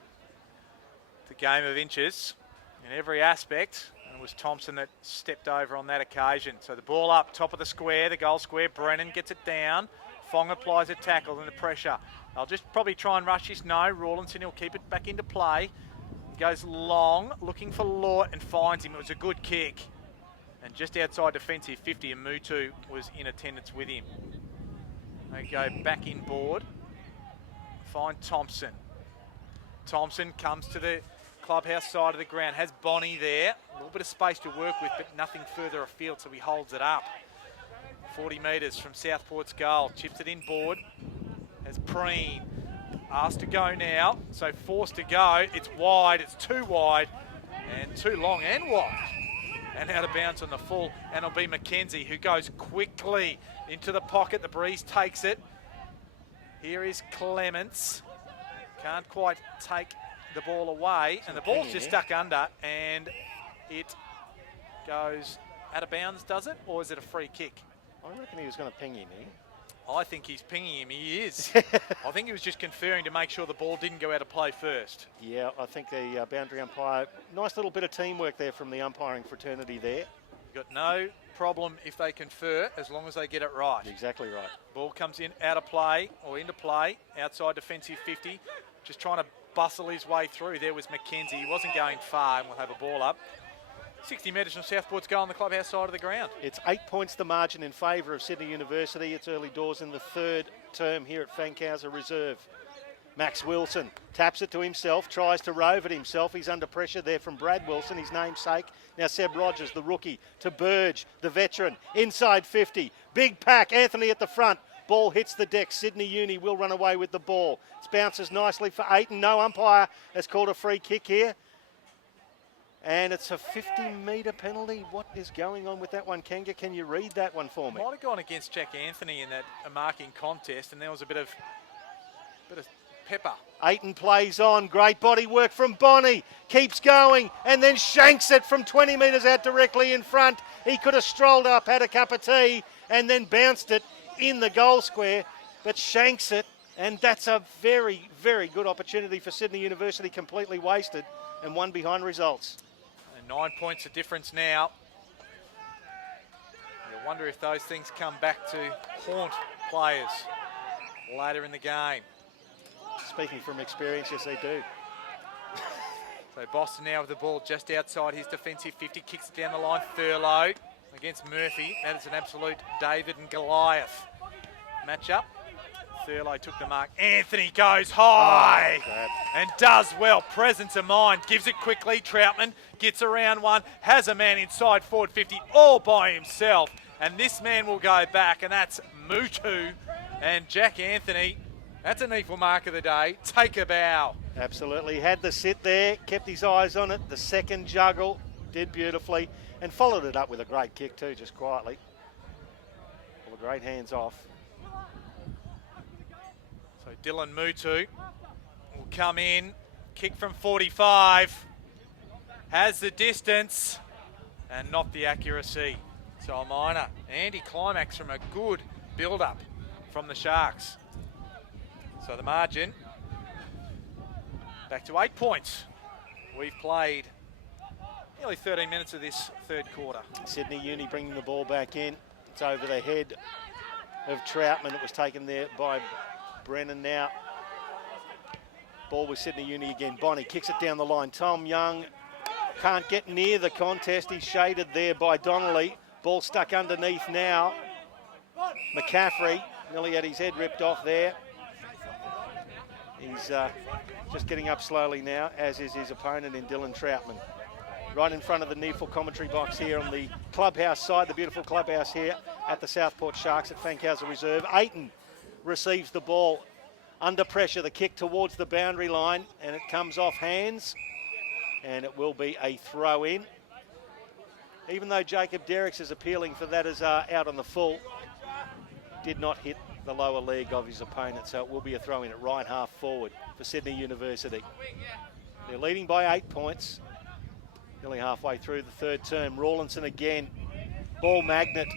The game of inches in every aspect. And it was Thompson that stepped over on that occasion. So the ball up, top of the square, the goal square. Brennan gets it down. Fong applies a tackle and the pressure. I'll just probably try and rush this. No, Rawlinson, he'll keep it back into play. Goes long, looking for Lort and finds him. It was a good kick. And just outside defensive 50, and Mutu was in attendance with him. They go back inboard. Find Thompson. Thompson comes to the clubhouse side of the ground. Has Bonnie there. A little bit of space to work with, but nothing further afield, so he holds it up. 40 metres from Southport's goal. Chips it inboard. Has Preen. Asked to go now, so forced to go. It's wide, it's too wide, and too long and wide. And out of bounds on the full, and it'll be McKenzie who goes quickly into the pocket. The breeze takes it. Here is Clements. Can't quite take the ball away, and the ball's just stuck under, and it goes out of bounds, does it? Or is it a free kick? I reckon he was going to ping him here. I think he's pinging him. He is. I think he was just conferring to make sure the ball didn't go out of play first. Yeah, I think the boundary umpire, nice little bit of teamwork there from the umpiring fraternity there. Got no problem if they confer as long as they get it right. Exactly right. Ball comes in out of play or into play, outside defensive 50. Just trying to bustle his way through. There was McKenzie. He wasn't going far, and we'll have a ball up. 60 metres from Southport's goal on the clubhouse side of the ground. It's 8 points the margin in favour of Sydney University. It's early doors in the 3rd term here at Fankhauser Reserve. Max Wilson taps it to himself, tries to rove it himself. He's under pressure there from Brad Wilson, his namesake. Now Seb Rogers, the rookie, to Burge, the veteran, inside 50. Big pack, Anthony at the front. Ball hits the deck. Sydney Uni will run away with the ball. It bounces nicely for Ayton. No umpire has called a free kick here. And it's a 50-metre penalty. What is going on with that one, Kanga? Can you read that one for me? Might have gone against Jack Anthony in that marking contest, and there was a bit of pepper. Ayton plays on. Great body work from Bonnie. Keeps going and then shanks it from 20 metres out directly in front. He could have strolled up, had a cup of tea, and then bounced it in the goal square, but shanks it. And that's a very, very good opportunity for Sydney University, completely wasted, and one behind results. 9 points of difference now. You wonder if those things come back to haunt players later in the game. Speaking from experience, yes they do. So Boston now with the ball just outside his defensive 50, kicks it down the line. Thurlow against Murphy. That is an absolute David and Goliath matchup. Thurlow took the mark. Anthony goes high and does well. Presence of mind. Gives it quickly. Troutman gets around one. Has a man inside forward 50 all by himself. And this man will go back, and that's Mutu. And Jack Anthony, that's a NEAFL mark of the day. Take a bow. Absolutely. Had the sit there, kept his eyes on it. The second juggle did beautifully and followed it up with a great kick too, just quietly. All the great hands off. So Dylan Mutu will come in, kick from 45, has the distance and not the accuracy. So a minor anti-climax from a good build-up from the Sharks. So the margin back to 8 points. We've played nearly 13 minutes of this third quarter. Sydney Uni bringing the ball back in. It's over the head of Troutman. It was taken there by Brennan now. Ball with Sydney Uni again. Bonnie kicks it down the line. Tom Young can't get near the contest. He's shaded there by Donnelly. Ball stuck underneath now. McCaffrey nearly had his head ripped off there. He's just getting up slowly now, as is his opponent in Dylan Troutman. Right in front of the NEAFL commentary box here on the clubhouse side, the beautiful clubhouse here at the Southport Sharks at Fankhauser Reserve. Ayton receives the ball under pressure, the kick towards the boundary line, and it comes off hands, and it will be a throw in. Even though Jacob Derricks is appealing for that as out on the full, did not hit the lower leg of his opponent, so it will be a throw in at right half forward for Sydney University. They're leading by 8 points, nearly halfway through the third term. Rawlinson again, ball magnet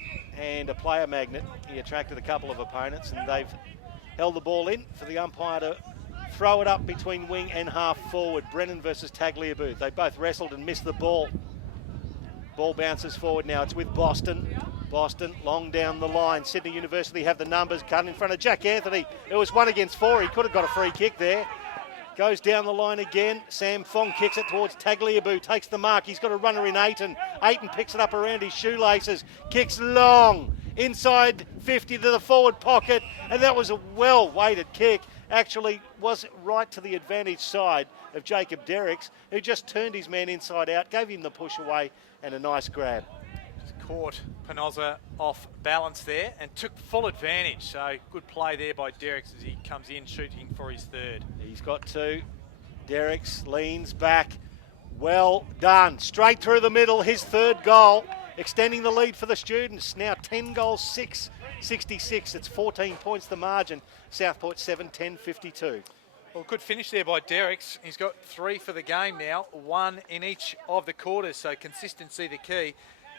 and a player magnet. He attracted a couple of opponents, and they've held the ball in for the umpire to throw it up between wing and half forward. Brennan versus Tagliabue. They both wrestled and missed the ball. Ball bounces forward now. It's with Boston. Boston long down the line. Sydney University have the numbers. Cut in front of Jack Anthony. It was 1 against 4. He could have got a free kick there. Goes down the line again. Sam Fong kicks it towards Tagliabue. Takes the mark. He's got a runner in Ayton. Ayton picks it up around his shoelaces. Kicks long. Inside 50 to the forward pocket. And that was a well-weighted kick. Actually was right to the advantage side of Jacob Derricks, who just turned his man inside out, gave him the push away, and a nice grab. Just caught Penosa off balance there and took full advantage. So good play there by Derricks as he comes in shooting for his third. He's got 2. Derricks leans back. Well done. Straight through the middle, his third goal, extending the lead for the Students. Now 10 goals, 6-66. It's 14 points the margin. Southport 7, 10-52. Well, good finish there by Derricks. He's got 3 for the game now, 1 in each of the quarters, so consistency the key.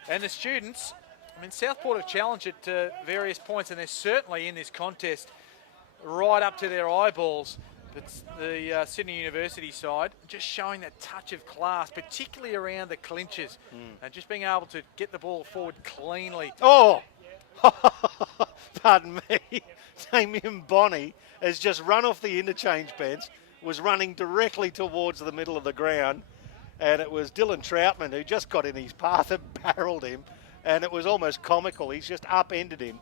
And the Students, I mean, Southport have challenged at various points, and they're certainly in this contest right up to their eyeballs. But the Sydney University side just showing that touch of class, particularly around the clinches, and just being able to get the ball forward cleanly. Oh! Pardon me. Damien Bonnie has just run off the interchange bench, was running directly towards the middle of the ground, and it was Dylan Troutman who just got in his path and barreled him, and it was almost comical. He's just upended him.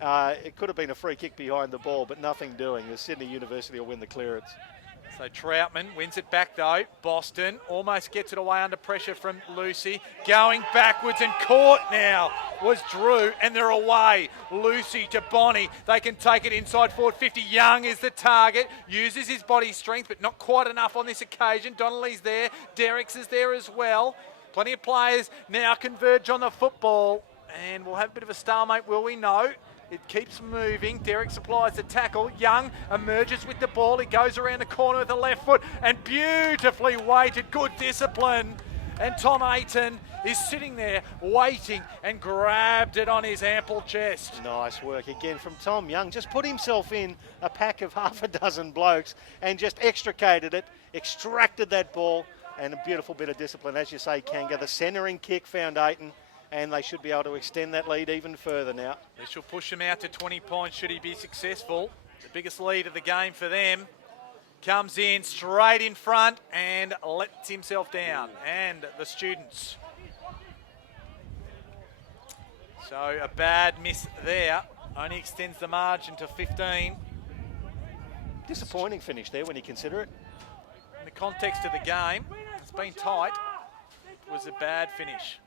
It could have been a free kick behind the ball, but nothing doing. The Sydney University will win the clearance. So Troutman wins it back though. Boston almost gets it away under pressure from Lucy. Going backwards and caught now was Drew, and they're away. Lucy to Bonnie. They can take it inside forward 50. Young is the target. Uses his body strength, but not quite enough on this occasion. Donnelly's there. Derricks is there as well. Plenty of players now converge on the football. And we'll have a bit of a stalemate, will we? No. It keeps moving. Derrick supplies the tackle. Young emerges with the ball. He goes around the corner with the left foot and beautifully weighted. Good discipline. And Tom Ayton is sitting there waiting and grabbed it on his ample chest. Nice work again from Tom Young. Just put himself in a pack of half a dozen blokes and just extricated it, extracted that ball, and a beautiful bit of discipline. As you say, Kanga, the centering kick found Ayton, and they should be able to extend that lead even further now. This will push him out to 20 points should he be successful. The biggest lead of the game for them. Comes in straight in front and lets himself down. And the Students. So a bad miss there. Only extends the margin to 15. Disappointing finish there when you consider it. In the context of the game, it's been tight. It was a bad finish.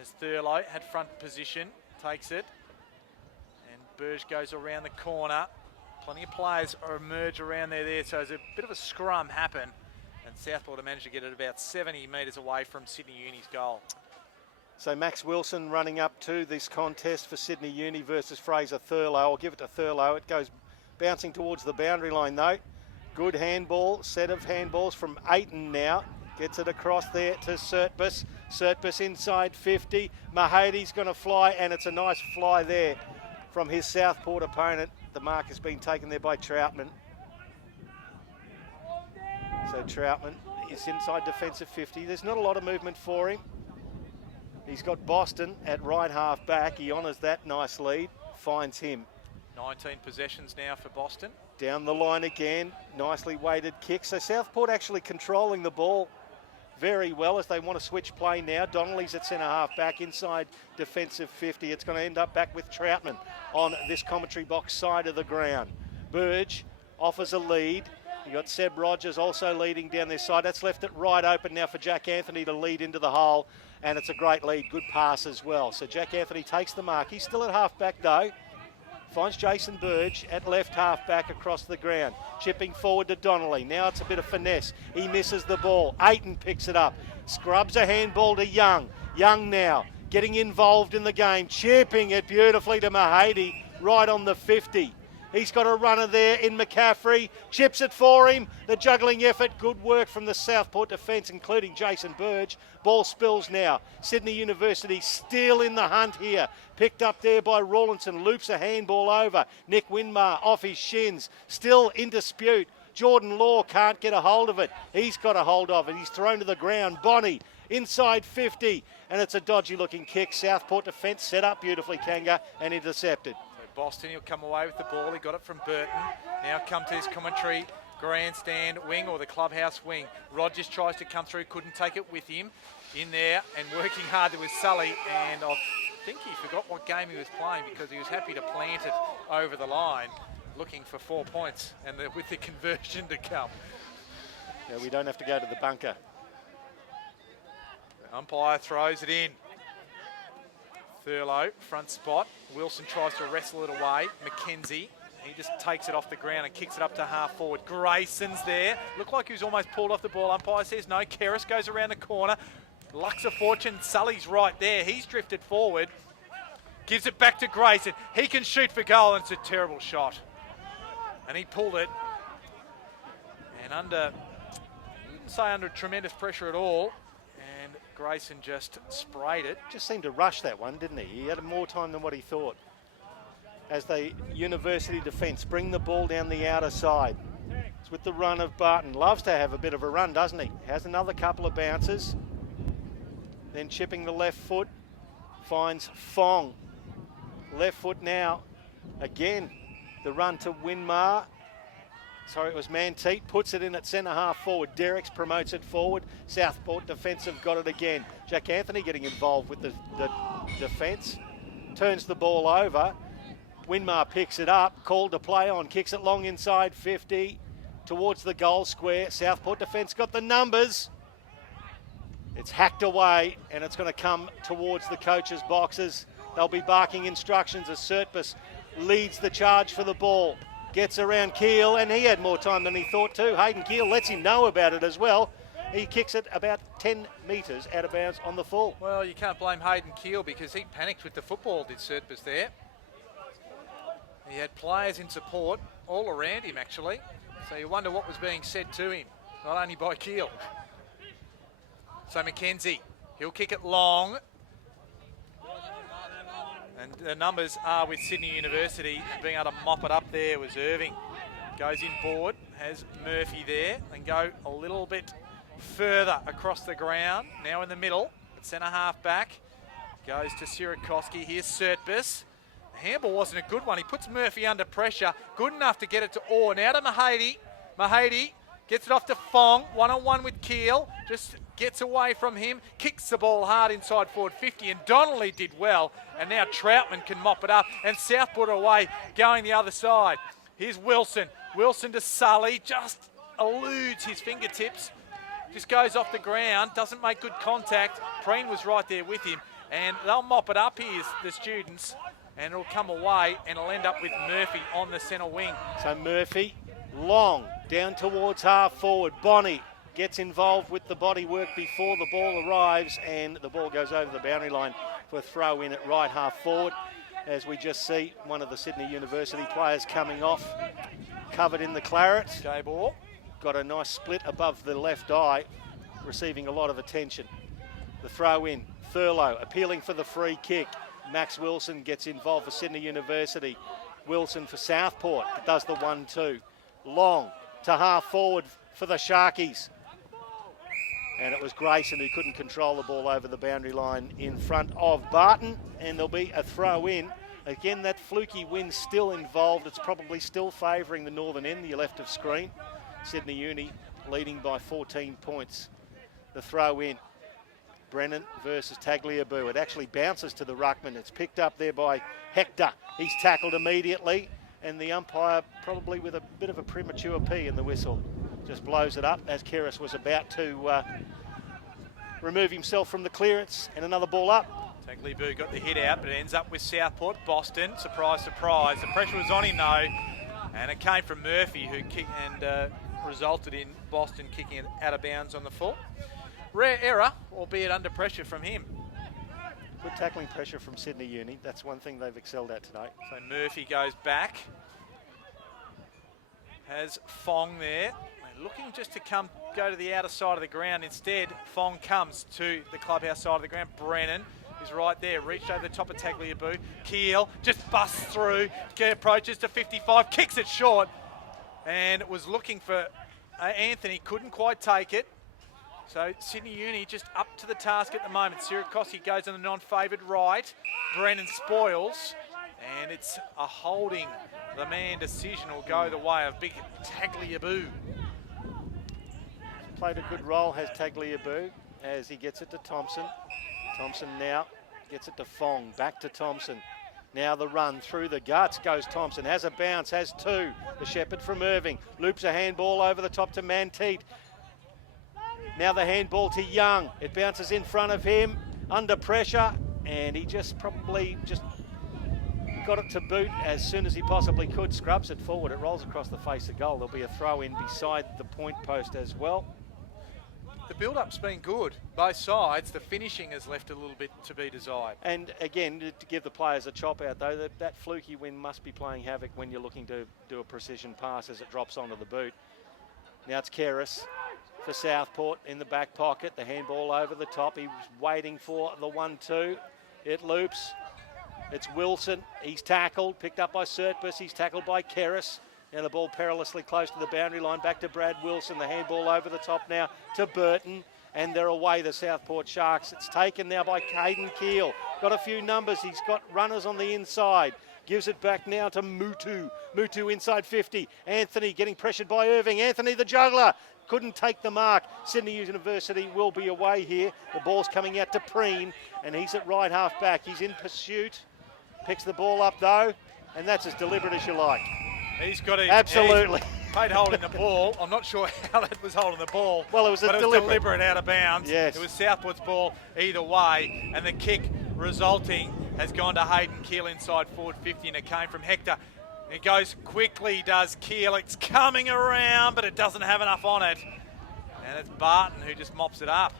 As Thurlow had front position, takes it. And Burge goes around the corner. Plenty of players emerge around there, so there's a bit of a scrum happen. And Southport have managed to get it about 70 metres away from Sydney Uni's goal. So Max Wilson running up to this contest for Sydney Uni versus Fraser Thurlow. I'll give it to Thurlow. It goes bouncing towards the boundary line though. Good handball, set of handballs from Aiton now. Gets it across there to Sertbus. Sertbus inside 50. Mahadi's going to fly, and it's a nice fly there from his Southport opponent. The mark has been taken there by Troutman. So Troutman is inside defensive 50. There's not a lot of movement for him. He's got Boston at right half back. He honours that nice lead, finds him. 19 possessions now for Boston. Down the line again, nicely weighted kick. So Southport actually controlling the ball very well as they want to switch play now. Donnelly's at centre half back inside defensive 50. It's going to end up back with Troutman on this commentary box side of the ground. Burge offers a lead. You got Seb Rogers also leading down this side. That's left it right open now for Jack Anthony to lead into the hole, and it's a great lead, good pass as well. So Jack Anthony takes the mark. He's still at half back though. Finds Jason Burge at left half back across the ground. Chipping forward to Donnelly. Now it's a bit of finesse. He misses the ball. Aiton picks it up. Scrubs a handball to Young. Young now getting involved in the game. Chipping it beautifully to Mahady right on the 50. He's got a runner there in McCaffrey. Chips it for him. The juggling effort. Good work from the Southport defence, including Jason Burge. Ball spills now. Sydney University still in the hunt here. Picked up there by Rawlinson. Loops a handball over. Nick Winmar off his shins. Still in dispute. Jordan Law can't get a hold of it. He's got a hold of it. He's thrown to the ground. Bonnie inside 50. And it's a dodgy looking kick. Southport defence set up beautifully, Kanga, and intercepted. Boston, he'll come away with the ball. He got it from Burton. Now come to his commentary grandstand wing or the clubhouse wing. Rogers tries to come through, couldn't take it with him. In there and working hard there was Sully, and I think he forgot what game he was playing because he was happy to plant it over the line, looking for 4 points, and with the conversion to come. Yeah, we don't have to go to the bunker. The umpire throws it in. Thurlow, front spot. Wilson tries to wrestle it away. McKenzie, he just takes it off the ground and kicks it up to half forward. Grayson's there. Looked like he was almost pulled off the ball. Umpire says no. Keris goes around the corner. Lucks of fortune. Sully's right there. He's drifted forward. Gives it back to Grayson. He can shoot for goal, and it's a terrible shot. And he pulled it. And I wouldn't say under tremendous pressure at all. Grayson just sprayed it. Just seemed to rush that one, didn't he? He had more time than what he thought. As the University defence bring the ball down the outer side. It's with the run of Barton. Loves to have a bit of a run, doesn't he? Has another couple of bounces. Then chipping the left foot. Finds Fong. Left foot now. Again, the run to Winmar. Sorry, it was Manteet, puts it in at centre half forward. Derricks promotes it forward. Southport defensive got it again. Jack Anthony getting involved with the defence. Turns the ball over. Winmar picks it up, called to play on, kicks it long inside 50 towards the goal square. Southport defence got the numbers. It's hacked away and it's going to come towards the coaches' boxes. They'll be barking instructions as Sertbus leads the charge for the ball. Gets around Keel, and he had more time than he thought too. Hayden Keel lets him know about it as well. He kicks it about 10 metres out of bounds on the full. Well, you can't blame Hayden Keel because he panicked with the football, did Sertbus there. He had players in support all around him, actually. So you wonder what was being said to him, not only by Keel. So McKenzie, he'll kick it long. And the numbers are with Sydney University. Being able to mop it up there was Irving. Goes in board, has Murphy there, and go a little bit further across the ground. Now in the middle, at centre half back. Goes to Sirakoski. Here's Sertbus. The handball wasn't a good one. He puts Murphy under pressure. Good enough to get it to Orr. Now to Mahady. Mahady gets it off to Fong. One-on-one with Keel. Just gets away from him. Kicks the ball hard inside forward 50. And Donnelly did well. And now Troutman can mop it up. And Southport away, going the other side. Here's Wilson. Wilson to Sully. Just eludes his fingertips. Just goes off the ground. Doesn't make good contact. Preen was right there with him. And they'll mop it up here, the students, and it'll come away and it'll end up with Murphy on the centre wing. So Murphy, long, down towards half forward. Bonnie gets involved with the body work before the ball arrives, and the ball goes over the boundary line for a throw in at right half forward. As we just see one of the Sydney University players coming off, covered in the claret. Okay, ball. Got a nice split above the left eye, receiving a lot of attention. The throw in, Thurlow appealing for the free kick. Max Wilson gets involved for Sydney University. Wilson for Southport, does the 1-2. Long to half forward for the Sharkies. And it was Grayson who couldn't control the ball over the boundary line in front of Barton. And there'll be a throw in. Again, that fluky wind still involved. It's probably still favouring the northern end, the left of screen. Sydney Uni leading by 14 points. The throw in. Brennan versus Tagliabue. It actually bounces to the ruckman. It's picked up there by Hector. He's tackled immediately. And the umpire, probably with a bit of a premature P in the whistle, just blows it up as Keris was about to remove himself from the clearance. And another ball up. Tagliabue got the hit out, but it ends up with Southport. Boston, surprise, surprise. The pressure was on him though, and it came from Murphy, who kicked and resulted in Boston kicking it out of bounds on the full. Rare error, albeit under pressure from him. Good tackling pressure from Sydney Uni. That's one thing they've excelled at today. So Murphy goes back. Has Fong there. Looking just to go to the outer side of the ground. Instead, Fong comes to the clubhouse side of the ground. Brennan is right there. Reached over the top of Tagliabue. Keel just busts through. Approaches to 55. Kicks it short. And was looking for Anthony. Couldn't quite take it. So Sydney Uni just up to the task at the moment. Sirakoski goes on the non-favoured right. Brennan spoils. And it's a holding. The man decision will go the way of big Tagliabue. Played a good role, has Tagliabue, as he gets it to Thompson. Thompson now gets it to Fong. Back to Thompson. Now the run through the guts goes Thompson. Has a bounce, has two. The Shepherd from Irving. Loops a handball over the top to Manteet. Now the handball to Young. It bounces in front of him, under pressure, and he just probably just got it to boot as soon as he possibly could. Scrubs it forward. It rolls across the face of goal. There'll be a throw in beside the point post as well. The build-up's been good, both sides. The finishing has left a little bit to be desired. And again, to give the players a chop out though, that fluky wind must be playing havoc when you're looking to do a precision pass as it drops onto the boot. Now it's Keris for Southport in the back pocket. The handball over the top. He was waiting for the 1-2. It loops. It's Wilson. He's tackled. Picked up by Surtbus. He's tackled by Keris. Now the ball perilously close to the boundary line. Back to Brad Wilson. The handball over the top now to Burton. And they're away, the Southport Sharks. It's taken now by Caden Keel. Got a few numbers. He's got runners on the inside. Gives it back now to Mutu. Mutu inside 50. Anthony getting pressured by Irving. Anthony the juggler. Couldn't take the mark. Sydney University will be away here. The ball's coming out to Preen. And he's at right half back. He's in pursuit. Picks the ball up though. And that's as deliberate as you like. He's got a absolutely paid holding the ball. I'm not sure how it was holding the ball. Well, it was deliberate out of bounds. Yes. It was Southport's ball either way, and the kick resulting has gone to Hayden Keel inside forward 50, and it came from Hector. It goes quickly, does Keel. It's coming around, but it doesn't have enough on it. And it's Barton who just mops it up.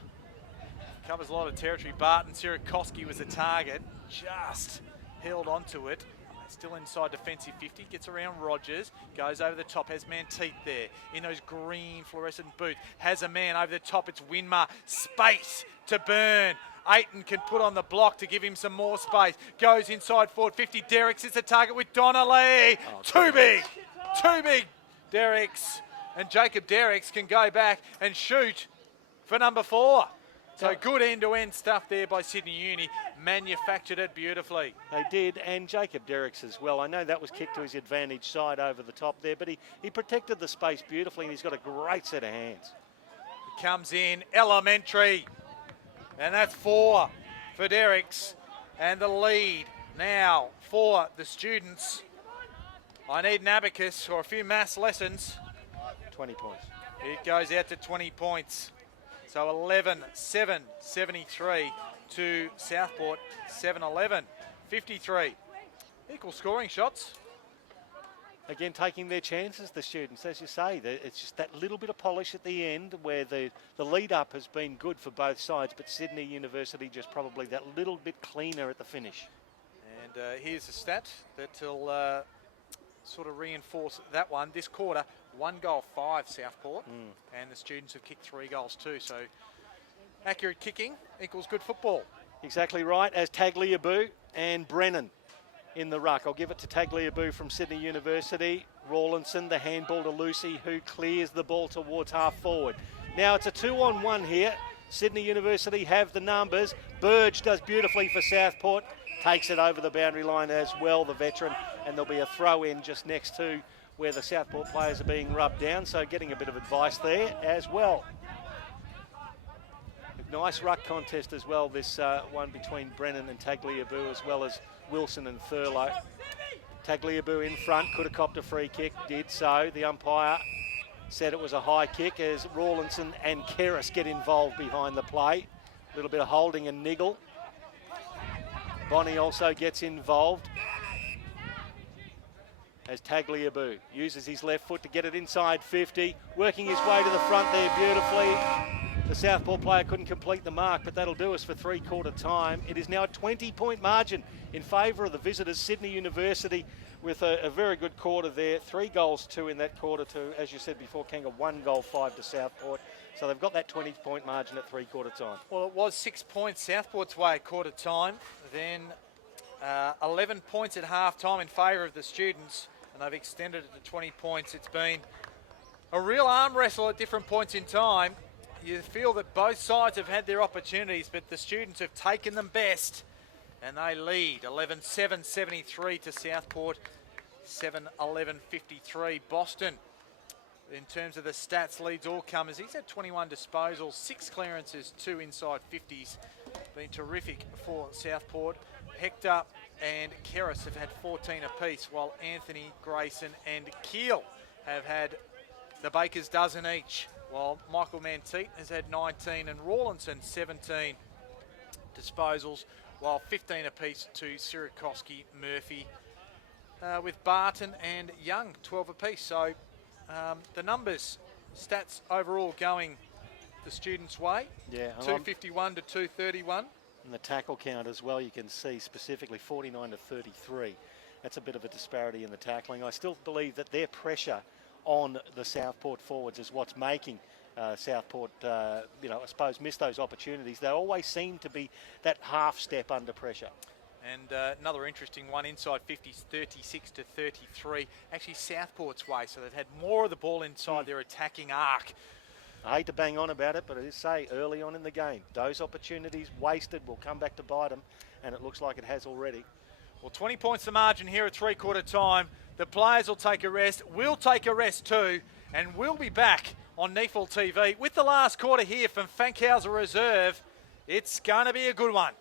Covers a lot of territory. Barton, Sirakoski was the target. Just held onto it. Still inside defensive 50, gets around Rogers, goes over the top, has Manteet there in those green fluorescent boots, has a man over the top, it's Winmar, space to burn. Aiton can put on the block to give him some more space, goes inside forward 50, Derricks is the target with Donnelly, too big, Derricks, and Jacob Derricks can go back and shoot for number 4. So good end-to-end stuff there by Sydney Uni. Manufactured it beautifully. They did, and Jacob Derricks as well. I know that was kicked to his advantage side over the top there, but he protected the space beautifully, and he's got a great set of hands. He comes in, elementary, and that's 4 for Derricks. And the lead now for the students. I need an abacus or a few maths lessons. 20 points. It goes out to 20 points. So 11-7-73 to Southport, 7-11. 53. Equal scoring shots. Again, taking their chances, the students, as you say. It's just that little bit of polish at the end where the lead-up has been good for both sides, but Sydney University just probably that little bit cleaner at the finish. And here's a stat that will sort of reinforce that one. This quarter, 1 goal, 5 Southport, and the students have kicked 3 goals too. So accurate kicking equals good football. Exactly right, as Tagliabue and Brennan in the ruck. I'll give it to Tagliabue from Sydney University. Rawlinson, the handball to Lucy, who clears the ball towards half forward. Now it's a 2-on-1 here. Sydney University have the numbers. Burge does beautifully for Southport. Takes it over the boundary line as well, the veteran. And there'll be a throw in just next to where the Southport players are being rubbed down. So getting a bit of advice there as well. Nice ruck contest as well, this one between Brennan and Tagliabue, as well as Wilson and Thurlow. Tagliabue in front, could have copped a free kick, did so. The umpire said it was a high kick as Rawlinson and Keris get involved behind the play. A little bit of holding and niggle. Bonnie also gets involved as Tagliabue uses his left foot to get it inside 50, working his way to the front there beautifully. The Southport player couldn't complete the mark, but that'll do us for three-quarter time. It is now a 20-point margin in favour of the visitors, Sydney University, with a very good quarter there. 3 goals, 2 in that quarter to, as you said before, Kanga, 1 goal, 5 to Southport. So they've got that 20-point margin at three-quarter time. Well, it was 6 points Southport's way at quarter time, then 11 points at half time in favour of the students, and they've extended it to 20 points. It's been a real arm wrestle at different points in time. You feel that both sides have had their opportunities, but the students have taken them best, and they lead 11-7, 73 to Southport, 7-11-53. Boston, in terms of the stats, leads all comers. He's had 21 disposals, 6 clearances, 2 inside 50s. Been terrific for Southport. Hector and Keris have had 14 apiece, while Anthony, Grayson and Keel have had the baker's dozen each, while Michael Manteet has had 19 and Rawlinson 17 disposals, while 15 apiece to Sirikoski, Murphy, with Barton and Young 12 apiece. So the numbers, stats overall going the students' way. Yeah, 251 to 231. And the tackle count as well, you can see specifically 49 to 33. That's a bit of a disparity in the tackling. I still believe that their pressure on the Southport forwards is what's making Southport, I suppose, miss those opportunities. They always seem to be that half step under pressure. And another interesting one, inside 50s, 36 to 33. Actually, Southport's way, so they've had more of the ball inside their attacking arc. I hate to bang on about it, but I just say early on in the game, those opportunities wasted will come back to bite them, and it looks like it has already. Well, 20 points the margin here at three-quarter time. The players will take a rest. We'll take a rest too, and we'll be back on NEAFL TV with the last quarter here from Fankhauser Reserve. It's going to be a good one.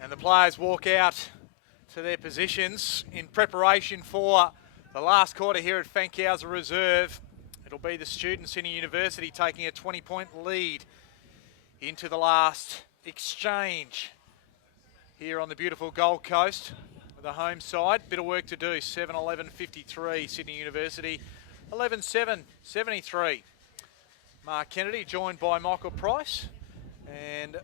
And the players walk out to their positions in preparation for the last quarter here at Fankhauser Reserve. It'll be the students in a university taking a 20-point lead into the last exchange here on the beautiful Gold Coast. The home side, bit of work to do. 7:11.53 Sydney University, 11:7.73. Mark Kennedy joined by Michael Price. And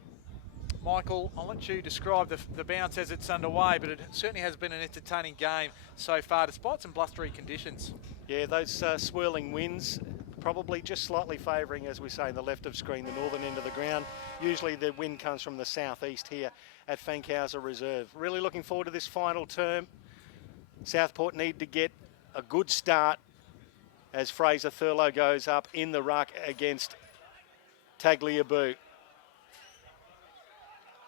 Michael, I'll let you describe the bounce as it's underway, but it certainly has been an entertaining game so far, despite some blustery conditions. Yeah, those swirling winds probably just slightly favouring, as we say, in the left of screen, the northern end of the ground. Usually the wind comes from the southeast here at Fankhauser Reserve. Really looking forward to this final term. Southport need to get a good start as Fraser Thurlow goes up in the ruck against Tagliabue.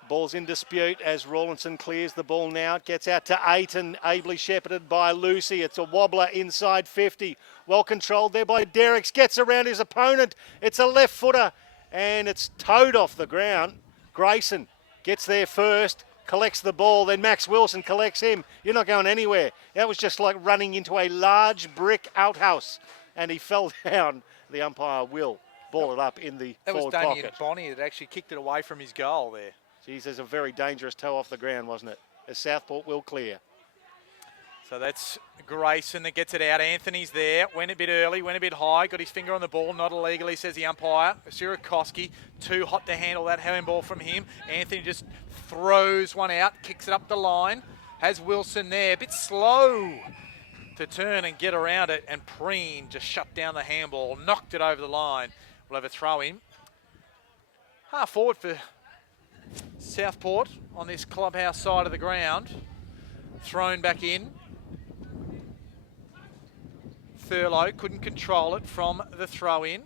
Ball's in dispute as Rawlinson clears the ball now. It gets out to Ayton, ably shepherded by Lucy. It's a wobbler inside 50. Well controlled there by Derricks. Gets around his opponent. It's a left footer and it's towed off the ground. Grayson gets there first, collects the ball. Then Max Wilson collects him. You're not going anywhere. That was just like running into a large brick outhouse and he fell down. The umpire will ball it up in the forward pocket. That was Damien Bonney that actually kicked it away from his goal there. Geez, there's a very dangerous toe off the ground, wasn't it? As Southport will clear. So that's Grayson that gets it out. Anthony's there. Went a bit early, went a bit high. Got his finger on the ball. Not illegally, says the umpire. Sirakoski, too hot to handle that handball from him. Anthony just throws one out, kicks it up the line. Has Wilson there. A bit slow to turn and get around it. And Preen just shut down the handball. Knocked it over the line. We'll have a throw in. Half forward for Southport on this clubhouse side of the ground. Thrown back in. Thurlow couldn't control it from the throw in.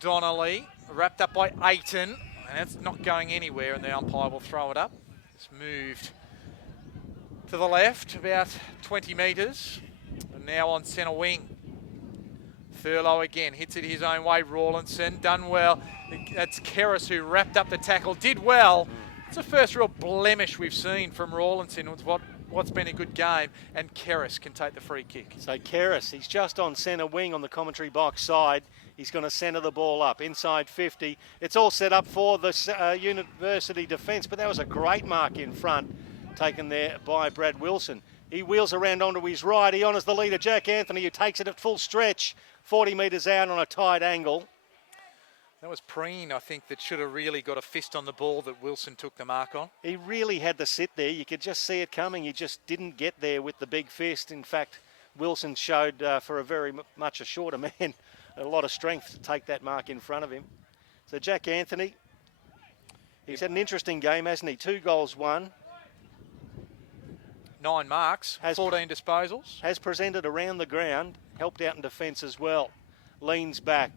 Donnelly wrapped up by Ayton. And it's not going anywhere and the umpire will throw it up. It's moved to the left about 20 metres. And now on centre wing. Thurlow again hits it his own way. Rawlinson done well. That's Kerris who wrapped up the tackle. Did well. It's the first real blemish we've seen from Rawlinson. It's what's been a good game. And Kerris can take the free kick. So Kerris, he's just on centre wing on the commentary box side. He's going to centre the ball up inside 50. It's all set up for the university defence, but that was a great mark in front taken there by Brad Wilson. He wheels around onto his right. He honours the leader, Jack Anthony, who takes it at full stretch. 40 metres out on a tight angle. That was Preen, I think, that should have really got a fist on the ball that Wilson took the mark on. He really had to sit there. You could just see it coming. He just didn't get there with the big fist. In fact, Wilson showed for a very much a shorter man a lot of strength to take that mark in front of him. So Jack Anthony, he's had an interesting game, hasn't he? 2 goals, 1. 9 marks, 14 disposals. Has presented around the ground, helped out in defence as well. Leans back.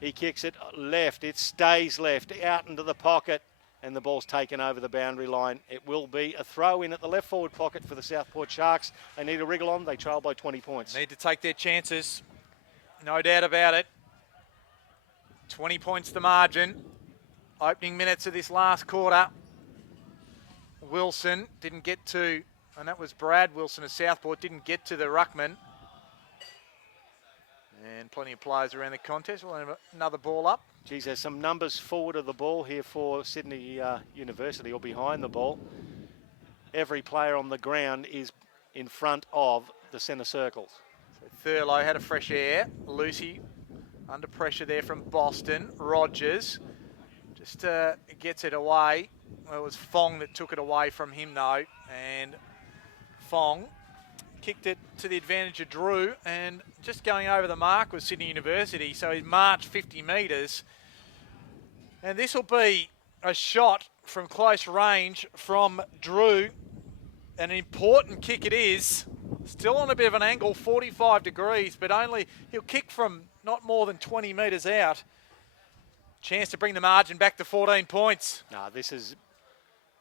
He kicks it left. It stays left, out into the pocket, and the ball's taken over the boundary line. It will be a throw in at the left forward pocket for the Southport Sharks. They need to wriggle on. They trail by 20 points. Need to take their chances. No doubt about it. 20 points the margin. Opening minutes of this last quarter. Wilson didn't get to, and that was Brad Wilson of Southport, didn't get to the ruckman. And plenty of players around the contest. We'll have another ball up. Geez, there's some numbers forward of the ball here for Sydney University, or behind the ball. Every player on the ground is in front of the centre circles. So Thurlow had a fresh air. Lucy under pressure there from Boston. Rogers just gets it away. Well, it was Fong that took it away from him though. And Fong kicked it to the advantage of Drew, and just going over the mark was Sydney University, so he marched 50 metres. And this will be a shot from close range from Drew. An important kick it is. Still on a bit of an angle, 45 degrees, but only he'll kick from not more than 20 metres out. Chance to bring the margin back to 14 points. No, this is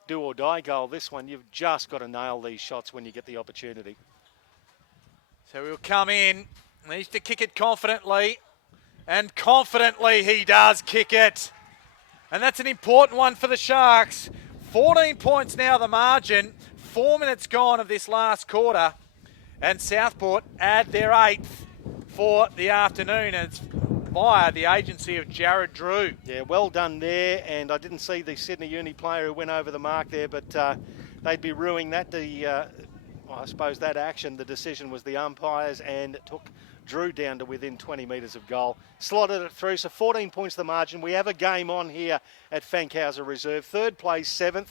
do or die goal. This one, you've just got to nail these shots when you get the opportunity. So he'll come in, needs to kick it confidently, and confidently he does kick it. And that's an important one for the Sharks. 14 points now the margin. 4 minutes gone of this last quarter. And Southport add their 8th for the afternoon. And it's via the agency of Jared Drew. Yeah, well done there. And I didn't see the Sydney Uni player who went over the mark there, but they'd be ruining that. I suppose that action, the decision was the umpires, and it took Drew down to within 20 metres of goal. Slotted it through, so 14 points the margin. We have a game on here at Fankhauser Reserve. Third place, 7th.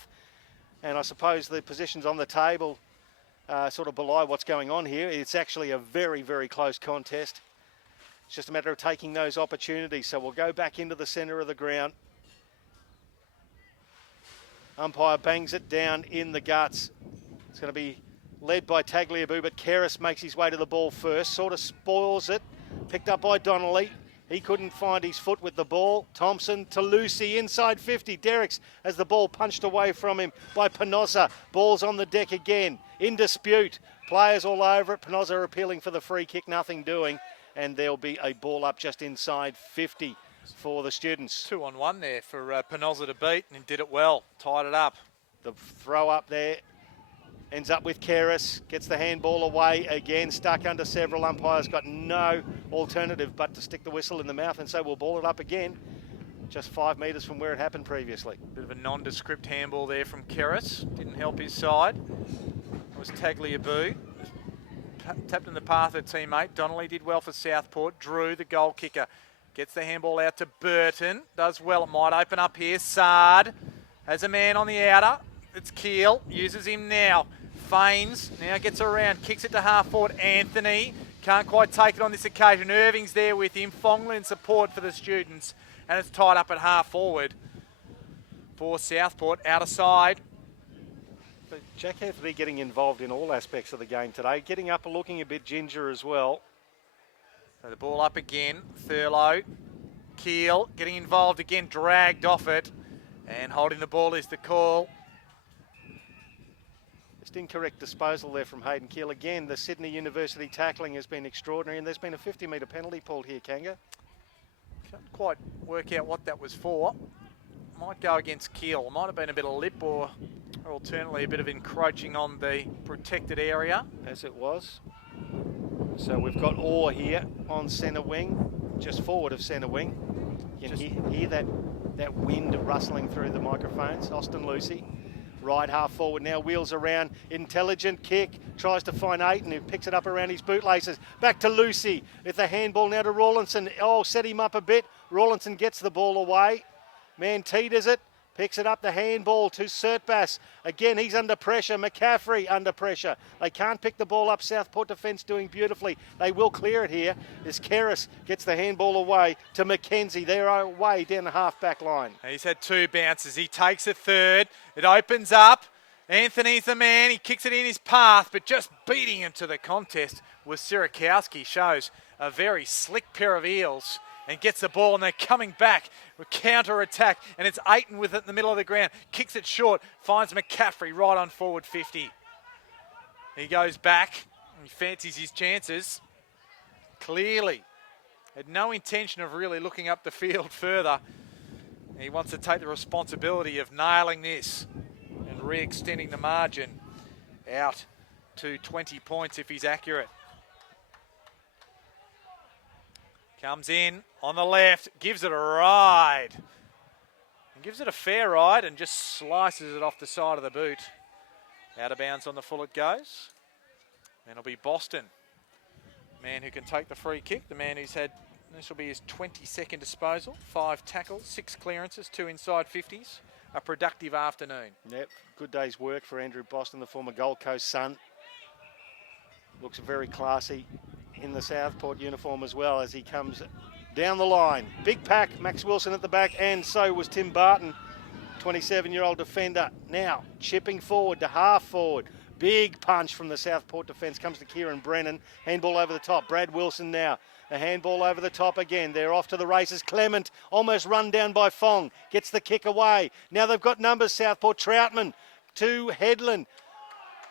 And I suppose the positions on the table sort of belie what's going on here. It's actually a very, very close contest. It's just a matter of taking those opportunities. So we'll go back into the centre of the ground. Umpire bangs it down in the guts. It's going to be led by Tagliabue, but Keris makes his way to the ball first, sort of spoils it. Picked up by Donnelly. He couldn't find his foot with the ball. Thompson to Lucy, inside 50. Derricks has the ball punched away from him by Penosa. Ball's on the deck again. In dispute. Players all over it. Penosa appealing for the free kick, nothing doing. And there'll be a ball up just inside 50 for the students. 2-on-1 there for Penosa to beat, and he did it well. Tied it up. The throw up there ends up with Keris, gets the handball away again, stuck under several umpires, got no alternative but to stick the whistle in the mouth, and so we'll ball it up again, just 5 metres from where it happened previously. Bit of a nondescript handball there from Keris, didn't help his side. It was Tagliabue, tapped in the path of teammate. Donnelly did well for Southport. Drew, the goal kicker, gets the handball out to Burton, does well, it might open up here. Sard has a man on the outer, it's Keel, uses him now. Feigns, now gets around, kicks it to half forward. Anthony can't quite take it on this occasion. Irving's there with him. Fongley in support for the students, and it's tied up at half forward for Southport. Out of side. But Jack Anthony getting involved in all aspects of the game today, getting up and looking a bit ginger as well. So the ball up again. Thurlow, Keel getting involved again, dragged off it, and holding the ball is the call. Just incorrect disposal there from Hayden Keel. Again, the Sydney University tackling has been extraordinary, and there's been a 50-metre penalty pulled here, Kanga. Can't quite work out what that was for. Might go against Keel. Might have been a bit of lip, or alternately a bit of encroaching on the protected area. As it was. So we've got Orr here on centre wing, just forward of centre wing. You can hear that wind rustling through the microphones. Austin Lucy. Right half forward now, wheels around, intelligent kick, tries to find Aiton, who picks it up around his bootlaces. Back to Lucy with the handball now to Rawlinson. Oh, set him up a bit. Rawlinson gets the ball away. Man teeters it, picks it up, the handball to Surtbass. Again, he's under pressure. McCaffrey under pressure. They can't pick the ball up. Southport defence doing beautifully. They will clear it here as Keris gets the handball away to McKenzie. They're away down the half-back line. He's had 2 bounces. He takes a third. It opens up. Anthony's the man. He kicks it in his path, but just beating him to the contest was Sirakowski. Shows a very slick pair of heels and gets the ball, and they're coming back with counter-attack, and it's Aiton with it in the middle of the ground. Kicks it short, finds McCaffrey right on forward 50. He goes back, and he fancies his chances. Clearly had no intention of really looking up the field further. He wants to take the responsibility of nailing this and re-extending the margin out to 20 points if he's accurate. Comes in on the left, gives it a ride. And gives it a fair ride and just slices it off the side of the boot. Out of bounds on the full it goes. And it'll be Boston. Man who can take the free kick. The man who's had, this will be his 22nd disposal. 5 tackles, 6 clearances, 2 inside 50s. A productive afternoon. Yep, good day's work for Andrew Boston, the former Gold Coast Sun. Looks very classy in the Southport uniform as well as he comes down the line. Big pack, Max Wilson at the back, and so was Tim Barton, 27-year-old defender. Now chipping forward to half forward. Big punch from the Southport defence comes to Kieran Brennan. Handball over the top. Brad Wilson now. A handball over the top again. They're off to the races. Clement almost run down by Fong. Gets the kick away. Now they've got numbers, Southport. Troutman to Headland.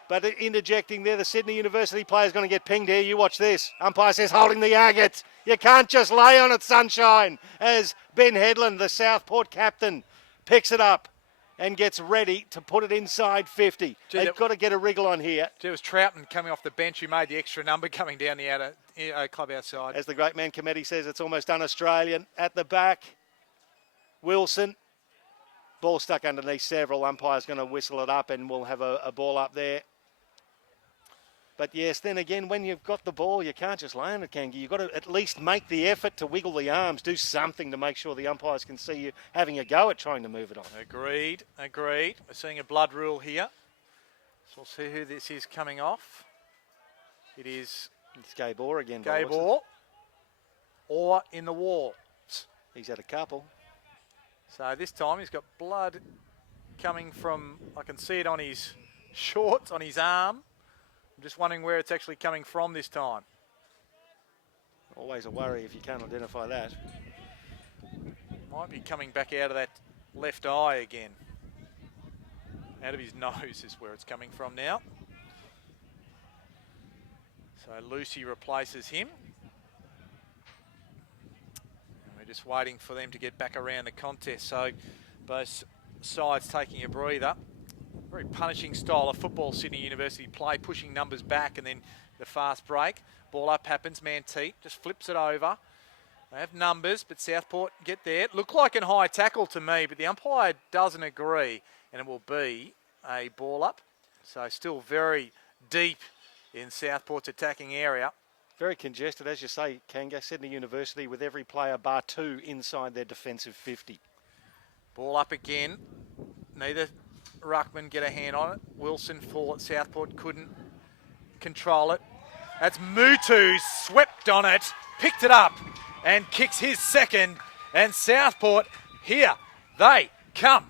But interjecting there, the Sydney University player's going to get pinged here. You watch this. Umpire says holding the agate. You can't just lay on it, sunshine. As Ben Headland, the Southport captain, picks it up and gets ready to put it inside 50. They've got to get a wriggle on here. It was Troutman coming off the bench who made the extra number coming down the outer clubhouse side. As the great man committee says, it's almost un-Australian. At the back, Wilson. Ball stuck underneath several. Umpire's going to whistle it up and we'll have a ball up there. But yes, then again, when you've got the ball, you can't just lay on it, Kangi. You've got to at least make the effort to wiggle the arms, do something to make sure the umpires can see you having a go at trying to move it on. Agreed. We're seeing a blood rule here. So we'll see who this is coming off. It's Gabe Orr again. Gabe Orr. Or in the wall. He's had a couple. So this time he's got blood coming from, I can see it on his shorts, on his arm. I'm just wondering where it's actually coming from this time. Always a worry if you can't identify that. Might be coming back out of that left eye again. Out of his nose is where it's coming from now. So Lucy replaces him. And we're just waiting for them to get back around the contest. So both sides taking a breather. Very punishing style of football Sydney University play, pushing numbers back and then the fast break. Ball up happens, Manteet just flips it over. They have numbers, but Southport get there. It looked like a high tackle to me, but the umpire doesn't agree, and it will be a ball up. So still very deep in Southport's attacking area. Very congested, as you say, Kanga. Sydney University with every player bar 2 inside their defensive 50. Ball up again. Neither ruckman get a hand on it. Wilson for Southport couldn't control it. That's Mutu swept on it, picked it up and kicks his second. And Southport, here they come.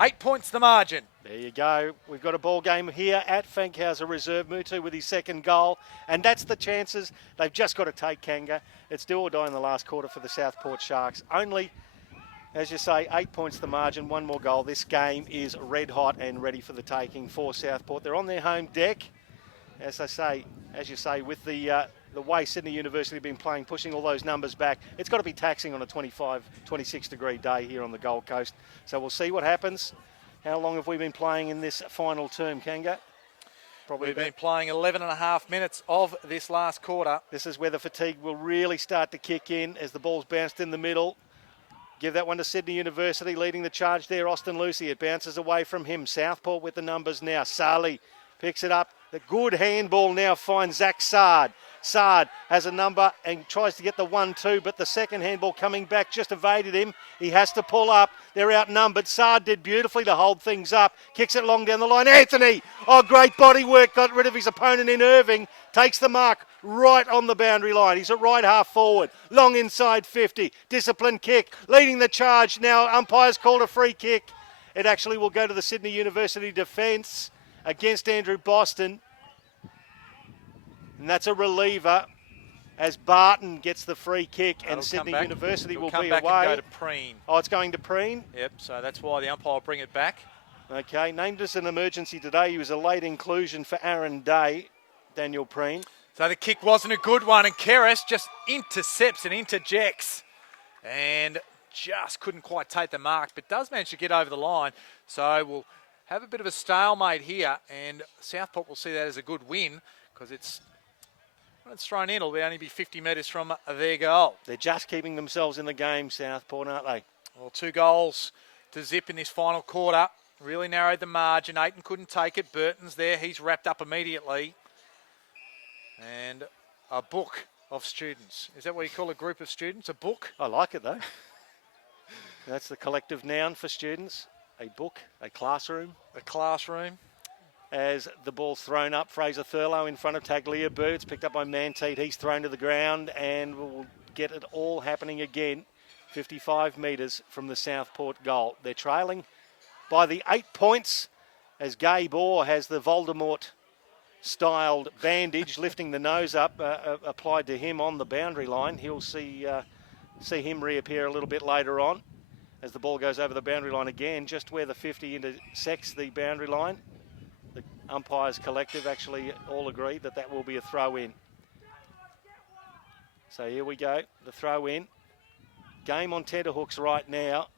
8 points the margin. There you go. We've got a ball game here at Fankhauser Reserve. Mutu with his second goal. And that's the chances they've just got to take, Kanga. It's do or die in the last quarter for the Southport Sharks. Only, as you say, 8 points the margin, one more goal. This game is red hot and ready for the taking for Southport. They're on their home deck. As you say, with the way Sydney University have been playing, pushing all those numbers back, it's got to be taxing on a 25, 26 degree day here on the Gold Coast. So we'll see what happens. How long have we been playing in this final term, Kanga? We've been playing 11 and a half minutes of this last quarter. This is where the fatigue will really start to kick in as the ball's bounced in the middle. Give that one to Sydney University, leading the charge there, Austin Lucy. It bounces away from him. Southport with the numbers now. Sali picks it up. The good handball now finds Zach Sard. Sard has a number and tries to get the 1-2, but the second handball coming back just evaded him. He has to pull up. They're outnumbered. Sard did beautifully to hold things up. Kicks it long down the line. Anthony! Oh, great body work. Got rid of his opponent in Irving. Takes the mark right on the boundary line. He's at right half forward. Long inside 50. Disciplined kick. Leading the charge now. Umpire's called a free kick. It actually will go to the Sydney University defence against Andrew Boston. And that's a reliever as Barton gets the free kick and Sydney University will be away. And go to Preen. Oh, it's going to Preen? Yep, so that's why the umpire will bring it back. Okay, named as an emergency today. He was a late inclusion for Aaron Day, Daniel Preen. So the kick wasn't a good one and Keres just intercepts and interjects and just couldn't quite take the mark, but does manage to get over the line. So we'll have a bit of a stalemate here and Southport will see that as a good win because when it's thrown in, it'll only be 50 metres from their goal. They're just keeping themselves in the game, Southport, aren't they? Well, 2 goals to zip in this final quarter. Really narrowed the margin. Aiton couldn't take it. Burton's there. He's wrapped up immediately. And a book of students. Is that what you call a group of students? A book? I like it, though. That's the collective noun for students. A book, a classroom. A classroom. As the ball's thrown up, Fraser Thurlow in front of Taglia Birds, picked up by Manteet. He's thrown to the ground and we'll get it all happening again. 55 metres from the Southport goal. They're trailing by the 8 points as Gabe Orr has the Voldemort-styled bandage, lifting the nose up, applied to him on the boundary line. He'll see him reappear a little bit later on as the ball goes over the boundary line again, just where the 50 intersects the boundary line. The umpires collective actually all agree that that will be a throw in. So here we go, the throw in. Game on tenterhooks right now.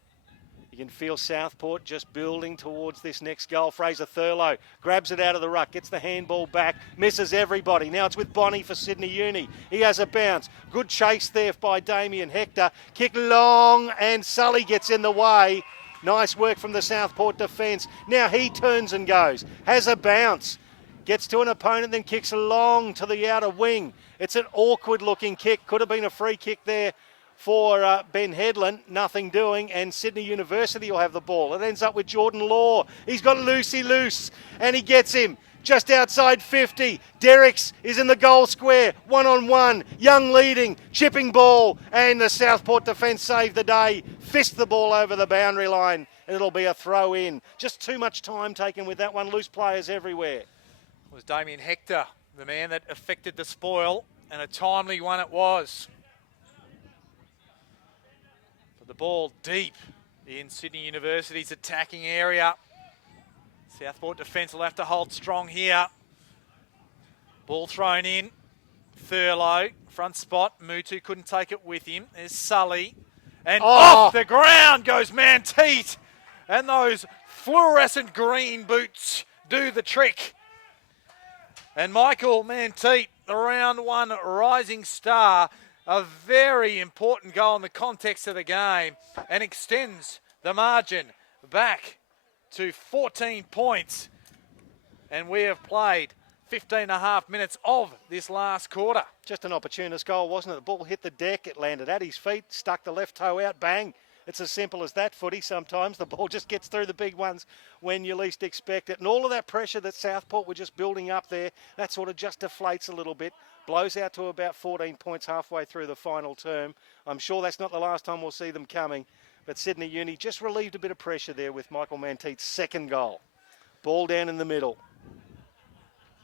You can feel Southport just building towards this next goal. Fraser Thurlow grabs it out of the ruck, gets the handball back, misses everybody. Now it's with Bonnie for Sydney Uni. He has a bounce. Good chase there by Damien Hector. Kick long, and Sully gets in the way. Nice work from the Southport defence. Now he turns and goes. Has a bounce. Gets to an opponent, then kicks long to the outer wing. It's an awkward looking kick. Could have been a free kick there for Ben Headland, nothing doing, and Sydney University will have the ball. It ends up with Jordan Law. He's got Lucy loose, and he gets him just outside 50. Derricks is in the goal square, 1-on-1. Young leading, chipping ball, and the Southport defence saved the day. Fist the ball over the boundary line, and it'll be a throw in. Just too much time taken with that one. Loose players everywhere. It was Damien Hector, the man that affected the spoil, and a timely one it was. The ball deep in Sydney University's attacking area. Southport defence will have to hold strong here. Ball thrown in. Thurlow, front spot. Mutu couldn't take it with him. There's Sully. And off the ground goes Manteet. And those fluorescent green boots do the trick. And Michael Manteet, the round one rising star, a very important goal in the context of the game, and extends the margin back to 14 points. And we have played 15 and a half minutes of this last quarter. Just an opportunist goal, wasn't it? The ball hit the deck, it landed at his feet, stuck the left toe out, bang. It's as simple as that, footy. Sometimes the ball just gets through the big ones when you least expect it. And all of that pressure that Southport were just building up there, that sort of just deflates a little bit. Blows out to about 14 points halfway through the final term. I'm sure that's not the last time we'll see them coming. But Sydney Uni just relieved a bit of pressure there with Michael Manteet's second goal. Ball down in the middle.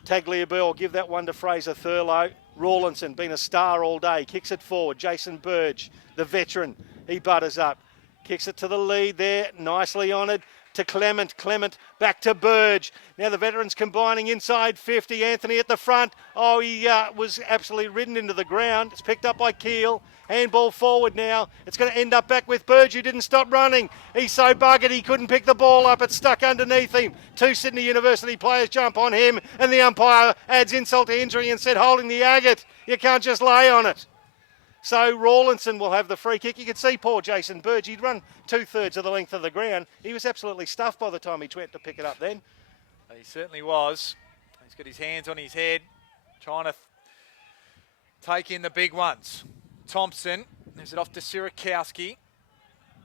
Tagliabue will give that one to Fraser Thurlow. Rawlinson, been a star all day, kicks it forward. Jason Burge, the veteran, he butters up. Kicks it to the lead there, nicely honoured to Clement. Clement back to Burge. Now the veterans combining inside 50. Anthony at the front. Oh, he was absolutely ridden into the ground. It's picked up by Keel. Handball forward now. It's going to end up back with Burge, who didn't stop running. He's so buggered he couldn't pick the ball up. It's stuck underneath him. Two Sydney University players jump on him, and the umpire adds insult to injury and said, holding the agate. You can't just lay on it. So Rawlinson will have the free kick. You can see poor Jason Burge. He'd run 2/3 of the length of the ground. He was absolutely stuffed by the time he went to pick it up then. He certainly was. He's got his hands on his head, trying to take in the big ones. Thompson moves it off to Sirakowski.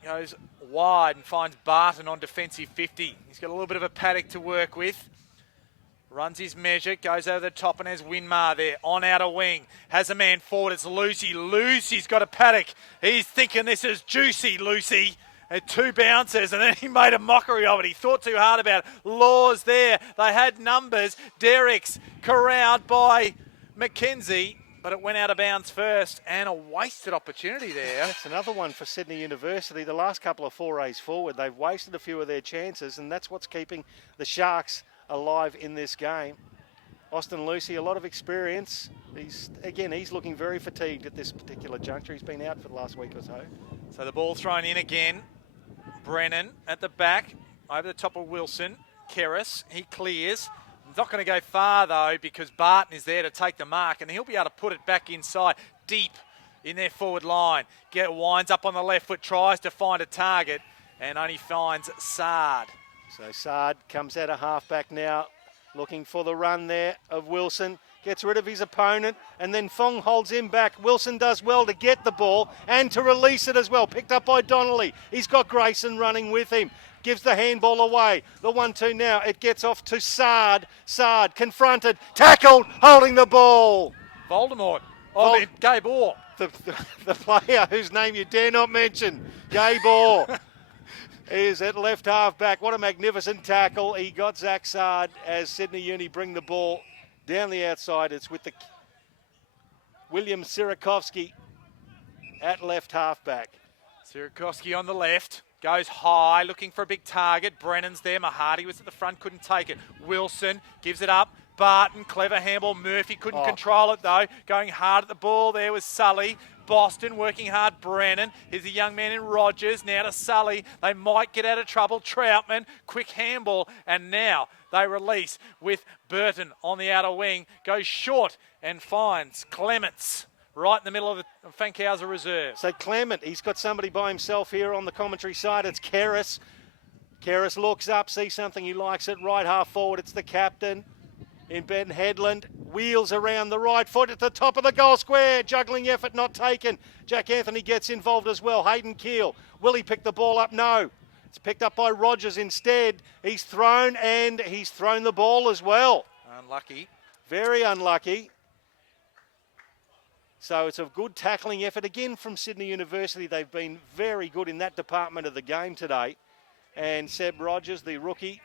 Goes wide and finds Barton on defensive 50. He's got a little bit of a paddock to work with. Runs his measure, goes over the top and has Winmar there on outer wing. Has a man forward, it's Lucy. Lucy's got a paddock. He's thinking this is juicy, Lucy. And two bounces, and then he made a mockery of it. He thought too hard about it. Law's there. They had numbers. Derricks corralled by Mackenzie, but it went out of bounds first, and a wasted opportunity there. That's another one for Sydney University. The last couple of forays forward, they've wasted a few of their chances, and that's what's keeping the Sharks alive in this game. Austin Lucy, a lot of experience. He's looking very fatigued at this particular juncture. He's been out for the last week or so. So the ball thrown in again. Brennan at the back, over the top of Wilson. Kerris, he clears. Not going to go far though, because Barton is there to take the mark, and he'll be able to put it back inside, deep in their forward line. Winds up on the left foot, tries to find a target, and only finds Sard. So Sard comes out of halfback now, looking for the run there of Wilson. Gets rid of his opponent, and then Fong holds him back. Wilson does well to get the ball and to release it as well. Picked up by Donnelly. He's got Grayson running with him. Gives the handball away. The 1-2 now. It gets off to Sard. Sard confronted, tackled, holding the ball. Voldemort. Gabe Orr. The player whose name you dare not mention, Gabe Orr. Is at left half back. What a magnificent tackle. He got Zach Sard as Sydney Uni bring the ball down the outside. It's with the William Sirakowski at left half back. Sirakowski on the left. Goes high, looking for a big target. Brennan's there. Mahadi was at the front, couldn't take it. Wilson gives it up. Barton, clever handball. Murphy couldn't control it though. Going hard at the ball there was Sully. Boston working hard. Brennan. Here's a young man in Rogers. Now to Sully. They might get out of trouble. Troutman. Quick handball. And now they release with Burton on the outer wing. Goes short and finds Clements right in the middle of the Fankhauser Reserve. So Clement, he's got somebody by himself here on the commentary side. It's Keris. Keris looks up, sees something he likes it. Right half forward, it's the captain in Ben Headland. Wheels around the right foot at the top of the goal square. Juggling effort not taken. Jack Anthony gets involved as well. Hayden Keel. Will he pick the ball up? No. It's picked up by Rogers instead. He's thrown and he's thrown the ball as well. Unlucky. Very unlucky. So it's a good tackling effort again from Sydney University. They've been very good in that department of the game today. And Seb Rogers, the rookie,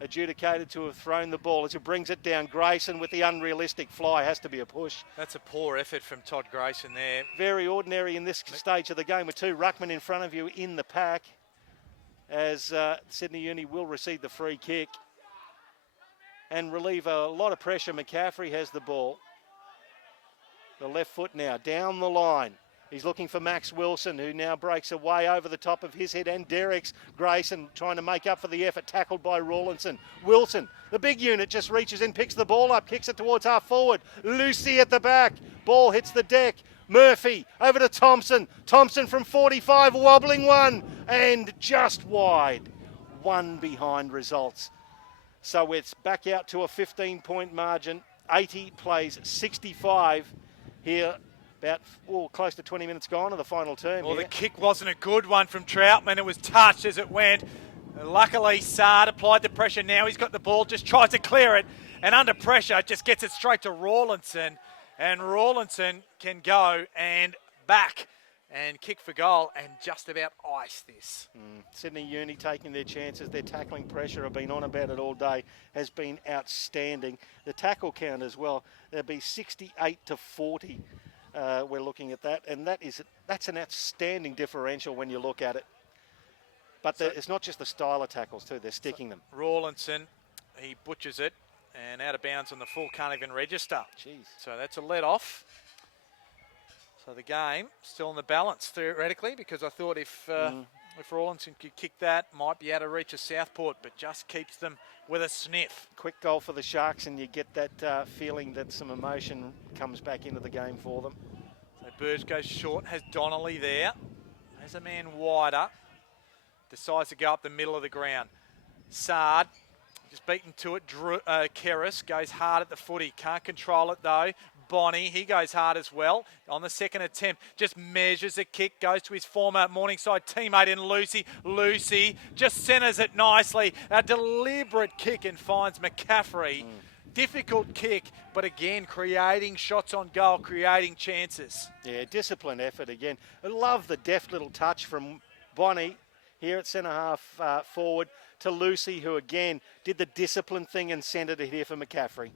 adjudicated to have thrown the ball as he brings it down. Grayson with the unrealistic fly, has to be a push. That's a poor effort from Todd Grayson there. Very ordinary in this stage of the game with two ruckmen in front of you in the pack, as Sydney Uni will receive the free kick and relieve a lot of pressure. McCaffrey has the ball. The left foot now down the line. He's looking for Max Wilson, who now breaks away over the top of his head and Derek's. Grayson trying to make up for the effort, tackled by Rawlinson. Wilson, the big unit, just reaches in, picks the ball up, kicks it towards half forward. Lucy at the back. Ball hits the deck. Murphy over to Thompson. Thompson from 45, wobbling one and just wide. One behind results. So it's back out to a 15-point margin. 80 plays 65 here. About close to 20 minutes gone of the final term. Well, the kick wasn't a good one from Troutman. It was touched as it went. Luckily, Sard applied the pressure. Now he's got the ball, just tries to clear it. And under pressure, just gets it straight to Rawlinson. And Rawlinson can go and back and kick for goal and just about ice this. Sydney Uni taking their chances. Their tackling pressure, I've been on about it all day, has been outstanding. The tackle count as well, there'll be 68 to 40. We're looking at that, and that's an outstanding differential when you look at it. But it's not just the style of tackles too, they're sticking them. Rawlinson, he butchers it, and out of bounds on the full, can't even register. Jeez. So that's a let off. So the game still in the balance theoretically, because I thought if Rawlinson could kick that, might be out of reach of Southport, but just keeps them with a sniff. Quick goal for the Sharks, and you get that feeling that some emotion comes back into the game for them. So Burge goes short, has Donnelly there. Has a man wider. Decides to go up the middle of the ground. Sard, just beaten to it. Keris goes hard at the footy. Can't control it though. Bonnie, he goes hard as well on the second attempt. Just measures a kick, goes to his former Morningside teammate in Lucy. Lucy just centres it nicely. A deliberate kick and finds McCaffrey. Difficult kick, but again, creating shots on goal, creating chances. Yeah, disciplined effort again. I love the deft little touch from Bonnie here at centre half forward to Lucy, who again did the disciplined thing and centred it here for McCaffrey.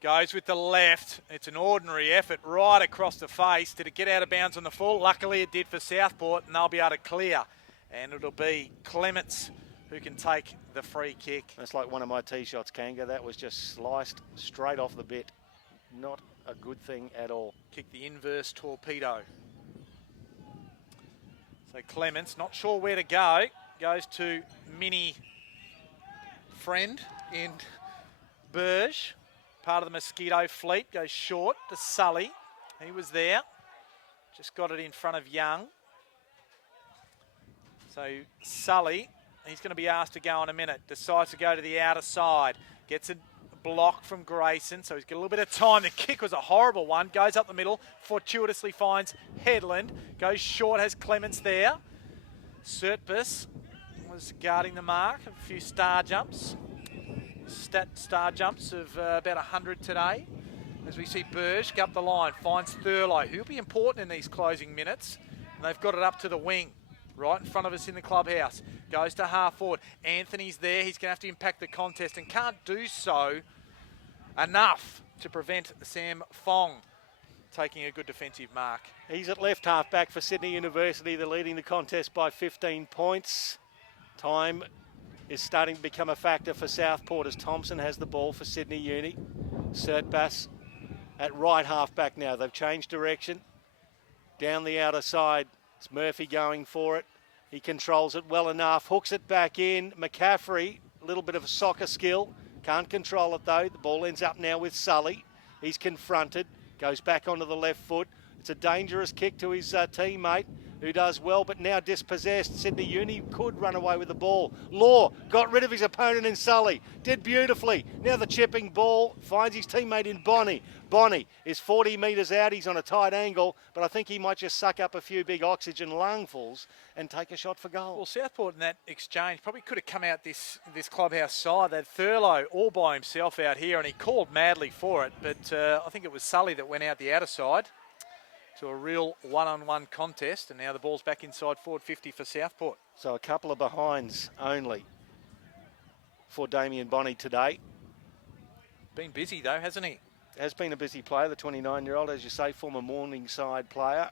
Goes with the left. It's an ordinary effort right across the face. Did it get out of bounds on the full? Luckily it did for Southport, and they'll be able to clear. And it'll be Clements who can take the free kick. That's like one of my tee shots, Kanga. That was just sliced straight off the bit. Not a good thing at all. Kick the inverse torpedo. So Clements, not sure where to go. Goes to mini friend in Burge. Part of the Mosquito fleet, goes short to Sully. He was there. Just got it in front of Young. So Sully, he's going to be asked to go in a minute. Decides to go to the outer side. Gets a block from Grayson, so he's got a little bit of time. The kick was a horrible one. Goes up the middle, fortuitously finds Headland. Goes short, has Clements there. Sertbus was guarding the mark. A few star jumps. Star jumps of about 100 today. As we see Burge go up the line, finds Thurlow, who'll be important in these closing minutes. And they've got it up to the wing, right in front of us in the clubhouse. Goes to half forward. Anthony's there. He's going to have to impact the contest and can't do so enough to prevent Sam Fong taking a good defensive mark. He's at left half back for Sydney University. They're leading the contest by 15 points. Time is starting to become a factor for Southport as Thompson has the ball for Sydney Uni. Surtbas at right half back now. They've changed direction. Down the outer side, it's Murphy going for it. He controls it well enough, hooks it back in. McCaffrey, a little bit of a soccer skill. Can't control it though. The ball ends up now with Sully. He's confronted, goes back onto the left foot. It's a dangerous kick to his teammate, who does well, but now dispossessed. Sydney Uni could run away with the ball. Law got rid of his opponent in Sully. Did beautifully. Now the chipping ball finds his teammate in Bonnie. Bonnie is 40 metres out. He's on a tight angle, but I think he might just suck up a few big oxygen lungfuls and take a shot for goal. Well, Southport in that exchange probably could have come out this clubhouse side. They had Thurlow all by himself out here, and he called madly for it, but I think it was Sully that went out the outer side to a real one-on-one contest, and now the ball's back inside forward 50 for Southport. So a couple of behinds only for Damien Bonnie today. Been busy though, hasn't he? Has been a busy player, the 29-year-old, as you say, former Morningside player.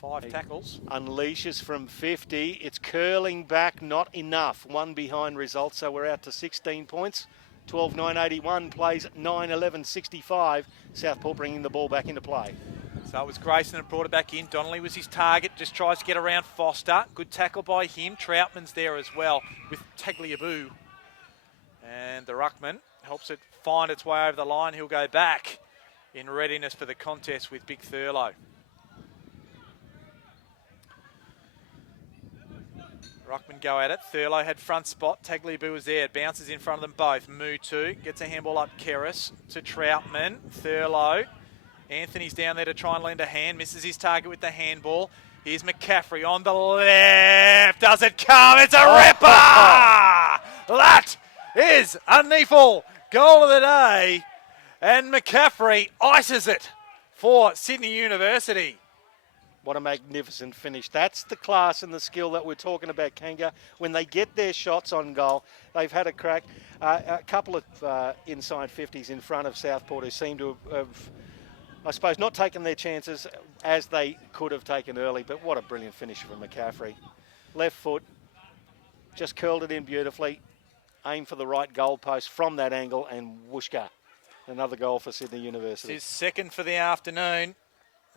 5 tackles. Unleashes from 50. It's curling back, not enough. One behind result, so we're out to 16 points. 12-9-81 plays 9-11-65. Southport bringing the ball back into play. So it was Grayson that brought it back in. Donnelly was his target, just tries to get around Foster. Good tackle by him. Troutman's there as well with Tagliabue. And the ruckman helps it find its way over the line. He'll go back in readiness for the contest with Big Thurlow. Ruckman go at it. Thurlow had front spot. Tagliabue was there. It bounces in front of them both. Mutu gets a handball up. Keris to Troutman. Thurlow. Anthony's down there to try and lend a hand. Misses his target with the handball. Here's McCaffrey on the left. Does it come? It's a ripper! That is a NEAFL goal of the day. And McCaffrey ices it for Sydney University. What a magnificent finish. That's the class and the skill that we're talking about, Kanga. When they get their shots on goal, they've had a crack. A couple of inside 50s in front of Southport who seem to have, I suppose, not taken their chances as they could have taken early. But what a brilliant finish from McCaffrey. Left foot, just curled it in beautifully. Aim for the right goal post from that angle, and whooshka. Another goal for Sydney University. It's his second for the afternoon.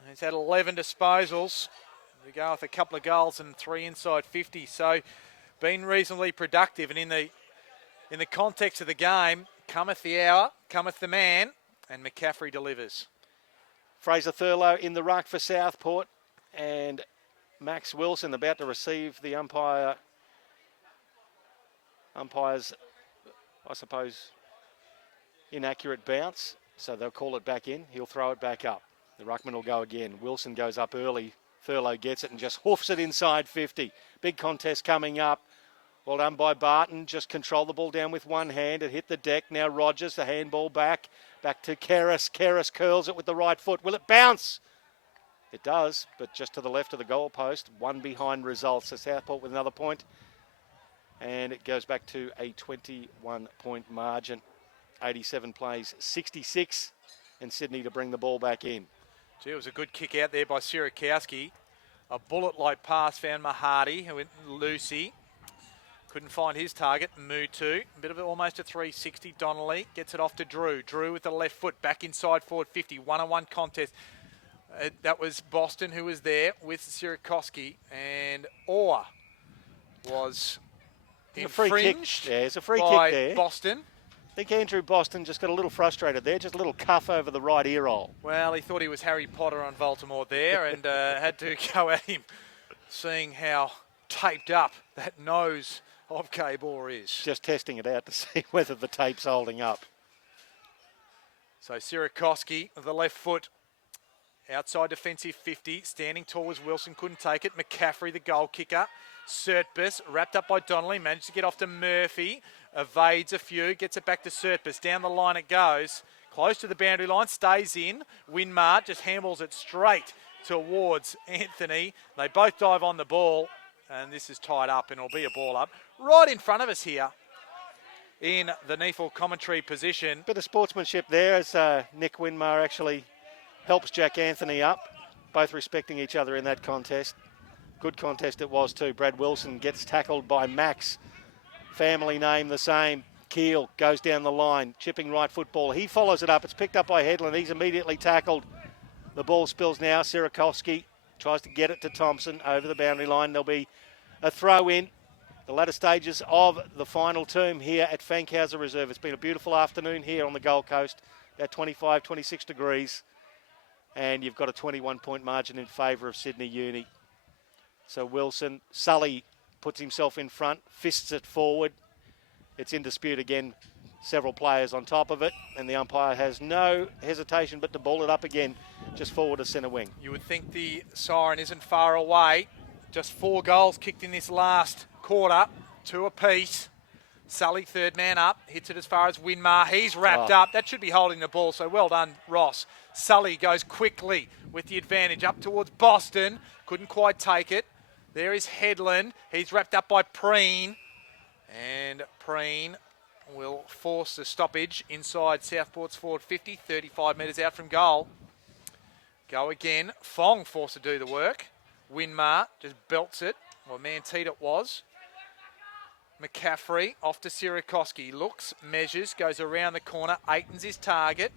He's had 11 disposals. We go with a couple of goals and 3 inside 50. So been reasonably productive. And in the context of the game, cometh the hour, cometh the man, and McCaffrey delivers. Fraser Thurlow in the ruck for Southport, and Max Wilson about to receive the umpire's, I suppose, inaccurate bounce. So they'll call it back in. He'll throw it back up. The ruckman will go again. Wilson goes up early. Thurlow gets it and just hoofs it inside 50. Big contest coming up. Well done by Barton. Just control the ball down with one hand. It hit the deck. Now Rogers, the handball back. Back to Keris. Keris curls it with the right foot. Will it bounce? It does, but just to the left of the goal post. One behind results. So Southport with another point. And it goes back to a 21-point margin. 87 plays 66. And Sydney to bring the ball back in. Gee, it was a good kick out there by Sierakowski. A bullet-like pass found Mahadi, who went Lucy. Couldn't find his target. Mutu, a bit of almost a 360. Donnelly gets it off to Drew. Drew with the left foot back inside forward 50. One-on-one contest. That was Boston who was there with Sierakowski, and Orr was infringed it's a free by kick there. Boston. I think Andrew Boston just got a little frustrated there, just a little cuff over the right ear roll. Well, he thought he was Harry Potter on Baltimore there and had to go at him, seeing how taped up that nose of Gabor is. Just testing it out to see whether the tape's holding up. So Sierakowski, the left foot, outside defensive 50, standing tall was Wilson, couldn't take it. McCaffrey, the goal kicker. Surtbus, wrapped up by Donnelly, managed to get off to Murphy. Evades a few, gets it back to Surtbus. Down the line it goes. Close to the boundary line, stays in. Winmar just handballs it straight towards Anthony. They both dive on the ball, and this is tied up, and it'll be a ball up right in front of us here in the NEAFL commentary position. Bit of sportsmanship there as Nick Winmar actually helps Jack Anthony up, both respecting each other in that contest. Good contest it was too. Brad Wilson gets tackled by Max. Family name the same. Keel goes down the line, chipping right football. He follows it up. It's picked up by Headland. He's immediately tackled. The ball spills now. Sierakowski tries to get it to Thompson over the boundary line. There'll be a throw in. The latter stages of the final term here at Fankhauser Reserve. It's been a beautiful afternoon here on the Gold Coast, about 25, 26 degrees. And you've got a 21-point margin in favour of Sydney Uni. So Wilson, Sully puts himself in front, fists it forward. It's in dispute again, several players on top of it, and the umpire has no hesitation but to ball it up again, just forward to centre wing. You would think the siren isn't far away. Just 4 goals kicked in this last quarter, 2 apiece. Sully, third man up, hits it as far as Winmar. He's wrapped up. That should be holding the ball, so well done, Ross. Sully goes quickly with the advantage up towards Boston. Couldn't quite take it. There is Headland. He's wrapped up by Preen. And Preen will force the stoppage inside Southport's forward 50, 35 metres out from goal. Go again. Fong forced to do the work. Winmar just belts it. Well, Mantita it was. McCaffrey off to Sierakowski. Looks, measures, goes around the corner. Aiton's his target.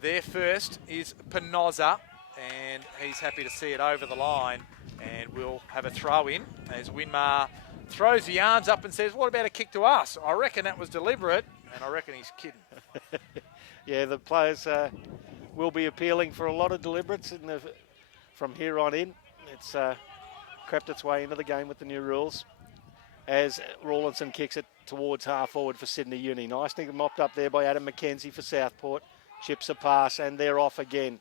There first is Penoza, and he's happy to see it over the line. And we'll have a throw in as Winmar throws the arms up and says, what about a kick to us? I reckon that was deliberate, and I reckon he's kidding. Yeah, the players will be appealing for a lot of deliberates from here on in. It's crept its way into the game with the new rules as Rawlinson kicks it towards half forward for Sydney Uni. Nicely mopped up there by Adam McKenzie for Southport. Chips a pass and they're off again.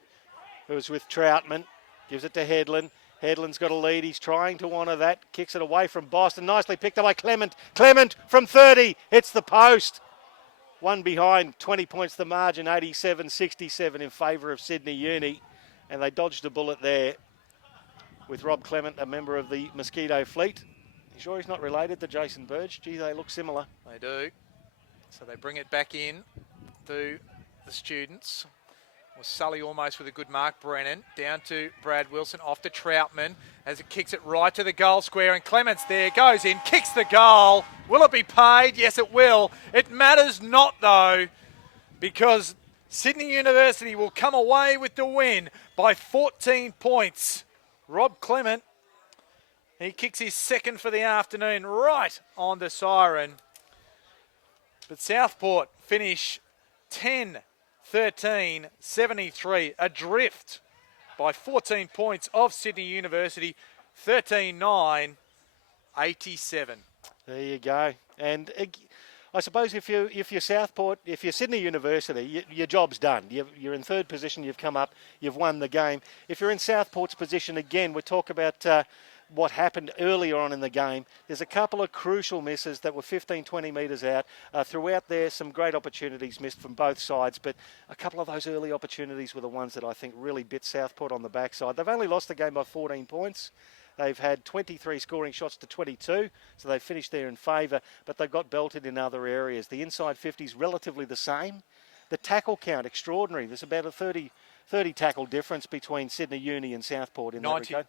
It was with Troutman. Gives it to Headland. Headland's got a lead. He's trying to honour that. Kicks it away from Boston. Nicely picked up by Clement. Clement from 30. Hits the post. One behind. 20 points the margin. 87-67 in favour of Sydney Uni. And they dodged a bullet there with Rob Clement, a member of the Mosquito Fleet. You sure he's not related to Jason Burge? Gee, they look similar. They do. So they bring it back in to the students. Well, Sully almost with a good mark. Brennan down to Brad Wilson, off to Troutman as it kicks it right to the goal square. And Clements there goes in, kicks the goal. Will it be paid? Yes, it will. It matters not, though, because Sydney University will come away with the win by 14 points. Rob Clement, he kicks his second for the afternoon right on the siren. But Southport finish 10-13-73, adrift by 14 points of Sydney University, 13-9-87. There you go. And I suppose if you're Southport, if you're Sydney University, your job's done. You're in third position, you've come up, you've won the game. If you're in Southport's position again, we talk about what happened earlier on in the game. There's a couple of crucial misses that were 15, 20 metres out. Throughout there, some great opportunities missed from both sides, but a couple of those early opportunities were the ones that I think really bit Southport on the backside. They've only lost the game by 14 points. They've had 23 scoring shots to 22, so they've finished there in favour, but they've got belted in other areas. The inside 50's relatively the same. The tackle count, extraordinary. There's about a 30 tackle difference between Sydney Uni and Southport in 91-68,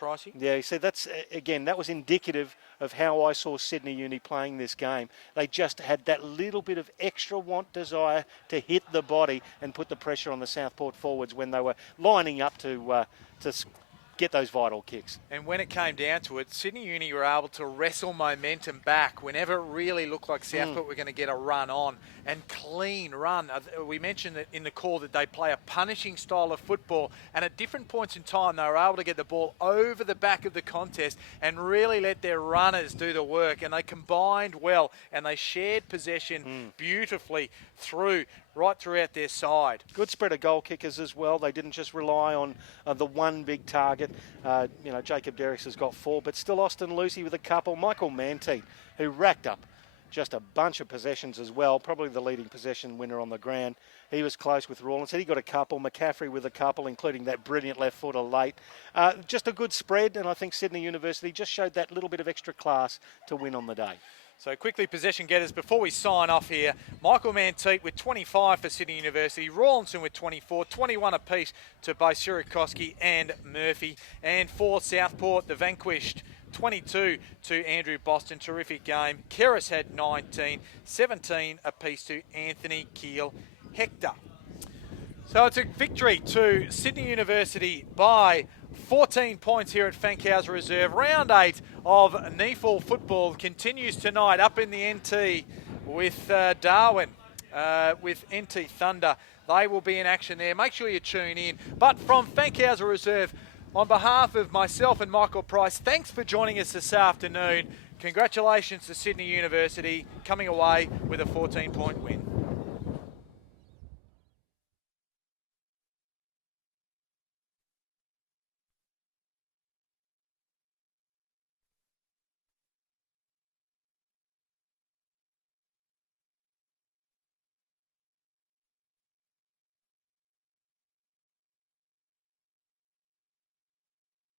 Pricey. Yeah, so that's, again, that was indicative of how I saw Sydney Uni playing this game. They just had that little bit of extra desire to hit the body and put the pressure on the Southport forwards when they were lining up to get those vital kicks. And when it came down to it, Sydney Uni were able to wrestle momentum back whenever it really looked like Southport were going to get a run on, and clean run. We mentioned that in the call that they play a punishing style of football, and at different points in time they were able to get the ball over the back of the contest and really let their runners do the work, and they combined well and they shared possession beautifully right throughout their side. Good spread of goal kickers as well. They didn't just rely on the one big target. Jacob Derricks has got 4, but still Austin Lucy with a couple. Michael Mantine, who racked up just a bunch of possessions as well, probably the leading possession winner on the ground. He was close with Rawlinson. He got a couple. McCaffrey with a couple, including that brilliant left footer late. Just a good spread, and I think Sydney University just showed that little bit of extra class to win on the day. So quickly possession getters before we sign off here. Michael Manteet with 25 for Sydney University. Rawlinson with 24, 21 apiece to both Sirikoski and Murphy. And for Southport, the vanquished, 22 to Andrew Boston. Terrific game. Keris had 19, 17 apiece to Anthony Keel Hector. So it's a victory to Sydney University by 14 points here at Fankhauser Reserve. Round 8 of NEAFL football continues tonight up in the NT with Darwin, with NT Thunder. They will be in action there. Make sure you tune in. But from Fankhauser Reserve, on behalf of myself and Michael Price, thanks for joining us this afternoon. Congratulations to Sydney University coming away with a 14-point win.